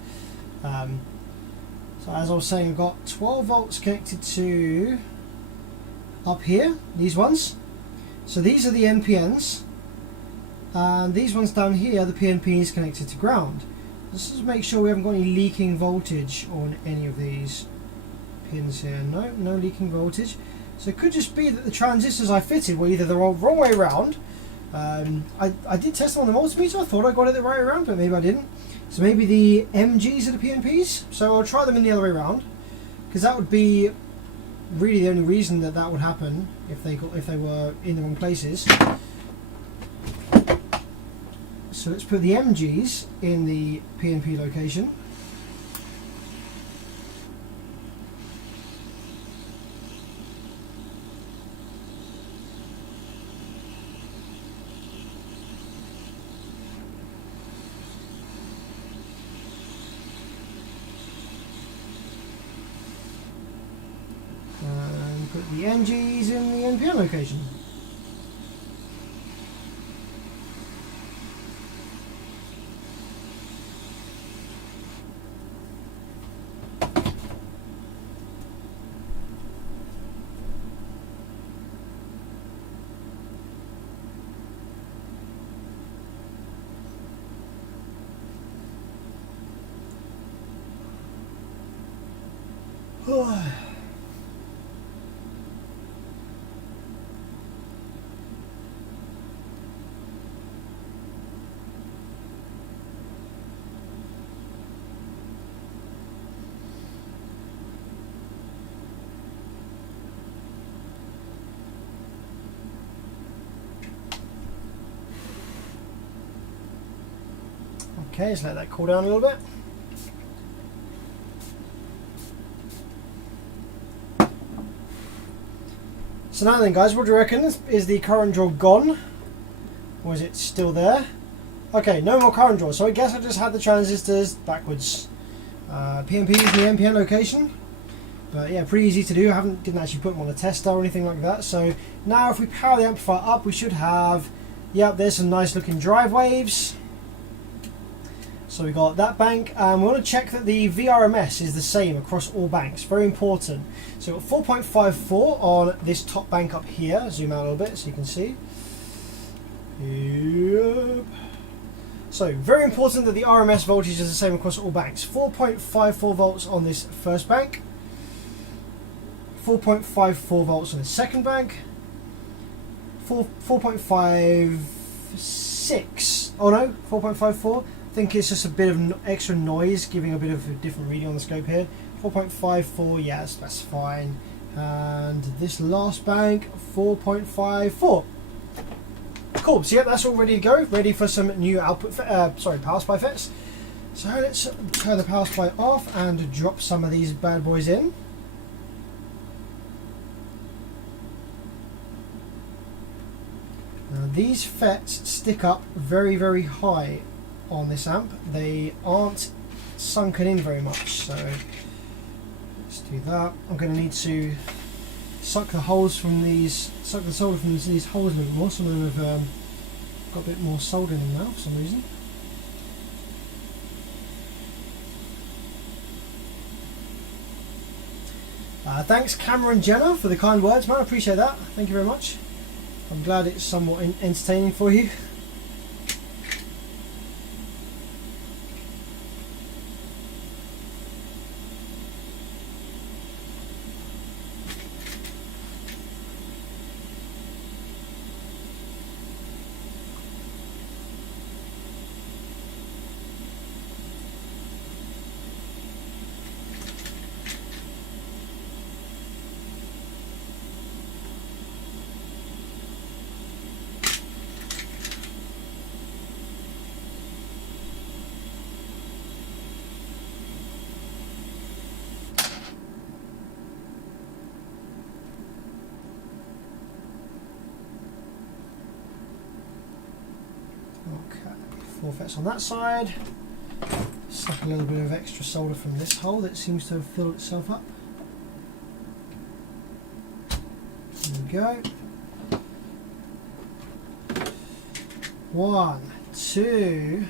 So as I was saying, we've got 12 volts connected to up here, these ones. So these are the NPNs, and these ones down here, the PNP is connected to ground. Let's just make sure we haven't got any leaking voltage on any of these pins here. No, no leaking voltage. So it could just be that the transistors I fitted were either the wrong way around. I did test them on the multimeter. I thought I got it the right way around, but maybe I didn't. So maybe the MGs are the PNPs. So I'll try them in the other way around, because that would be really the only reason that that would happen if they were in the wrong places. So let's put the MGs in the PNP location. And put the NGs in the NPN location. Okay, let's let that cool down a little bit. So now then guys, what do you reckon? Is the current draw gone? Or is it still there? Okay, no more current draw, so I guess I just had the transistors backwards. PNP is the NPN location. But yeah, pretty easy to do. I didn't actually put them on a tester or anything like that. So now if we power the amplifier up, we should have, yep, there's some nice looking drive waves. So we got that bank. We want to check that the VRMS is the same across all banks. Very important. So we've got 4.54 on this top bank up here. Zoom out a little bit so you can see. Yep. So very important that the RMS voltage is the same across all banks. 4.54 volts on this first bank. 4.54 volts on the second bank. 4.56. Oh no, 4.54. I think it's just a bit of extra noise, giving a bit of a different reading on the scope here. 4.54, yes, that's fine. And this last bank, 4.54. Cool. So yeah, that's all ready to go. Ready for some new output. Power supply Fets. So let's turn the power supply off and drop some of these bad boys in. Now these Fets stick up very, very high on this amp. They aren't sunken in very much, so let's do that. I'm going to need to suck the solder from these holes a bit more. Some of them have got a bit more solder in them now for some reason. Thanks Cameron Jenner for the kind words, man. I appreciate that. Thank you very much. I'm glad it's somewhat entertaining for you. Okay, 4 Fets on that side. Suck a little bit of extra solder from this hole that seems to have filled itself up. There we go. 1, 2,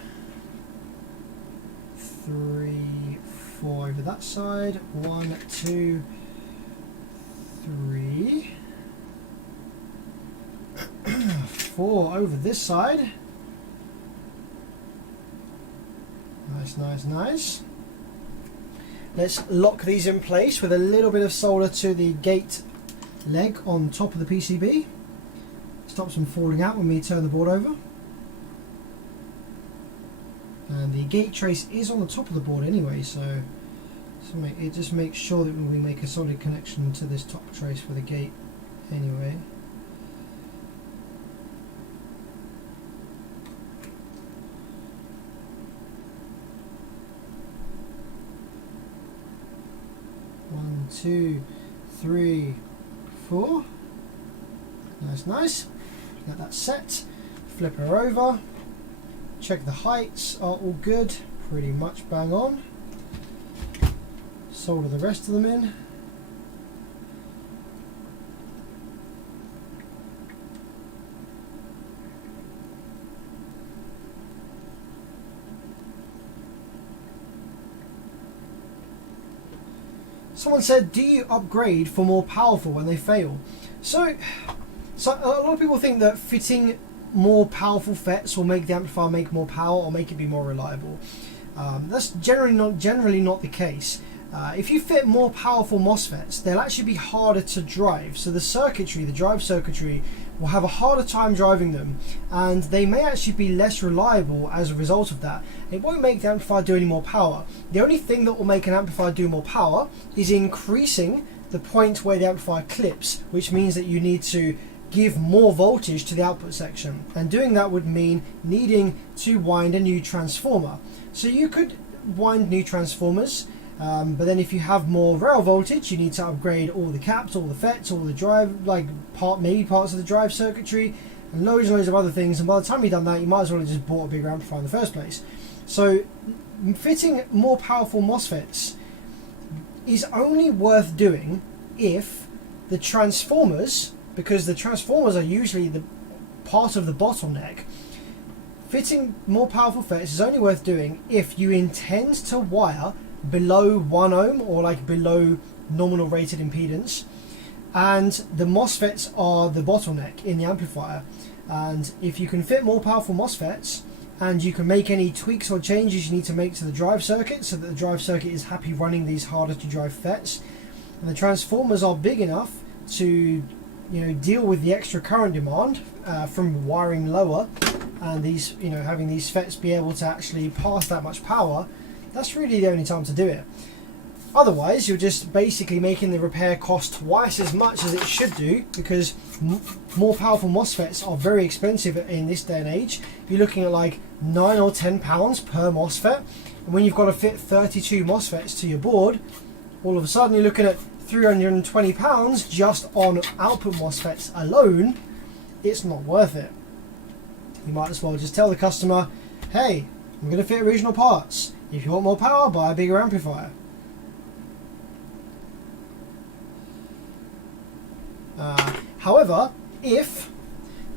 3, 4 over that side. 1, 2, 3, 4 over this side. Nice, nice, nice. Let's lock these in place with a little bit of solder to the gate leg on top of the PCB. Stops them falling out when we turn the board over. And the gate trace is on the top of the board anyway, so it just makes sure that we make a solid connection to this top trace for the gate anyway. One, 2, 3, 4. Nice, nice. Get that set. Flip her over. Check the heights are all good. Pretty much bang on. Solder the rest of them in. Someone said, do you upgrade for more powerful when they fail? So a lot of people think that fitting more powerful Fets will make the amplifier make more power or make it be more reliable. That's generally not the case. If you fit more powerful MOSFETs, they'll actually be harder to drive. So the circuitry, the drive circuitry, will have a harder time driving them, and they may actually be less reliable as a result of that. It won't make the amplifier do any more power. The only thing that will make an amplifier do more power is increasing the point where the amplifier clips, which means that you need to give more voltage to the output section, and doing that would mean needing to wind a new transformer. So you could wind new transformers, but then if you have more rail voltage, you need to upgrade all the caps, all the Fets, all the drive, maybe parts of the drive circuitry, and loads of other things. And by the time you've done that, you might as well have just bought a bigger amplifier in the first place. So fitting more powerful MOSFETs is only worth doing if the transformers, because the transformers are usually the part of the bottleneck, fitting more powerful Fets is only worth doing if you intend to wire below 1 ohm or below nominal rated impedance, and the MOSFETs are the bottleneck in the amplifier. And if you can fit more powerful MOSFETs, and you can make any tweaks or changes you need to make to the drive circuit so that the drive circuit is happy running these harder to drive Fets, and the transformers are big enough to deal with the extra current demand from wiring lower, and these having these Fets be able to actually pass that much power, that's really the only time to do it. Otherwise, you're just basically making the repair cost twice as much as it should do, because more powerful MOSFETs are very expensive in this day and age. You're looking at like £9 or £10 per MOSFET, and when you've got to fit 32 MOSFETs to your board, all of a sudden you're looking at £320 just on output MOSFETs alone. It's not worth it. You might as well just tell the customer, hey, I'm going to fit original parts. If you want more power, buy a bigger amplifier. However, if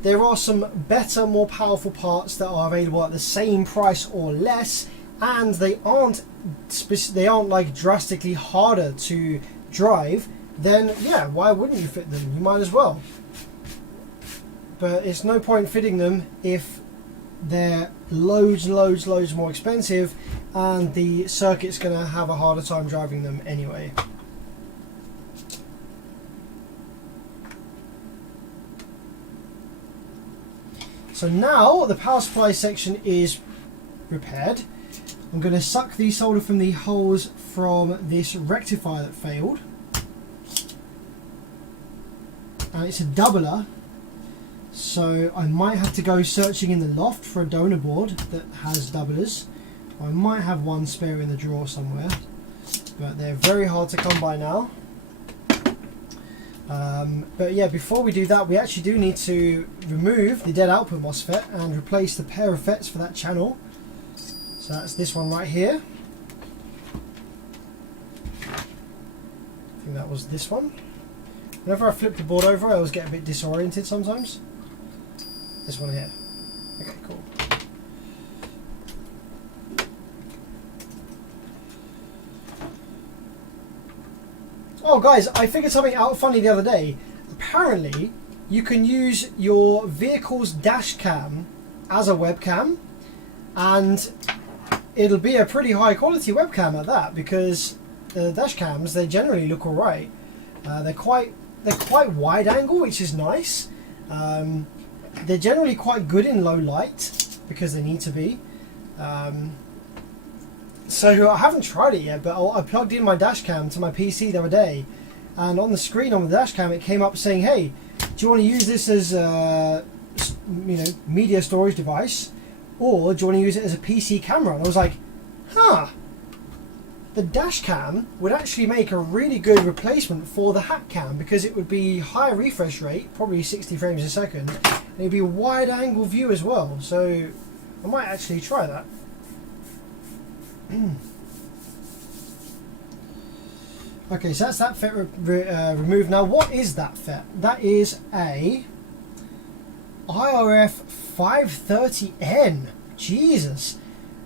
there are some better, more powerful parts that are available at the same price or less, and they aren't like drastically harder to drive, then yeah, why wouldn't you fit them? You might as well. But it's no point fitting them if they're loads more expensive, and the circuit's going to have a harder time driving them anyway. So now the power supply section is repaired. I'm going to suck the solder from the holes from this rectifier that failed, and it's a doubler, so I might have to go searching in the loft for a donor board that has doublers. I might have one spare in the drawer somewhere, but they're very hard to come by now. But yeah, before we do that, we actually do need to remove the dead output MOSFET and replace the pair of Fets for that channel. So that's this one right here. I think that was this one. Whenever I flip the board over, I always get a bit disoriented sometimes. This one here. Okay, cool. Oh guys, I figured something out funny the other day. Apparently, you can use your vehicle's dash cam as a webcam, and it'll be a pretty high quality webcam at that, because the dash cams, they generally look alright. They're quite wide angle, which is nice. They're generally quite good in low light, because they need to be. So I haven't tried it yet, but I plugged in my dash cam to my PC the other day, and on the screen on the dash cam it came up saying, hey, do you want to use this as a media storage device, or do you want to use it as a PC camera? And I was like, huh, the dash cam would actually make a really good replacement for the hat cam, because it would be higher refresh rate, probably 60 frames a second, and it'd be a wide angle view as well. So I might actually try that. Okay, so that's that Fet removed. Now, what is that Fet? That is a IRF 530N. Jesus,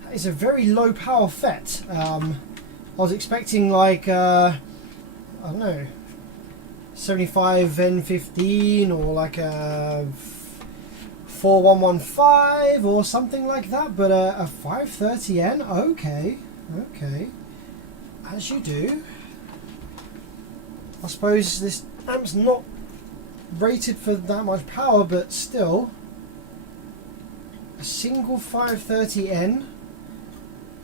that is a very low power Fet. I was expecting like I don't know, 75N15 or like a 4115 or something like that, but a 530N. Okay. as you do. I suppose this amp's not rated for that much power, but still, a single 530N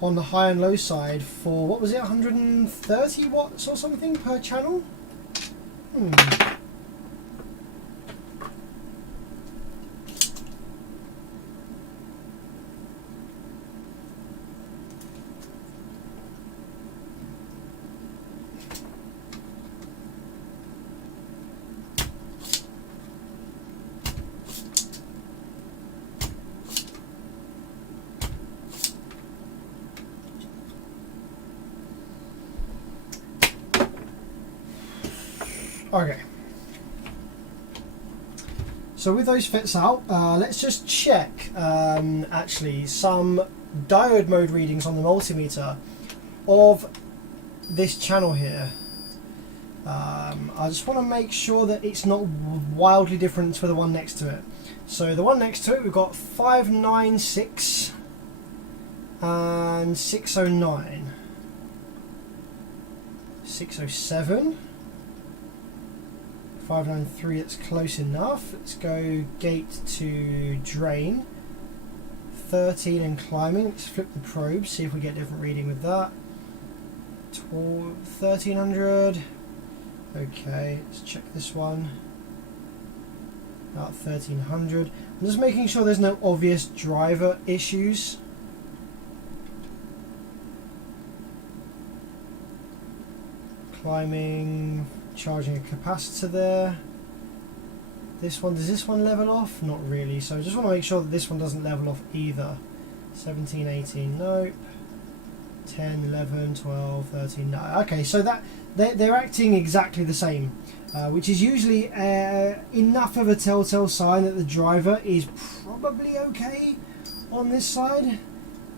on the high and low side for, what was it, 130 watts or something per channel? Okay, so with those Fets out, let's just check actually some diode mode readings on the multimeter of this channel here. I just want to make sure that it's not wildly different to the one next to it. So the one next to it, we've got 596 and 609, 607. 593, that's close enough. Let's go gate to drain. 13 and climbing. Let's flip the probe, see if we get a different reading with that. 1300. Okay, let's check this one. About 1300. I'm just making sure there's no obvious driver issues. Climbing. Charging a capacitor there. This one, does this one level off? Not really, so I just want to make sure that this one doesn't level off either. 17, 18, nope. 10, 11, 12, 13, no. Okay, so that they're acting exactly the same, which is usually enough of a telltale sign that the driver is probably okay on this side.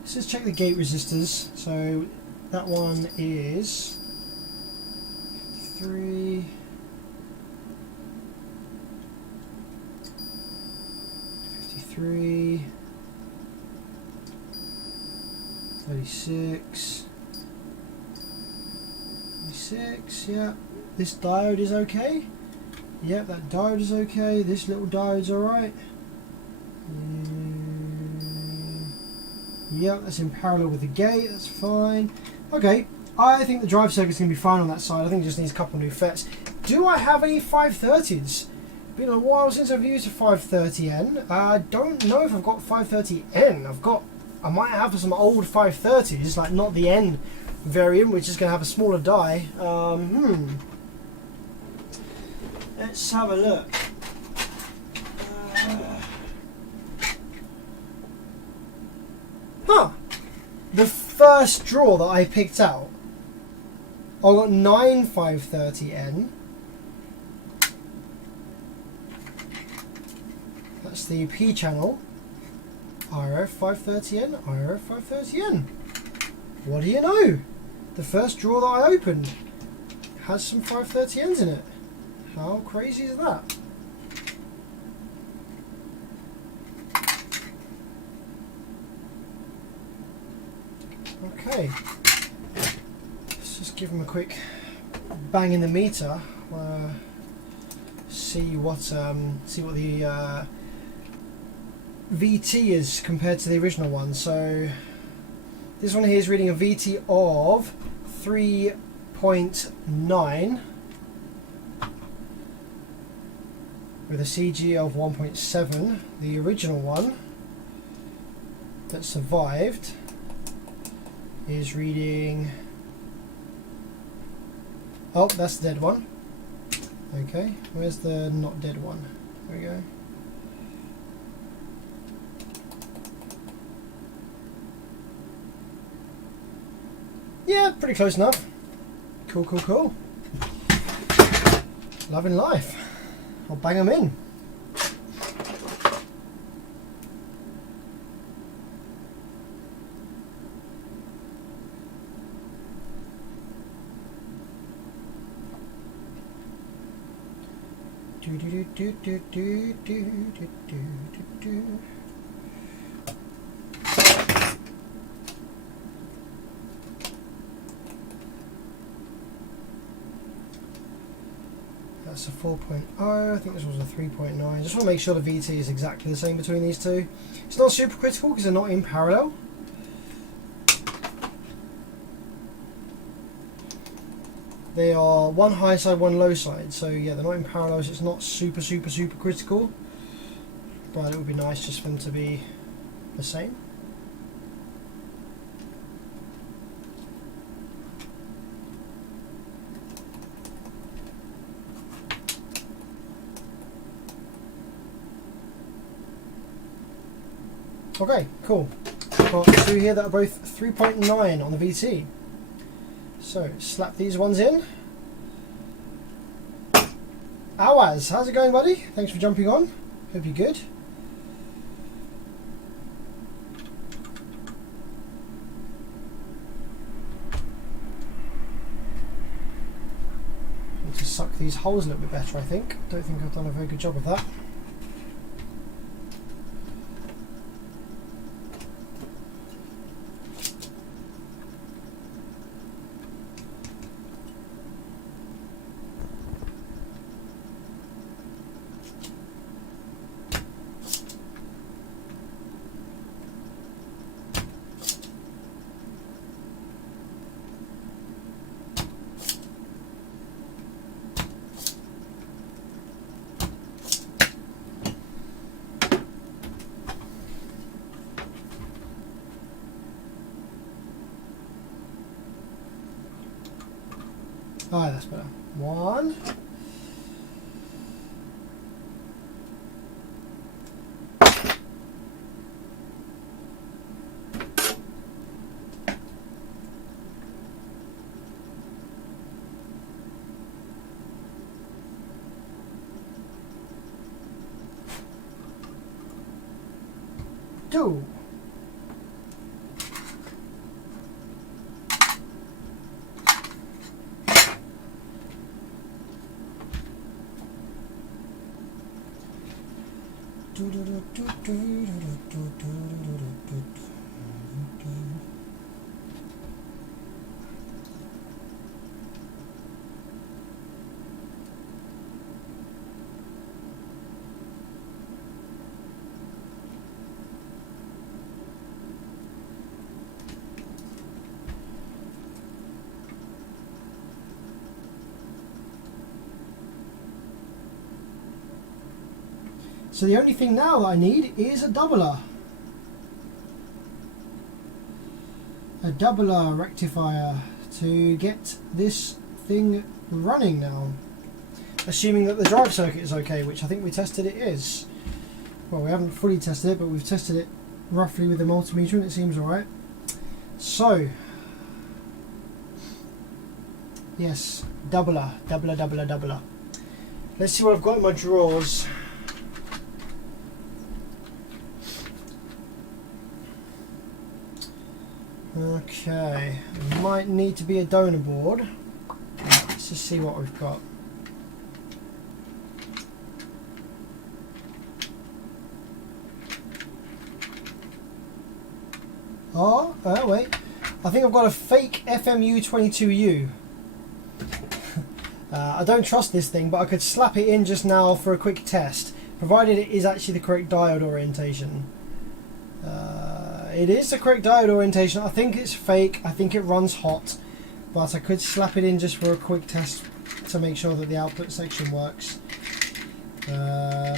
Let's just check the gate resistors. So that one is 53, 36, 36, yeah. This diode is okay. Yep, that diode is okay. This little diode's alright. Yep, that's in parallel with the gate, that's fine. Okay. I think the drive circuit's going to be fine on that side. I think it just needs a couple new Fets. Do I have any 530s? Been a while since I've used a 530N. I don't know if I've got 530N. I might have some old 530s, like not the N variant, which is going to have a smaller die. Let's have a look. The first draw that I picked out, I got 9 530N. That's the P channel. IRF 530N, IRF 530N. What do you know? The first drawer that I opened has some 530Ns in it. How crazy is that? Okay. Let's just give them a quick bang in the meter. See what the VT is compared to the original one. So this one here is reading a VT of 3.9 with a CG of 1.7. The original one that survived is reading, oh, that's the dead one. Okay, where's the not dead one? There we go. Yeah, pretty close enough. Cool, cool, cool. Loving life. I'll bang them in. Do do do do do do do do do. that's a 4.0. I think this was a 3.9. Just want to make sure the VT is exactly the same between these two. It's not super critical because they're not in parallel. They are one high side, one low side. So yeah, they're not in parallel, so it's not super critical. But it would be nice just for them to be the same. Okay, cool. Got two here that are both 3.9 on the VT. So, slap these ones in. Awaz, how's it going, buddy? Thanks for jumping on. Hope you're good. Need to suck these holes a little bit better, I think. Don't think I've done a very good job of that. Alright, that's better. One. Two. So the only thing now that I need is a doubler. A doubler rectifier to get this thing running now. Assuming that the drive circuit is okay, which I think we tested it is. Well, we haven't fully tested it, but we've tested it roughly with the multimeter and it seems alright. So, yes, doubler. Let's see what I've got in my drawers. Okay, might need to be a donor board. Let's just see what we've got. Oh, wait. I think I've got a fake FMU22U. I don't trust this thing, but I could slap it in just now for a quick test, provided it is actually the correct diode orientation. It is the correct diode orientation. I think it's fake. I think it runs hot, but I could slap it in just for a quick test to make sure that the output section works. I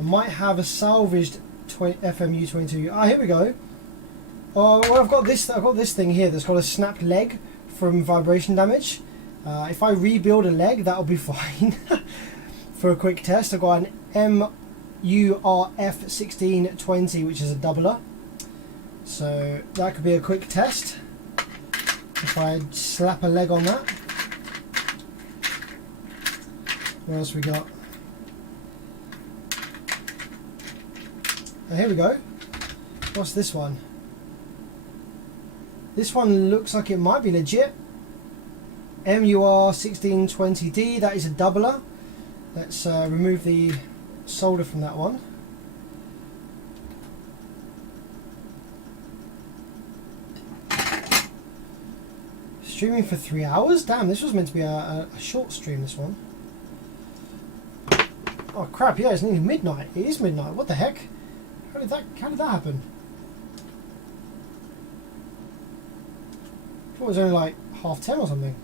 might have a salvaged FMU22. Ah, here we go. Oh, well, I've got this thing here that's got a snapped leg from vibration damage. If I rebuild a leg, that'll be fine. For a quick test, I've got an MURF1620, which is a doubler. So that could be a quick test. If I slap a leg on that. What else we got? Oh, here we go. What's this one? This one looks like it might be legit. MUR1620D, that is a doubler. Let's remove the solder from that one. Streaming for 3 hours? Damn, this was meant to be a short stream, this one. Oh crap, yeah, it's nearly midnight. It is midnight. What the heck? How did that happen? I thought it was only like 10:30 or something.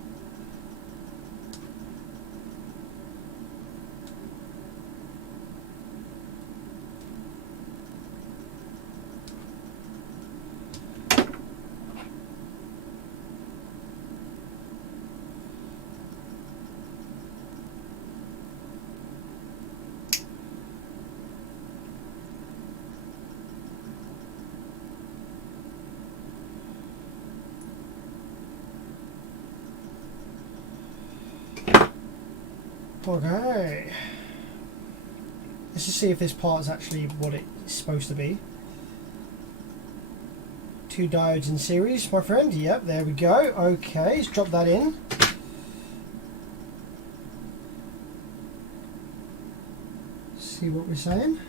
Okay. Let's just see if this part is actually what it's supposed to be. 2 diodes in series, my friend. Yep, there we go. Okay, let's drop that in. See what we're saying.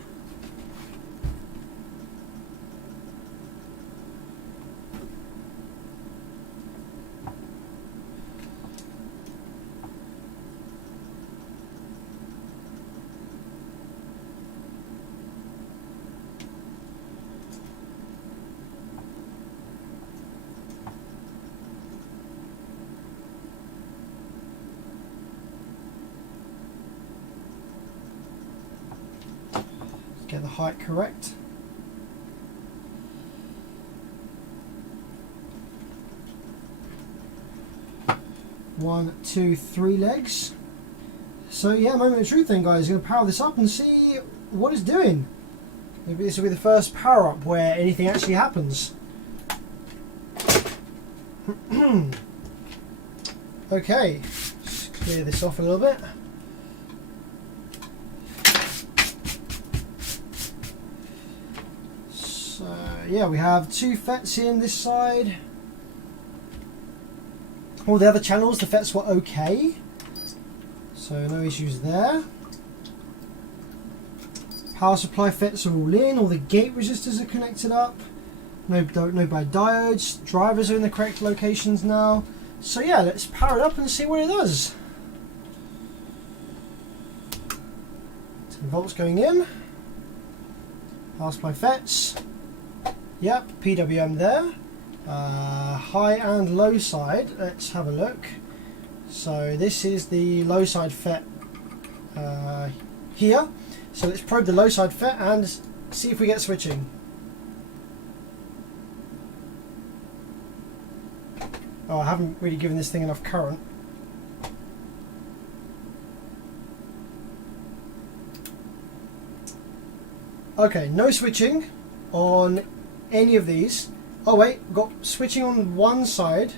Get the height correct. One, two, 3 legs. So yeah, moment of truth then, guys. Going to power this up and see what it's doing. Maybe this will be the first power up where anything actually happens. Okay, just clear this off a little bit. Yeah, we have 2 Fets in this side. All the other channels, the Fets were okay, so no issues there. Power supply Fets are all in. All the gate resistors are connected up. No bad diodes. Drivers are in the correct locations now. So yeah, let's power it up and see what it does. 10 volts going in. Power supply Fets. Yep, PWM there. High and low side. Let's have a look. So this is the low side Fet here. So let's probe the low side Fet and see if we get switching. Oh, I haven't really given this thing enough current. Okay, no switching on any of these. Oh wait, we've got switching on one side.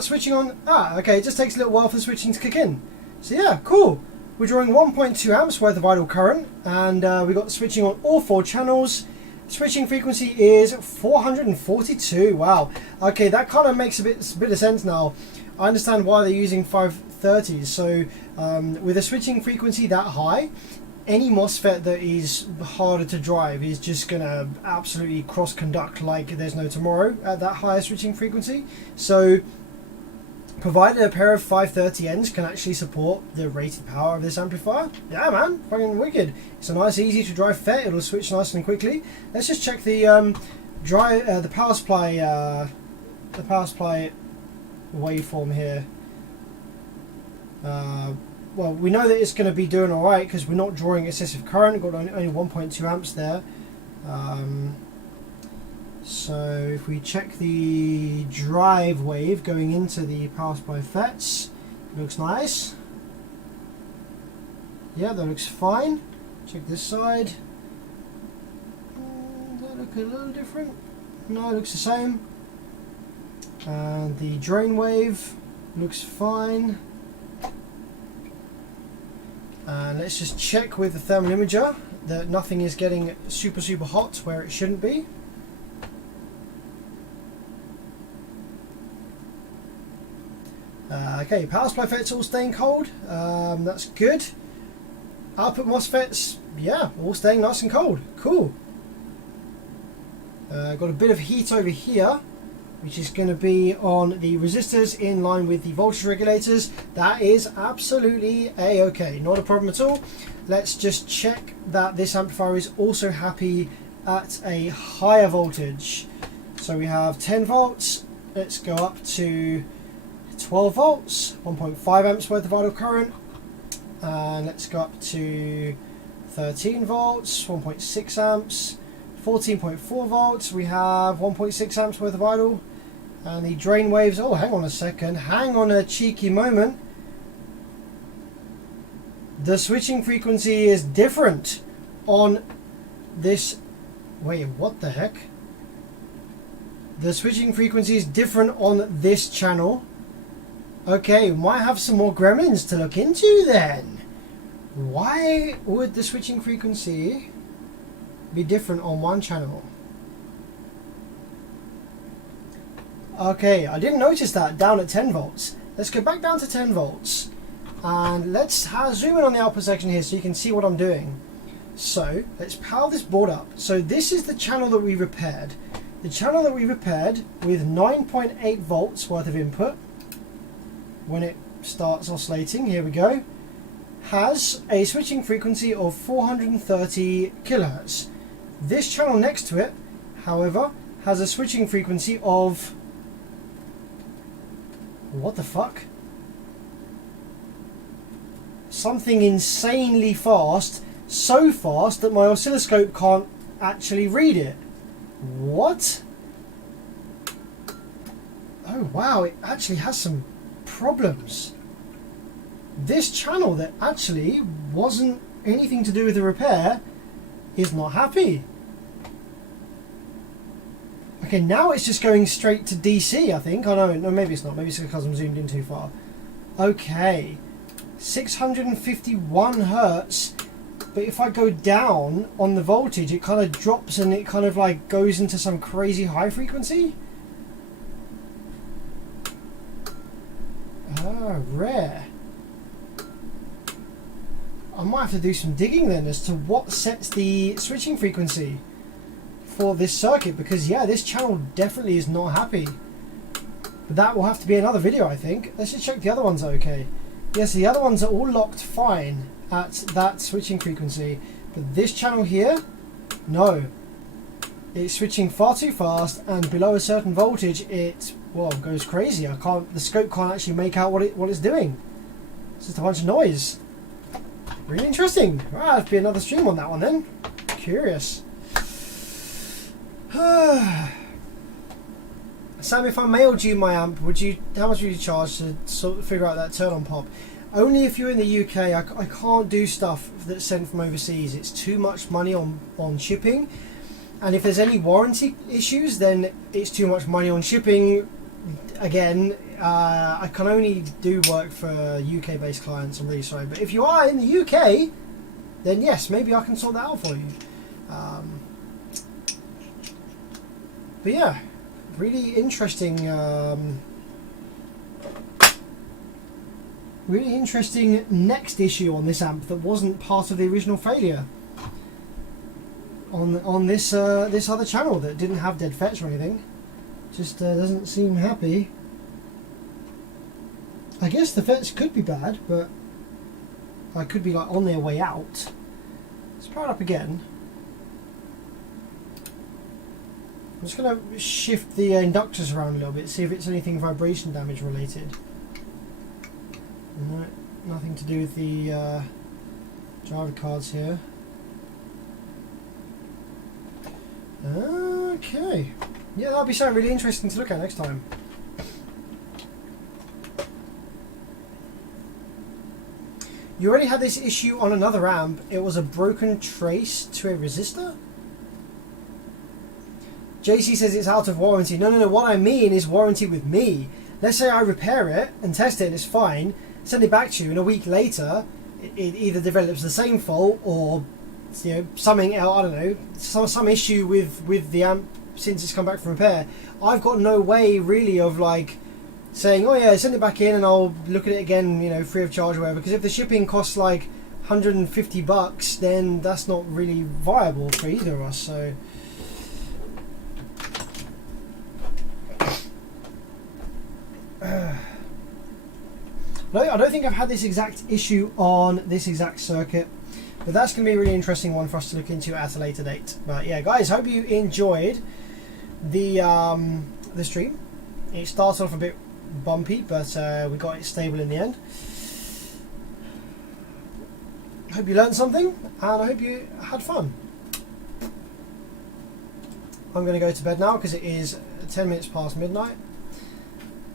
Switching on, okay, it just takes a little while for the switching to kick in. So yeah, cool. We're drawing 1.2 amps worth of idle current, and we got switching on all 4 channels. Switching frequency is 442. Wow. Okay, that kind of makes a bit of sense now. I understand why they're using 530s. So with a switching frequency that high, any MOSFET that is harder to drive is just going to absolutely cross-conduct like there's no tomorrow at that higher switching frequency. So provided a pair of 530 ends can actually support the rated power of this amplifier, yeah man, fucking wicked. It's a nice easy to drive FET, it'll switch nice and quickly. Let's just check the power supply waveform here. Well, we know that it's going to be doing alright because we're not drawing excessive current. We've got only 1.2 amps there. So if we check the drive wave going into the power supply Fets, it looks nice. Yeah, that looks fine. Check this side. Does that look a little different? No, it looks the same. And the drain wave looks fine. And let's just check with the thermal imager that nothing is getting super hot where it shouldn't be. Okay, power supply Fets all staying cold. That's good. Output MOSFETs, yeah, all staying nice and cold. Cool. Got a bit of heat over here. which is going to be on the resistors in line with the voltage regulators. That is absolutely a-okay, not a problem at all. Let's just check that this amplifier is also happy at a higher voltage. So we have 10 volts, let's go up to 12 volts, 1.5 amps worth of idle current, and let's go up to 13 volts, 1.6 amps, 14.4 volts, we have 1.6 amps worth of idle, and the drain waves, oh hang on a second, hang on a cheeky moment, the switching frequency is different on this, wait, what the heck? The switching frequency is different on this channel. Okay, we might have some more gremlins to look into then. Why would the switching frequency be different on one channel? Okay, I didn't notice that down at 10 volts. Let's go back down to 10 volts. And let's zoom in on the output section here so you can see what I'm doing. So, let's power this board up. So this is the channel that we repaired. The channel that we repaired with 9.8 volts worth of input, when it starts oscillating, here we go, has a switching frequency of 430 kilohertz. This channel next to it, however, has a switching frequency of, what the fuck? Something insanely fast, so fast that my oscilloscope can't actually read it. What? Oh wow, it actually has some problems. This channel that actually wasn't anything to do with the repair is not happy. Okay, now it's just going straight to DC, I think. Oh no, maybe it's not. Maybe it's because I'm zoomed in too far. Okay, 651 hertz. But if I go down on the voltage, it kind of drops and it kind of like goes into some crazy high frequency. Ah, rare. I might have to do some digging then as to what sets the switching frequency for this circuit, because yeah, this channel definitely is not happy. But that will have to be another video, I think. Let's just check the other ones are okay. Yes, the other ones are all locked fine at that switching frequency, but this channel here, no, it's switching far too fast, and below a certain voltage it, well, goes crazy. The scope can't actually make out what it's doing. It's just a bunch of noise. Really interesting. Right, that'll be another stream on that one then. Curious. Sam, if I mailed you my amp, how much would you charge to sort of figure out that turn on pop? Only if you're in the UK. I can't do stuff that's sent from overseas. It's too much money on shipping, and if there's any warranty issues, then it's too much money on shipping. Again, I can only do work for UK based clients, I'm really sorry, but if you are in the UK, then yes, maybe I can sort that out for you. But yeah, really interesting next issue on this amp that wasn't part of the original failure on this this other channel that didn't have dead fets or anything. Just doesn't seem happy. I guess the fets could be bad, but I could be like on their way out. Let's power it up again. I'm just going to shift the inductors around a little bit, see if it's anything vibration damage related. No, nothing to do with the driver cards here. Okay. Yeah, that'll be something really interesting to look at next time. You already had this issue on another amp. It was a broken trace to a resistor? JC says it's out of warranty. No, what I mean is warranty with me. Let's say I repair it and test it and it's fine, send it back to you, and a week later it either develops the same fault or, you know, something else, I don't know, some issue with the amp since it's come back from repair. I've got no way really of like saying, oh yeah, send it back in and I'll look at it again, you know, free of charge or whatever, because if the shipping costs like 150 bucks, then that's not really viable for either of us. So I don't think I've had this exact issue on this exact circuit, but that's going to be a really interesting one for us to look into at a later date. But yeah, guys, hope you enjoyed the stream. It started off a bit bumpy, but we got it stable in the end. Hope you learned something, and I hope you had fun. I'm going to go to bed now because it is 10 minutes past midnight.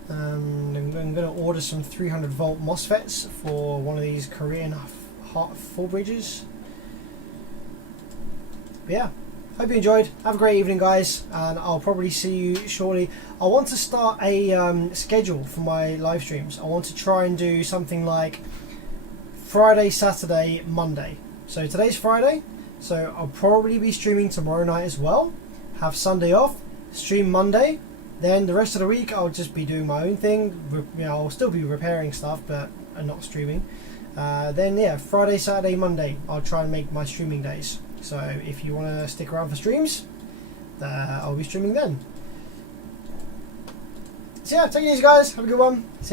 And I'm going to order some 300 volt MOSFETs for one of these Korean full bridges. But yeah, hope you enjoyed. Have a great evening, guys, and I'll probably see you shortly. I want to start a schedule for my live streams. I want to try and do something like Friday, Saturday, Monday. So today's Friday, so I'll probably be streaming tomorrow night as well. Have Sunday off, stream Monday. Then the rest of the week I'll just be doing my own thing. You know, I'll still be repairing stuff, but not streaming. Then yeah, Friday, Saturday, Monday I'll try and make my streaming days. So if you want to stick around for streams, I'll be streaming then. So yeah, take it easy, guys. Have a good one. See you.